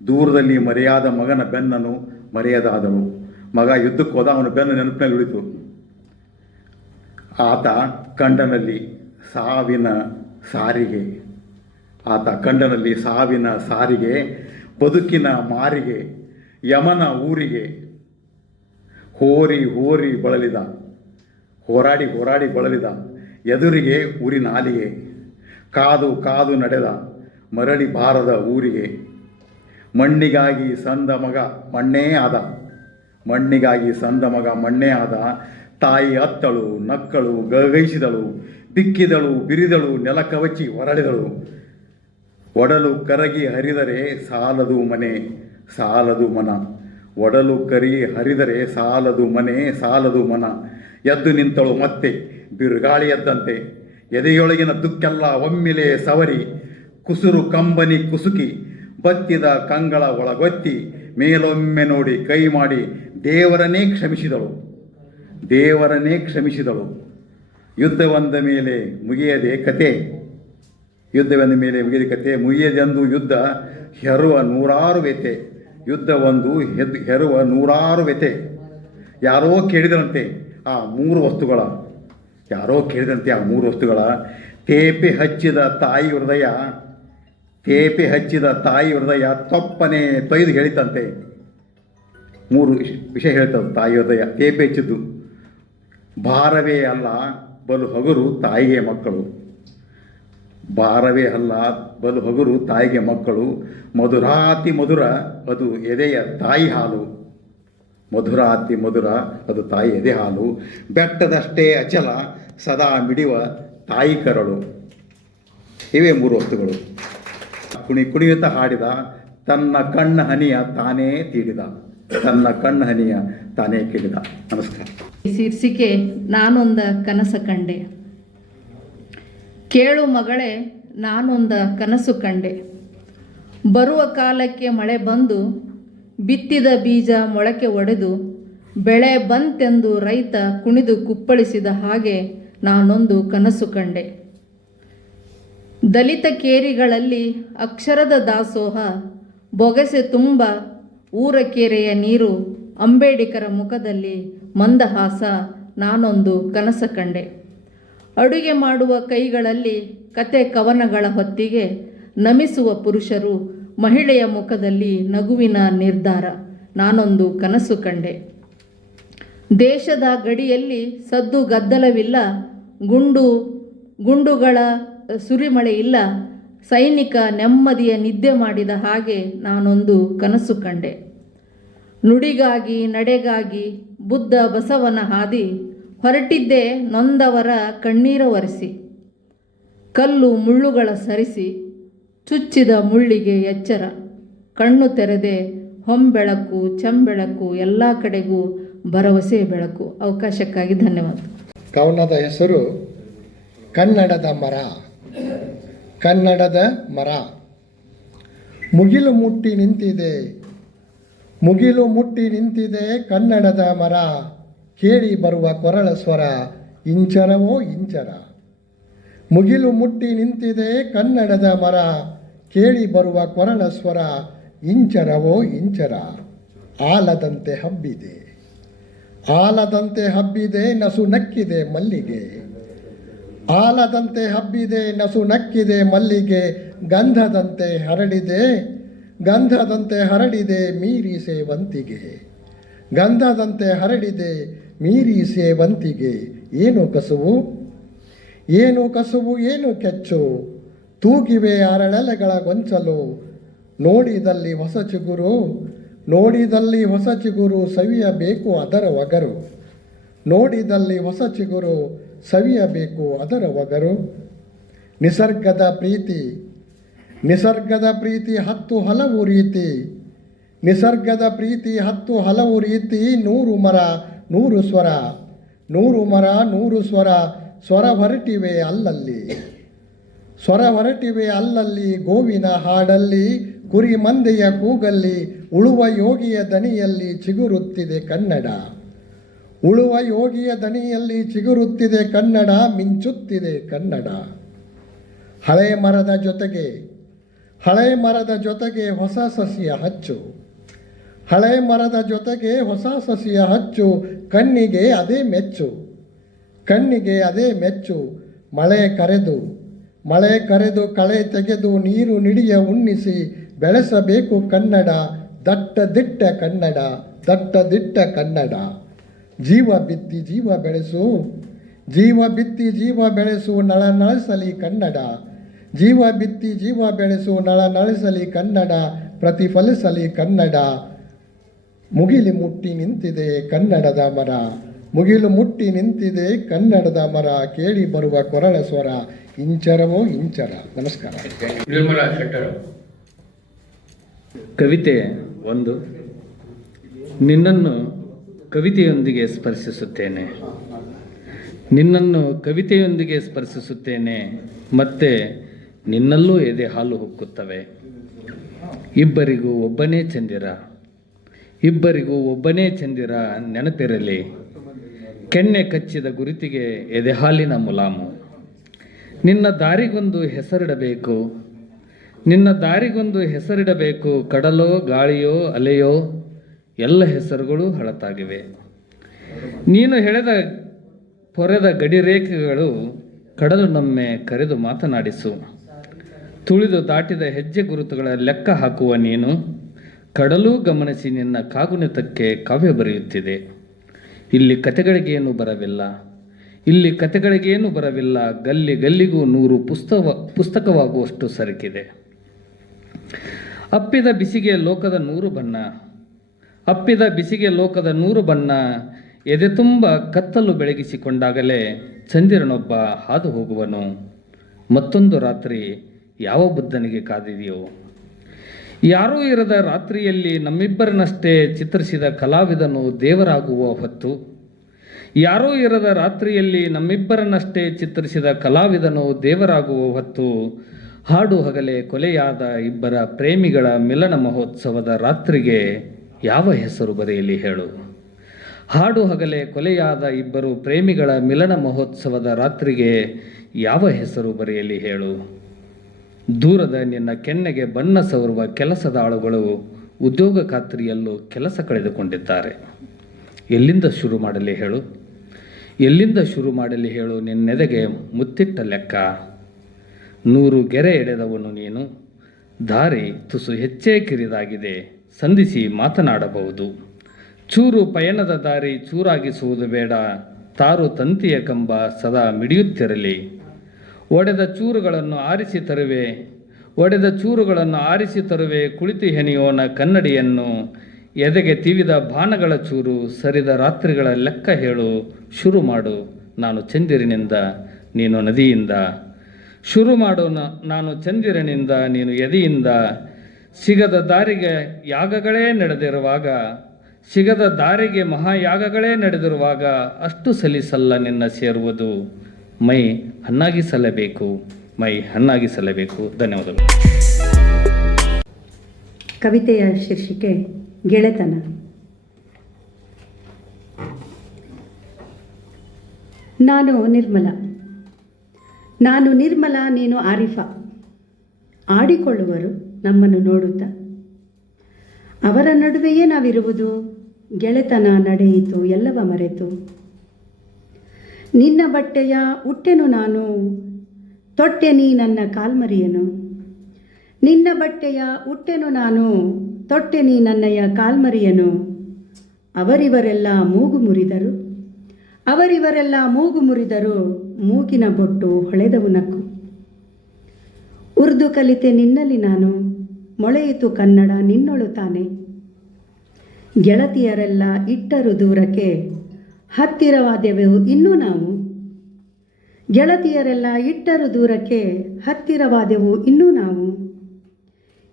ದೂರದಲ್ಲಿ ಮರೆಯಾದ ಮಗನ ಬೆನ್ನನ್ನು ಮರೆಯದಾದಳು. ಮಗ ಯುದ್ಧಕ್ಕೆ ಹೋದ, ಅವನ ಬೆನ್ನು ನೆನಪಿನಲ್ಲಿ ಉಳಿತು. ಆತ ಕಂಡನಲ್ಲಿ ಸಾವಿನ ಸಾರಿಗೆ, ಬದುಕಿನ ಮಾರಿಗೆ, ಯಮನ ಊರಿಗೆ ಹೋರಾಡಿ ಬಳಲಿದ. ಎದುರಿಗೆ ಉರಿ ನಾಲಿಗೆ, ಕಾದು ನಡೆದ ಮರಳಿ ಬಾರದ ಊರಿಗೆ. ಮಣ್ಣಿಗಾಗಿ ಸಂದ ಮಗ ಮಣ್ಣೇ ಆದ. ತಾಯಿ ಅತ್ತಳು, ನಕ್ಕಳು, ಗಗೈಸಿದಳು, ಬಿಕ್ಕಿದಳು, ಬಿರಿದಳು, ನೆಲ ಕವಚಿ ಹೊರಳಿದಳು. ಒಡಲು ಕರಗಿ ಹರಿದರೆ ಸಾಲದು ಮನ, ಒಡಲು ಕರಗಿ ಹರಿದರೆ ಸಾಲದು ಮನ. ಎದ್ದು ನಿಂತಳು ಮತ್ತೆ ಬಿರುಗಾಳಿ ಎದ್ದಂತೆ, ಎದೆಯೊಳಗಿನ ದುಕ್ಕೆಲ್ಲ ಒಮ್ಮೆಲೆ ಸವರಿ, ಕುಸುರು ಕಂಬನಿ ಕುಸುಕಿ ಬತ್ತಿದ ಕಂಗಳ ಒಳಗೊತ್ತಿ, ಮೇಲೊಮ್ಮೆ ನೋಡಿ ಕೈ ಮಾಡಿ ದೇವರನ್ನೇ ಕ್ಷಮಿಸಿದಳು. ಯುದ್ಧವಂದ ಮೇಲೆ ಮುಗಿಯದೆ ಕತೆ, ಮುಗಿಯದೆಂದು ಯುದ್ಧ ಹೆರುವ ನೂರಾರು ವ್ಯತೆ. ಯಾರೋ ಕೇಳಿದರಂತೆ ಆ 3 ವಸ್ತುಗಳ, ತೇಪೆ ಹಚ್ಚಿದ ತಾಯಿ ಹೃದಯ ತೊಪ್ಪನೆ ತೊಯ್ದು ಹೇಳಿತಂತೆ. 3 ವಿಷಯ ಹೇಳ್ತದೆ ತಾಯಿ ಹೃದಯ. ತೇಪೆ ಹಚ್ಚಿದ್ದು ಭಾರವೇ ಅಲ್ಲ ಬಲು ಹಗುರು ತಾಯಿಗೆ ಮಕ್ಕಳು, ಮಧುರಾತಿ ಮಧುರ ಅದು ಎದೆಯ ತಾಯಿ ಹಾಲು, ಬೆಟ್ಟದಷ್ಟೇ ಅಚಲ ಸದಾ ಮಿಡಿವ ತಾಯಿ ಕರಳು. ಇವೇ 3 ವಸ್ತುಗಳು. ಕುಣಿಯುತ್ತಾ ಹಾಡಿದ, ತನ್ನ ಕಣ್ಣ ಹನಿಯ ತಾನೇ ಕೇಳಿದ. ನಮಸ್ಕಾರ. ಶೀರ್ಷಿಕೆ ನಾನೊಂದ ಕನಸ ಕಂಡೆ. ಕೇಳು ಮಗಳೇ, ನಾನೊಂದ ಕನಸು ಕಂಡೆ. ಬರುವ ಕಾಲಕ್ಕೆ ಮಳೆ ಬಂದು, ಬಿತ್ತಿದ ಬೀಜ ಮೊಳಕೆ ಒಡೆದು, ಬೆಳೆ ಬಂತೆಂದು ರೈತ ಕುಣಿದು ಕುಪ್ಪಳಿಸಿದ ಹಾಗೆ ನಾನೊಂದು ಕನಸು ಕಂಡೆ. ದಲಿತ ಕೇರಿಗಳಲ್ಲಿ ಅಕ್ಷರದ ದಾಸೋಹ, ಬೊಗಸೆ ತುಂಬ ಊರ ಕೆರೆಯ ನೀರು, ಅಂಬೇಡ್ಕರ ಮುಖದಲ್ಲಿ ಮಂದಹಾಸ. ನಾನೊಂದು ಕನಸ ಕಂಡೆ. ಅಡುಗೆ ಮಾಡುವ ಕೈಗಳಲ್ಲಿ ಕತೆ ಕವನಗಳ ಹೊತ್ತಿಗೆ ನಮಿಸುವ ಪುರುಷರು, ಮಹಿಳೆಯ ಮುಖದಲ್ಲಿ ನಗುವಿನ ನಿರ್ಧಾರ. ನಾನೊಂದು ಕನಸು ಕಂಡೆ. ದೇಶದ ಗಡಿಯಲ್ಲಿ ಸದ್ದು ಗದ್ದಲವಿಲ್ಲ, ಗುಂಡುಗಳ ಸುರಿಮಳೆ ಇಲ್ಲ, ಸೈನಿಕ ನೆಮ್ಮದಿಯ ನಿದ್ದೆ ಮಾಡಿದ ಹಾಗೆ ನಾನೊಂದು ಕನಸು ಕಂಡೆ. ನುಡಿಗಾಗಿ ನಡೆಗಾಗಿ ಬುದ್ಧ ಬಸವನ ಹಾದಿ, ಹೊರಟಿದ್ದೆ ನೊಂದವರ ಕಣ್ಣೀರ ಒರೆಸಿ. ಕಲ್ಲು ಮುಳ್ಳುಗಳ ಸರಿಸಿ, ಚುಚ್ಚಿದ ಮುಳ್ಳಿಗೆ ಎಚ್ಚರ. ಕಣ್ಣು ತೆರೆದೆ ಹೊಂಬೆಳಕು ಚೆಂಬೆಳಕು, ಎಲ್ಲ ಕಡೆಗೂ ಭರವಸೆ ಬೆಳಕು. ಅವಕಾಶಕ್ಕಾಗಿ ಧನ್ಯವಾದ. ಕವನದ ಹೆಸರು ಕನ್ನಡದ ಮರ. ಮುಗಿಲು ಮುಟ್ಟಿ ನಿಂತಿದೆ ಮುಗಿಲು ಮುಟ್ಟಿ ನಿಂತಿದೆ ಕನ್ನಡದ ಮರ, ಕೇಳಿ ಬರುವ ಕೊರಳ ಸ್ವರ ಇಂಚರವೋ ಇಂಚರ. ಮುಗಿಲು ಮುಟ್ಟಿ ನಿಂತಿದೆ ಕನ್ನಡದ ಮರ, ಕೇಳಿ ಬರುವ ಕೊರಳ ಸ್ವರ ಇಂಚರವೋ ಇಂಚರ. ಆಲದಂತೆ ಹಬ್ಬಿದೆ, ಆಲದಂತೆ ಹಬ್ಬಿದೆ ನಸು ನಕ್ಕಿದೆ ಮಲ್ಲಿಗೆ, ಆಲದಂತೆ ಹಬ್ಬಿದೆ ನಸು ನಕ್ಕಿದೆ ಮಲ್ಲಿಗೆ. ಗಂಧದಂತೆ ಹರಡಿದೆ, ಗಂಧದಂತೆ ಹರಡಿದೆ ಮೀರಿ ಸೇವಂತಿಗೆ, ಗಂಧದಂತೆ ಹರಡಿದೆ ಮೀರಿ ಸೇವಂತಿಗೆ. ಏನು ಕಸುವು, ಏನು ಕಸುವು, ಏನು ಕೆಚ್ಚು, ತೂಗಿವೆ ಅರಳೆಲೆಗಳ ಗೊಂಚಲು. ನೋಡಿದಲ್ಲಿ ಹೊಸ ಚಿಗುರು, ನೋಡಿದಲ್ಲಿ ಹೊಸ ಚಿಗುರು, ಸವಿಯಬೇಕು ಅದರ ಒಗರು. ನೋಡಿದಲ್ಲಿ ಹೊಸ ಚಿಗುರು, ಸವಿಯಬೇಕು ಅದರ ಒಗರು. ನಿಸರ್ಗದ ಪ್ರೀತಿ, ನಿಸರ್ಗದ ಪ್ರೀತಿ ಹತ್ತು ಹಲವು ರೀತಿ, ನಿಸರ್ಗದ ಪ್ರೀತಿ ಹತ್ತು ಹಲವು ರೀತಿ. 100 ಮರ 100 ಸ್ವರ, 100 ಮರ 100 ಸ್ವರ, ಸ್ವರ ಹೊರಟಿವೆ ಅಲ್ಲಲ್ಲಿ, ಸ್ವರ ಹೊರಟಿವೆ ಅಲ್ಲಲ್ಲಿ. ಗೋವಿನ ಹಾಡಲ್ಲಿ, ಕುರಿ ಮಂದೆಯ ಕೂಗಲ್ಲಿ, ಉಳುವ ಯೋಗಿಯ ದನಿಯಲ್ಲಿ ಚಿಗುರುತ್ತಿದೆ ಕನ್ನಡ, ಉಳುವ ಯೋಗಿಯ ದನಿಯಲ್ಲಿ ಚಿಗುರುತ್ತಿದೆ ಕನ್ನಡ, ಮಿಂಚುತ್ತಿದೆ ಕನ್ನಡ. ಹಳೆ ಮರದ ಜೊತೆಗೆ, ಹಳೆ ಮರದ ಜೊತೆಗೆ ಹೊಸ ಸಸಿಯ ಹಚ್ಚು, ಹಳೆ ಮರದ ಜೊತೆಗೆ ಹೊಸ ಸಸಿಯ ಹಚ್ಚು. ಕಣ್ಣಿಗೆ ಅದೇ ಮೆಚ್ಚು, ಕಣ್ಣಿಗೆ ಅದೇ ಮೆಚ್ಚು. ಮಳೆ ಕರೆದು, ಮಳೆ ಕರೆದು ಕಳೆ ತೆಗೆದು ನೀರು ನಿಡಿಯ ಉಣ್ಣಿಸಿ ಬೆಳೆಸಬೇಕು ಕನ್ನಡ, ದಟ್ಟ ದಿಟ್ಟ ಕನ್ನಡ, ದಟ್ಟ ದಿಟ್ಟ ಕನ್ನಡ. ಜೀವ ಬಿತ್ತಿ ಜೀವ ಬೆಳೆಸು, ಜೀವ ಬಿತ್ತಿ ಜೀವ ಬೆಳೆಸು, ನಳ ನಳಿಸಲಿ ಕನ್ನಡ, ಜೀವ ಬಿತ್ತಿ ಜೀವ ಬೆಳೆಸು, ನಳ ನಳಿಸಲಿ ಕನ್ನಡ, ಪ್ರತಿಫಲಿಸಲಿ ಕನ್ನಡ. ಮುಗಿಲು ಮುಟ್ಟಿ ನಿಂತಿದೆ ಕನ್ನಡದ ಮರ, ಮುಗಿಲು ಮುಟ್ಟಿ ನಿಂತಿದೆ ಕನ್ನಡದ ಮರ, ಕೇಳಿ ಬರುವ ಕೊರಳ ಸ್ವರ ಇಂಚರವೋ ಇಂಚರ. ನಮಸ್ಕಾರ. ನಿರ್ಮಲಾ ಶೆಟ್ಟರ್. ಕವಿತೆ 1. ನಿನ್ನನ್ನು ಕವಿತೆಯೊಂದಿಗೆ ಸ್ಪರ್ಶಿಸುತ್ತೇನೆ, ನಿನ್ನನ್ನು ಕವಿತೆಯೊಂದಿಗೆ ಸ್ಪರ್ಶಿಸುತ್ತೇನೆ, ಮತ್ತೆ ನಿನ್ನಲ್ಲೂ ಎದೆ ಹಾಲು ಹೊಕ್ಕುತ್ತವೆ. ಇಬ್ಬರಿಗೂ ಒಬ್ಬನೇ ಚಂದಿರ, ಇಬ್ಬರಿಗೂ ಒಬ್ಬನೇ ಚಂದಿರ ನೆನಪಿರಲಿ, ಕೆನ್ನೆ ಕಚ್ಚಿದ ಗುರುತಿಗೆ ಎದೆ ಹಾಲಿನ ಮುಲಾಮು. ನಿನ್ನ ದಾರಿಗೊಂದು ಹೆಸರಿಡಬೇಕು, ನಿನ್ನ ದಾರಿಗೊಂದು ಹೆಸರಿಡಬೇಕು, ಕಡಲೋ ಗಾಳಿಯೋ ಅಲೆಯೋ ಎಲ್ಲ ಹೆಸರುಗಳು ಹಳತಾಗಿವೆ. ನೀನು ಹೆಳೆದ ಪೊರೆದ ಗಡಿರೇಖೆಗಳು ಕಡಲು ನಮ್ಮೆ ಕರೆದು ಮಾತನಾಡಿಸು. ತುಳಿದು ದಾಟಿದ ಹೆಜ್ಜೆ ಗುರುತುಗಳ ಲೆಕ್ಕ ಹಾಕುವ ನೀನು, ಕಡಲು ಗಮನಿಸಿ ನಿನ್ನ ಕಾಗುಣಿತಕ್ಕೆ ಕಾವ್ಯ ಬರೆಯುತ್ತಿದೆ. ಇಲ್ಲಿ ಕತೆಗಳಿಗೇನು ಬರವಿಲ್ಲ, ಇಲ್ಲಿ ಕತೆಗಳಿಗೇನು ಬರವಿಲ್ಲ, ಗಲ್ಲಿ ಗಲ್ಲಿಗೂ 100 ಪುಸ್ತಕವಾಗುವಷ್ಟು ಸರಕಿದೆ. ಅಪ್ಪಿದ ಬಿಸಿಗೆ ಲೋಕದ 100 ಬಣ್ಣ, ಅಪ್ಪಿದ ಬಿಸಿಗೆ ಲೋಕದ 100 ಬಣ್ಣ, ಎದೆ ತುಂಬ ಕತ್ತಲು ಬೆಳಗಿಸಿಕೊಂಡಾಗಲೇ ಚಂದಿರನೊಬ್ಬ ಹಾದು ಹೋಗುವನು. ಮತ್ತೊಂದು ರಾತ್ರಿ ಯಾವ ಬುದ್ಧನಿಗೆ ಕಾದಿದೆಯೋ. ಯಾರೂ ಇರದ ರಾತ್ರಿಯಲ್ಲಿ ನಮ್ಮಿಬ್ಬರನ್ನಷ್ಟೇ ಚಿತ್ರಿಸಿದ ಕಲಾವಿದನು ದೇವರಾಗುವ ಹೊತ್ತು, ಯಾರೂ ಇರದ ರಾತ್ರಿಯಲ್ಲಿ ನಮ್ಮಿಬ್ಬರನ್ನಷ್ಟೇ ಚಿತ್ರಿಸಿದ ಕಲಾವಿದನು ದೇವರಾಗುವ ಹೊತ್ತು, ಹಾಡು ಹಗಲೇ ಕೊಲೆಯಾದ ಇಬ್ಬರ ಪ್ರೇಮಿಗಳ ಮಿಲನ ಮಹೋತ್ಸವದ ರಾತ್ರಿಗೆ ಯಾವ ಹೆಸರು ಬರೆಯಲಿ ಹೇಳು. ಹಾಡು ಹಗಲೇ ಕೊಲೆಯಾದ ಇಬ್ಬರು ಪ್ರೇಮಿಗಳ ಮಿಲನ ಮಹೋತ್ಸವದ ರಾತ್ರಿಗೆ ಯಾವ ಹೆಸರು ಬರೆಯಲಿ ಹೇಳು. ದೂರದ ನಿನ್ನ ಕೆನ್ನೆಗೆ ಬಣ್ಣ ಸವರುವ ಕೆಲಸದ ಆಳುಗಳು ಉದ್ಯೋಗ ಖಾತ್ರಿಯಲ್ಲೂ ಕೆಲಸ ಕಳೆದುಕೊಂಡಿದ್ದಾರೆ. ಎಲ್ಲಿಂದ ಶುರು ಮಾಡಲಿ ಹೇಳು, ಎಲ್ಲಿಂದ ಶುರು ಮಾಡಲಿ ಹೇಳು ನಿನ್ನೆದೆಗೆ ಮುತ್ತಿಟ್ಟ ಲೆಕ್ಕ. 100 ಗೆರೆ ಎಳೆದವನು ನೀನು, ದಾರಿ ತುಸು ಹೆಚ್ಚೇ ಕಿರಿದಾಗಿದೆ, ಸಂಧಿಸಿ ಮಾತನಾಡಬಹುದು. ಚೂರು ಪಯಣದ ದಾರಿ ಚೂರಾಗಿಸುವುದು ಬೇಡ, ತಾರು ತಂತಿಯ ಕಂಬ ಸದಾ ಮಿಡಿಯುತ್ತಿರಲಿ. ಒಡೆದ ಚೂರುಗಳನ್ನು ಆರಿಸಿ ತರುವೆ, ಒಡೆದ ಚೂರುಗಳನ್ನು ಆರಿಸಿ ತರುವೆ, ಕುಳಿತು ಹೆಣೆಯೋನ ಕನ್ನಡಿಯನ್ನು. ಎದೆಗೆ ತಿವಿದ ಬಾಣಗಳ ಚೂರು, ಸರಿದ ರಾತ್ರಿಗಳ ಲೆಕ್ಕ ಹೇಳು. ಶುರು ಮಾಡು ನಾನು ಚಂದಿರನಿಂದ, ನೀನು ನದಿಯಿಂದ. ಶುರು ಮಾಡು ನಾನು ಚಂದಿರನಿಂದ, ನೀನು ಎದೆಯಿಂದ. ಸಿಗದ ದಾರಿಗೆ ಯಾಗಗಳೇ ನಡೆದಿರುವಾಗ, ಸಿಗದ ದಾರಿಗೆ ಮಹಾಯಾಗಗಳೇ ನಡೆದಿರುವಾಗ, ಅಷ್ಟು ಸಲಿಸಲ್ಲ ನಿನ್ನ ಸೇರುವುದು. ಮೈ ಹಣ್ಣಾಗಿಸಲೇಬೇಕು, ಮೈ ಹಣ್ಣಾಗಿಸಲೇಬೇಕು. ಧನ್ಯವಾದಗಳು. ಕವಿತೆಯ ಶೀರ್ಷಿಕೆ ಗೆಳೆತನ. ನಾನು ನಿರ್ಮಲ, ನೀನು ಆರಿಫಾ. ಆಡಿಕೊಳ್ಳುವರು ನಮ್ಮನ್ನು ನೋಡುತ್ತಾ. ಅವರ ನಡುವೆಯೇ ನಾವಿರುವುದು. ಗೆಳೆತನ ನಡೆಯಿತು ಎಲ್ಲವ ಮರೆತು. ನಿನ್ನ ಬಟ್ಟೆಯ ಉಟ್ಟೆನು ನಾನು, ತೊಟ್ಟೆ ನೀ ನನ್ನ ಕಾಲ್ಮರಿಯನು. ನಿನ್ನ ಬಟ್ಟೆಯ ಉಟ್ಟೆನು ನಾನು, ತೊಟ್ಟೆ ನೀ ನನ್ನಯ ಕಾಲ್ಮರಿಯನು. ಅವರಿವರೆಲ್ಲ ಮೂಗು ಮುರಿದರು, ಮೂಗಿನ ಬೊಟ್ಟು ಹೊಳೆದವು ನಕ್ಕು. ಉರ್ದು ಕಲಿತೆ ನಿನ್ನಲ್ಲಿ ನಾನು, ಮೊಳೆಯಿತು ಕನ್ನಡ ನಿನ್ನೊಳು ತಾನೆ. ಗೆಳತಿಯರೆಲ್ಲ ಇಟ್ಟರು ದೂರಕ್ಕೆ, ಹತ್ತಿರವಾದೆವು ಇನ್ನೂ ನಾವು. ಗೆಳತಿಯರೆಲ್ಲ ಇಟ್ಟರು ದೂರಕ್ಕೆ, ಹತ್ತಿರವಾದೆವು ಇನ್ನೂ ನಾವು.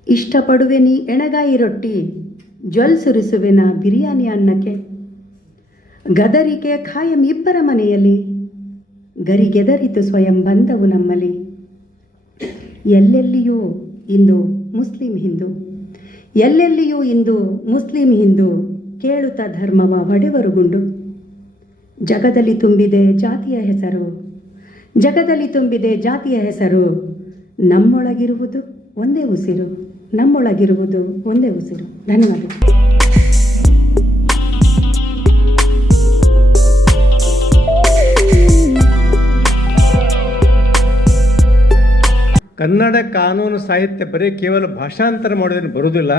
ಇಷ್ಟಪಡುವೆ ನೀ ಎಣಗಾಯಿ ರೊಟ್ಟಿ, ಜ್ವಲ್ ಸುರಿಸುವೆನ ಬಿರಿಯಾನಿ ಅನ್ನಕ್ಕೆ. ಗದರಿಕೆ ಖಾಯಂ ಇಬ್ಬರ ಮನೆಯಲ್ಲಿ, ಗರಿಗೆದರಿತು ಸ್ವಯಂ ಬಂದವು ನಮ್ಮಲ್ಲಿ. ಎಲ್ಲೆಲ್ಲಿಯೂ ಇಂದು ಮುಸ್ಲಿಂ ಹಿಂದೂ, ಕೇಳುತ್ತಾ ಧರ್ಮವ ಹೊಡೆವರು ಗುಂಡು. ಜಗದಲ್ಲಿ ತುಂಬಿದೆ ಜಾತಿಯ ಹೆಸರು, ನಮ್ಮೊಳಗಿರುವುದು ಒಂದೇ ಉಸಿರು. ಧನ್ಯವಾದಗಳು. ಕನ್ನಡ ಕಾನೂನು ಸಾಹಿತ್ಯ ಬರೀ ಕೇವಲ ಭಾಷಾಂತರ ಮಾಡೋದನ್ನು ಬರೋದಿಲ್ಲ.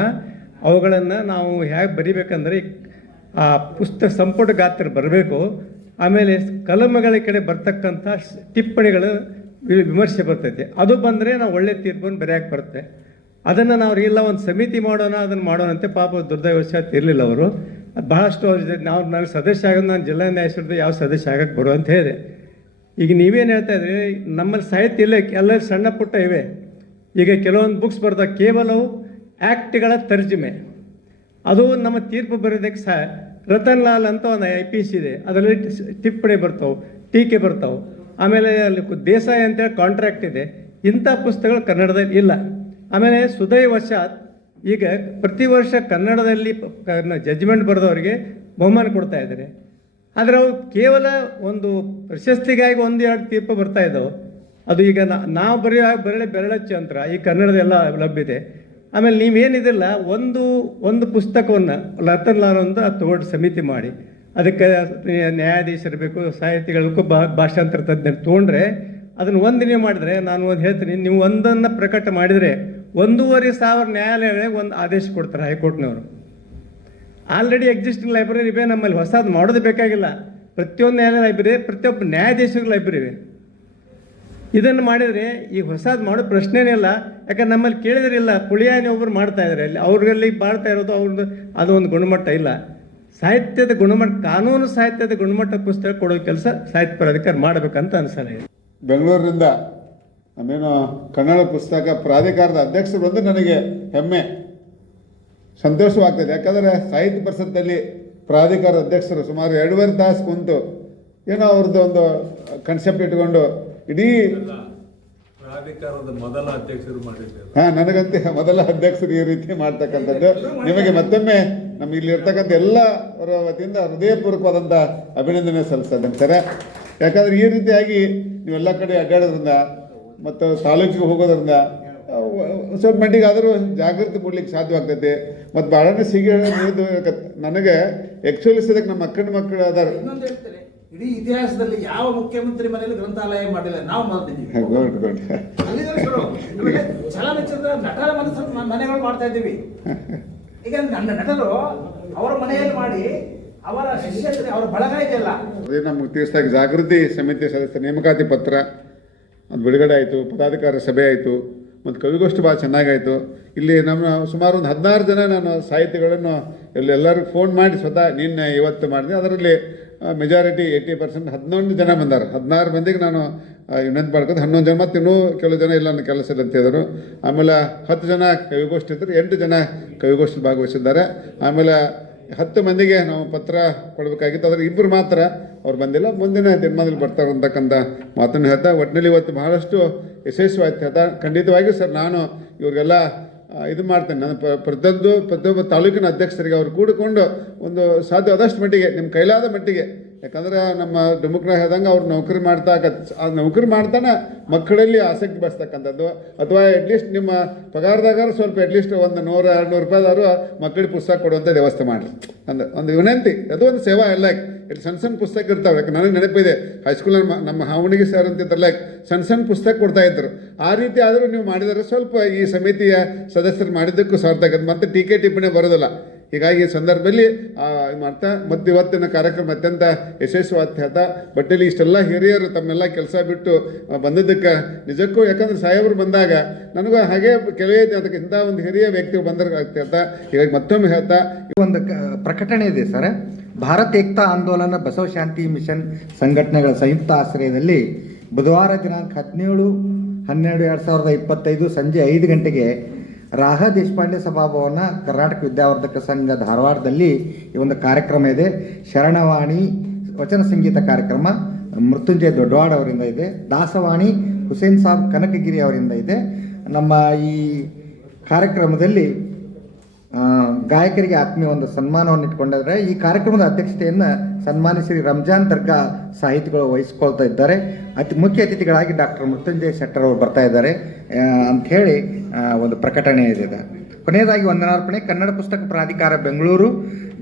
ಅವುಗಳನ್ನು ನಾವು ಹೇಗೆ ಬರಿಬೇಕಂದ್ರೆ ಆ ಪುಸ್ತಕ ಸಂಪುಟ ಗಾತ್ರ ಬರಬೇಕು. ಆಮೇಲೆ ಕಲಮಗಳ ಕಡೆ ಬರ್ತಕ್ಕಂಥ ಟಿಪ್ಪಣಿಗಳು ವಿಮರ್ಶೆ ಬರ್ತೈತೆ. ಅದು ಬಂದರೆ ನಾವು ಒಳ್ಳೆ ತೀರ್ಪನ್ನು ಬರೆಯೋಕ್ಕೆ ಬರುತ್ತೆ. ಅದನ್ನು ನಾವು ಇಲ್ಲ ಒಂದು ಸಮಿತಿ ಮಾಡೋಣ, ಅದನ್ನು ಮಾಡೋಣಂತೆ. ಪಾಪ ದುರ್ದೈವಶಾತ್ ಇರಲಿಲ್ಲ ಅವರು. ಅದು ಬಹಳಷ್ಟು ನಾವು ನನಗೆ ಸದಸ್ಯ ಆಗೋದು, ನಾನು ಜಿಲ್ಲಾ ನ್ಯಾಯಾಧೀಶರದ್ದು ಯಾವ ಸದಸ್ಯ ಆಗಕ್ಕೆ ಬರೋ ಅಂತ ಹೇಳಿದೆ. ಈಗ ನೀವೇನು ಹೇಳ್ತಾ ಇದ್ರಿ, ನಮ್ಮಲ್ಲಿ ಸಾಹಿತ್ಯ ಇಲ್ಲ, ಎಲ್ಲ ಸಣ್ಣ ಪುಟ್ಟ ಇವೆ. ಈಗ ಕೆಲವೊಂದು ಬುಕ್ಸ್ ಬರ್ತಾವೆ, ಕೇವಲ ಆ್ಯಕ್ಟ್ಗಳ ತರ್ಜುಮೆ. ಅದು ನಮ್ಮ ತೀರ್ಪು ಬರೋದಕ್ಕೆ ರತನ್ ಲಾಲ್ ಅಂತ ಒಂದು IPC ಇದೆ, ಅದರಲ್ಲಿ ಟಿಪ್ಪಣಿ ಬರ್ತಾವೆ, ಟೀಕೆ ಬರ್ತಾವೆ. ಆಮೇಲೆ ಅಲ್ಲಿ ದೇಸಾಯಿ ಅಂತೇಳಿ ಕಾಂಟ್ರಾಕ್ಟ್ ಇದೆ. ಇಂಥ ಪುಸ್ತಕಗಳು ಕನ್ನಡದಲ್ಲಿ ಇಲ್ಲ. ಆಮೇಲೆ ಸುದೈವಶಾತ್ ಈಗ ಪ್ರತಿ ವರ್ಷ ಕನ್ನಡದಲ್ಲಿ ಜಡ್ಜ್ಮೆಂಟ್ ಬರೆದವರಿಗೆ ಬಹುಮಾನ ಕೊಡ್ತಾ ಇದ್ದಾರೆ. ಆದರೆ ಅವು ಕೇವಲ ಒಂದು ಪ್ರಶಸ್ತಿಗಾಗಿ 1-2 ತೀರ್ಪು ಬರ್ತಾ ಇದ್ದಾವೆ. ಅದು ಈಗ ನಾವು ಬೆರಳಚ್ಚು ಯಂತ್ರ ಈ ಕನ್ನಡದೆಲ್ಲ ಲಭ್ಯ ಇದೆ. ಆಮೇಲೆ ನೀವೇನಿದಿಲ್ಲ, ಒಂದು ಪುಸ್ತಕವನ್ನು ರತನ್ ಲಾಲ್ ಒಂದು ತಗೊಂಡು ಸಮಿತಿ ಮಾಡಿ, ಅದಕ್ಕೆ ನ್ಯಾಯಾಧೀಶರಿರಬೇಕು, ಸಾಹಿತಿಗಳಿಗೂ ಭಾಷಾಂತರ ತಜ್ಞರು ತೊಗೊಂಡ್ರೆ ಅದನ್ನು ನೀವು ಮಾಡಿದರೆ, ನಾನು ಒಂದು ಹೇಳ್ತೀನಿ, ನೀವು ಒಂದನ್ನು ಪ್ರಕಟ ಮಾಡಿದರೆ 1,500 ನ್ಯಾಯಾಲಯಗಳಿಗೆ ಒಂದು ಆದೇಶ ಕೊಡ್ತಾರೆ ಹೈಕೋರ್ಟ್ನವರು. ಆಲ್ರೆಡಿ ಎಕ್ಸಿಸ್ಟಿಂಗ್ ಲೈಬ್ರರಿ ಇವೆ ನಮ್ಮಲ್ಲಿ, ಹೊಸದು ಮಾಡೋದು ಬೇಕಾಗಿಲ್ಲ. ಪ್ರತಿಯೊಂದು ನ್ಯಾಯಾಲಯ ಲೈಬ್ರರಿ, ಪ್ರತಿಯೊಬ್ಬ ನ್ಯಾಯಾಧೀಶರ ಲೈಬ್ರರಿ ಇವೆ. ಇದನ್ನು ಮಾಡಿದರೆ ಈಗ ಹೊಸದು ಮಾಡೋ ಪ್ರಶ್ನೆನೇ ಇಲ್ಲ. ಯಾಕಂದ್ರೆ ನಮ್ಮಲ್ಲಿ ಕೇಳಿದ್ರಿಲ್ಲ, ಪುಳಿಯಾನಿ ಒಬ್ಬರು ಮಾಡ್ತಾ ಇದ್ದಾರೆ, ಅಲ್ಲಿ ಅವ್ರಲ್ಲಿ ಮಾಡ್ತಾ ಇರೋದು ಅವ್ರದ್ದು ಅದು ಒಂದು ಗುಣಮಟ್ಟ ಇಲ್ಲ. ಸಾಹಿತ್ಯದ ಗುಣಮಟ್ಟ, ಕಾನೂನು ಸಾಹಿತ್ಯದ ಗುಣಮಟ್ಟ ಪುಸ್ತಕ ಕೊಡೋ ಕೆಲಸ ಸಾಹಿತ್ಯ ಪ್ರಾಧಿಕಾರ ಮಾಡಬೇಕಂತ ಅನಿಸಲ್ಲ. ಬೆಂಗಳೂರಿನಿಂದ ನಾನೇನು ಕನ್ನಡ ಪುಸ್ತಕ ಪ್ರಾಧಿಕಾರದ ಅಧ್ಯಕ್ಷರು ಬಂದು ನನಗೆ ಹೆಮ್ಮೆ, ಸಂತೋಷವಾಗ್ತದೆ. ಯಾಕಂದರೆ ಸಾಹಿತ್ಯ ಪರಿಷತ್ತಲ್ಲಿ ಪ್ರಾಧಿಕಾರ ಅಧ್ಯಕ್ಷರು ಸುಮಾರು 2.5 ತಾಸು ಕುಂತು ಏನೋ ಅವ್ರದ್ದು ಒಂದು ಕನ್ಸೆಪ್ಟ್ ಇಟ್ಕೊಂಡು ಇಡೀ ಪ್ರಾಧಿಕಾರದ ಮೊದಲ ಅಧ್ಯಕ್ಷರು ಮಾಡಿದ್ದಾರೆ. ನನಗಂತೆ ಮೊದಲ ಅಧ್ಯಕ್ಷರು ಈ ರೀತಿ ಮಾಡ್ತಕ್ಕಂಥದ್ದು. ನಿಮಗೆ ಮತ್ತೊಮ್ಮೆ ನಮ್ಮ ಇಲ್ಲಿ ಇರ್ತಕ್ಕಂಥ ಎಲ್ಲರ ವತಿಯಿಂದ ಹೃದಯಪೂರ್ವಕವಾದಂಥ ಅಭಿನಂದನೆ ಸಲ್ಲಿಸ್ತೇನೆ ಸರ್. ಯಾಕಂದರೆ ಈ ರೀತಿಯಾಗಿ ನೀವೆಲ್ಲ ಕಡೆ ಅಡ್ಡಾಡೋದ್ರಿಂದ ಮತ್ತು ತಾಲೂಕಿಗೆ ಹೋಗೋದ್ರಿಂದ ಸ್ವಲ್ಪ ಮಟ್ಟಿಗೆ ಆದರೂ ಜಾಗೃತಿ ಮೂಡಲಿಕ್ಕೆ ಸಾಧ್ಯವಾಗ್ತೈತೆ. ಮತ್ತು ಭಾಳನೇ ಸಿಗಿ ನನಗೆ ಆ್ಯಕ್ಚುಲಿ ಸಿದಕ್ಕೆ ನಮ್ಮ ಮಕ್ಕಳು ಅದಾರ. ಇಡೀ ಇತಿಹಾಸದಲ್ಲಿ ಯಾವ ಮುಖ್ಯಮಂತ್ರಿ ಮನೆಯಲ್ಲಿ ಗ್ರಂಥಾಲಯ ಮಾಡಿಲ್ಲ, ನಾವು ಮಾಡ್ತಿದ್ದೀವಿ. ಚಲನಚಿತ್ರ ನಟರ ಮನೆಗಳು ಮಾಡ್ತಾ ಇದ್ದೀವಿ. ಈಗ ನನ್ನ ನಟರು ಅವರ ಮನೆಯಲ್ಲಿ ಮಾಡಿ ಅವರ ಶಿಷ್ಯತೆ, ಅವರ ಬಳಗ ಇದೆಯಲ್ಲ. ಅದೇ ನಮ್ಗೆ ತೀರ್ಸಾಗಿ ಜಾಗೃತಿ ಸಮಿತಿ ಸದಸ್ಯರ ನೇಮಕಾತಿ ಪತ್ರ ಅದು ಬಿಡುಗಡೆ ಆಯಿತು, ಪದಾಧಿಕಾರಿ ಸಭೆ ಆಯಿತು, ಮತ್ತು ಕವಿಗೋಷ್ಠಿ ಭಾಳ ಚೆನ್ನಾಗಾಯಿತು. ಇಲ್ಲಿ ನಮ್ಮ ಸುಮಾರು ಒಂದು 16 ಜನ ನಾನು ಸಾಹಿತಿಗಳನ್ನು ಎಲ್ಲರಿಗೂ ಫೋನ್ ಮಾಡಿ ಸ್ವತಃ ನಿನ್ನೆ ಇವತ್ತು ಮಾಡಿದೆ. ಅದರಲ್ಲಿ ಮೆಜಾರಿಟಿ 80% 11 ಜನ ಬಂದಾರೆ. 16 ಮಂದಿಗೆ ನಾನು ವಿನಂತಿ ಮಾಡ್ಕೊಂಡು 11 ಜನ, ಮತ್ತು ಇನ್ನೂ ಕೆಲವು ಜನ ಇಲ್ಲ ನನ್ನ ಕೆಲಸ ಇಲ್ಲ ಅಂತಿದ್ರು. ಆಮೇಲೆ 10 ಜನ ಕವಿಗೋಷ್ಠಿ ಇದ್ದರು, 8 ಜನ ಕವಿಗೋಷ್ಠಿ ಭಾಗವಹಿಸಿದ್ದಾರೆ. ಆಮೇಲೆ 10 ಮಂದಿಗೆ ನಾವು ಪತ್ರ ಕೊಡಬೇಕಾಗಿತ್ತು, ಆದರೆ 2 ಮಾತ್ರ ಅವ್ರು ಬಂದಿಲ್ಲ. ಮುಂದಿನ ದಿನಮಾನದಲ್ಲಿ ಬರ್ತಾರೆ ಅಂತಕ್ಕಂಥ ಮಾತನ್ನು ಹೇಳ್ತಾ, ಒಟ್ಟಿನಲ್ಲಿ ಇವತ್ತು ಬಹಳಷ್ಟು ಯಶಸ್ವಿಯಾಯ್ತು ಹೇಳ್ತಾ. ಖಂಡಿತವಾಗಿಯೂ ಸರ್, ನಾನು ಇವ್ರಿಗೆಲ್ಲ ಇದು ಮಾಡ್ತೇನೆ. ನಾನು ಪ್ರತಿಯೊಬ್ಬ ತಾಲೂಕಿನ ಅಧ್ಯಕ್ಷರಿಗೆ ಅವ್ರು ಕೂಡಿಕೊಂಡು ಒಂದು ಸಾಧ್ಯ ಆದಷ್ಟು ಮಟ್ಟಿಗೆ ನಿಮ್ಮ ಕೈಲಾದ ಮಟ್ಟಿಗೆ, ಯಾಕಂದ್ರೆ ನಮ್ಮ ಡುಮುಕ್ನ ಹೇಳ್ದಂಗೆ ಅವ್ರು ನೌಕರಿ ನೌಕರಿ ಮಾಡ್ತಾನೆ ಮಕ್ಕಳಲ್ಲಿ ಆಸಕ್ತಿ ಬೆಳೆಸ್ತಕ್ಕಂಥದ್ದು, ಅಥವಾ ಅಟ್ಲೀಸ್ಟ್ ನಿಮ್ಮ ಪಗಾರದಾಗ ಸ್ವಲ್ಪ ಅಟ್ಲೀಸ್ಟ್ ಒಂದು 100-200 ರೂಪಾಯಿದಾದ್ರು ಮಕ್ಕಳಿಗೆ ಪುಸ್ತಕ ಕೊಡುವಂಥ ವ್ಯವಸ್ಥೆ ಮಾಡಿರಿ. ಒಂದು ವಿನಂತಿ, ಅದು ಒಂದು ಸೇವಾ ಎಲ್ಲ. ಇಟ್ಟು ಸಣ್ಣ ಪುಸ್ತಕ ಇರ್ತಾವೆ. ಯಾಕೆ ನನಗೆ ನೆನಪಿದೆ, ಹೈಸ್ಕೂಲಲ್ಲಿ ನಮ್ಮ ಹಾವಣಿಗೆ ಸರ್ ಅಂತಿದ್ರಲ್ಲ, ಸಣ್ಣ ಪುಸ್ತಕ ಕೊಡ್ತಾಯಿದ್ರು. ಆ ರೀತಿ ಆದರೂ ನೀವು ಮಾಡಿದರೆ ಸ್ವಲ್ಪ ಈ ಸಮಿತಿಯ ಸದಸ್ಯರು ಮಾಡಿದ್ದಕ್ಕೂ ಸಾರ್ಥ ಆಗುತ್ತೆ, ಮತ್ತು ಟೀಕೆ ಟಿಪ್ಪಣಿ ಬರೋದಿಲ್ಲ. ಹೀಗಾಗಿ ಈ ಸಂದರ್ಭದಲ್ಲಿ ಮಾಡ್ತಾ ಮತ್ತು ಇವತ್ತಿನ ಕಾರ್ಯಕ್ರಮ ಅತ್ಯಂತ ಯಶಸ್ವಿಯಾದ ಹೇಳ್ತಾ, ಬಟ್ ಇಲ್ಲಿ ಇಷ್ಟೆಲ್ಲ ಹಿರಿಯರು ತಮ್ಮೆಲ್ಲ ಕೆಲಸ ಬಿಟ್ಟು ಬಂದಿದ್ದಕ್ಕೆ ನಿಜಕ್ಕೂ, ಯಾಕಂದ್ರೆ ಸಾಹೇಬರು ಬಂದಾಗ ನನಗೂ ಹಾಗೆ ಕೆಲವೇ ಅದಕ್ಕೆ ಇಂಥ ಒಂದು ಹಿರಿಯ ವ್ಯಕ್ತಿ ಬಂದ್ರೆ ಆಗ್ತಾ, ಹೀಗಾಗಿ ಮತ್ತೊಮ್ಮೆ ಹೇಳ್ತಾ ಒಂದು ಪ್ರಕಟಣೆ ಇದೆ ಸರ್. ಭಾರತ್ ಏಕ್ತಾ ಆಂದೋಲನ ಬಸವ ಶಾಂತಿ ಮಿಷನ್ ಸಂಘಟನೆಗಳ ಸಂಯುಕ್ತ ಆಶ್ರಯದಲ್ಲಿ ಬುಧವಾರ ದಿನಾಂಕ 17/12/2025 ಸಂಜೆ 5 ಗಂಟೆಗೆ ರಾಹ ದೇಶಪಾಂಡೆ ಸಭಾಭವನ ಕರ್ನಾಟಕ ವಿದ್ಯಾವರ್ಧಕ ಸಂಘ ಧಾರವಾಡದಲ್ಲಿ ಈ ಒಂದು ಕಾರ್ಯಕ್ರಮ ಇದೆ. ಶರಣವಾಣಿ ವಚನ ಸಂಗೀತ ಕಾರ್ಯಕ್ರಮ ಮೃತ್ಯುಂಜಯ ದೊಡ್ಡವಾಡ ಅವರಿಂದ ಇದೆ. ದಾಸವಾಣಿ ಹುಸೇನ್ ಸಾಬ್ ಕನಕಗಿರಿ ಅವರಿಂದ ಇದೆ. ನಮ್ಮ ಈ ಕಾರ್ಯಕ್ರಮದಲ್ಲಿ ಗಾಯಕರಿಗೆ ಆತ್ಮೀಯ ಒಂದು ಸನ್ಮಾನವನ್ನು ಇಟ್ಕೊಂಡಿದ್ದಾರೆ. ಈ ಕಾರ್ಯಕ್ರಮದ ಅಧ್ಯಕ್ಷತೆಯನ್ನು ಸನ್ಮಾನ್ಯ ಶ್ರೀ ರಂಜಾನ್ ದರ್ಗಾ ಸಾಹಿತಿಗಳು ವಹಿಸ್ಕೊಳ್ತಾ ಇದ್ದಾರೆ. ಮುಖ್ಯ ಅತಿಥಿಗಳಾಗಿ ಡಾಕ್ಟರ್ ಮೃತ್ಯುಂಜಯ ಶೆಟ್ಟರ್ ಅವರು ಬರ್ತಾ ಇದ್ದಾರೆ ಅಂಥೇಳಿ ಒಂದು ಪ್ರಕಟಣೆ ಇದೆ. ಕೊನೆಯದಾಗಿ ವಂದನಾರ್ಪಣೆ. ಕನ್ನಡ ಪುಸ್ತಕ ಪ್ರಾಧಿಕಾರ ಬೆಂಗಳೂರು,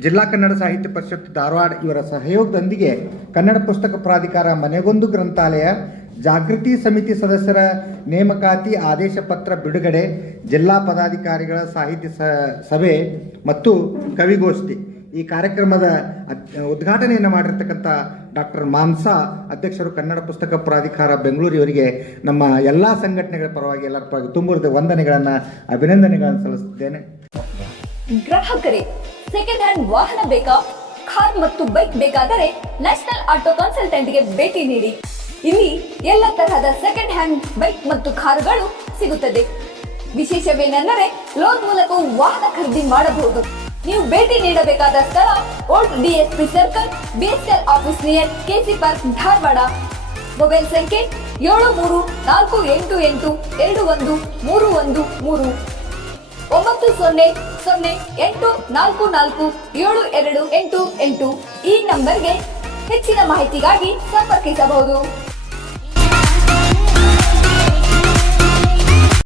ಜಿಲ್ಲಾ ಕನ್ನಡ ಸಾಹಿತ್ಯ ಪರಿಷತ್ ಧಾರವಾಡ ಇವರ ಸಹಯೋಗದೊಂದಿಗೆ ಕನ್ನಡ ಪುಸ್ತಕ ಪ್ರಾಧಿಕಾರ ಮನೆಗೊಂದು ಗ್ರಂಥಾಲಯ, ಜಾಗೃತಿ ಸಮಿತಿ ಸದಸ್ಯರ ನೇಮಕಾತಿ ಆದೇಶ ಪತ್ರ ಬಿಡುಗಡೆ, ಜಿಲ್ಲಾ ಪದಾಧಿಕಾರಿಗಳ ಸಾಹಿತ್ಯ ಸಭೆ ಮತ್ತು ಕವಿಗೋಷ್ಠಿ ಈ ಕಾರ್ಯಕ್ರಮದ ಉದ್ಘಾಟನೆಯನ್ನು ಮಾಡಿರ್ತಕ್ಕಂಥ ಡಾಕ್ಟರ್ ಮಾನ್ಸಾ ಅಧ್ಯಕ್ಷರು ಕನ್ನಡ ಪುಸ್ತಕ ಪ್ರಾಧಿಕಾರ ಬೆಂಗಳೂರು ಇವರಿಗೆ ನಮ್ಮ ಎಲ್ಲ ಸಂಘಟನೆಗಳ ಪರವಾಗಿ ಎಲ್ಲರ ಪರವಾಗಿ ತುಂಬುರದ ವಂದನೆಗಳನ್ನು ಅಭಿನಂದನೆಗಳನ್ನು ಸಲ್ಲಿಸುತ್ತೇನೆ. ಗ್ರಾಹಕರೇ, ಸೆಕೆಂಡ್ ಹ್ಯಾಂಡ್ ವಾಹನ ಬೇಕಾ? ಕಾರ್ ಮತ್ತು ಬೈಕ್ ಬೇಕಾದರೆ ನ್ಯಾಷನಲ್ ಆಟೋ ಕನ್ಸಲ್ಟೆಂಟ್ಗೆ ಭೇಟಿ ನೀಡಿ. ಇಲ್ಲಿ ಎಲ್ಲ ತರಹದ ಸೆಕೆಂಡ್ ಹ್ಯಾಂಡ್ ಬೈಕ್ ಮತ್ತು ಕಾರುಗಳು ಸಿಗುತ್ತದೆ. ವಿಶೇಷವೇನೆಂದರೆ ಲೋನ್ ಮೂಲಕ ವಾಹನ ಖರೀದಿ ಮಾಡಬಹುದು. ನೀವು ಭೇಟಿ ನೀಡಬೇಕಾದ ಸ್ಥಳ old DSP circle, BSL office near KC park Dharwad. Mobile ಸಂಖ್ಯೆ 7348821313 9008447288 ಈ ನಂಬರ್ಗೆ ಹೆಚ್ಚಿನ ಮಾಹಿತಿಗಾಗಿ ಸಂಪರ್ಕಿಸಬಹುದು.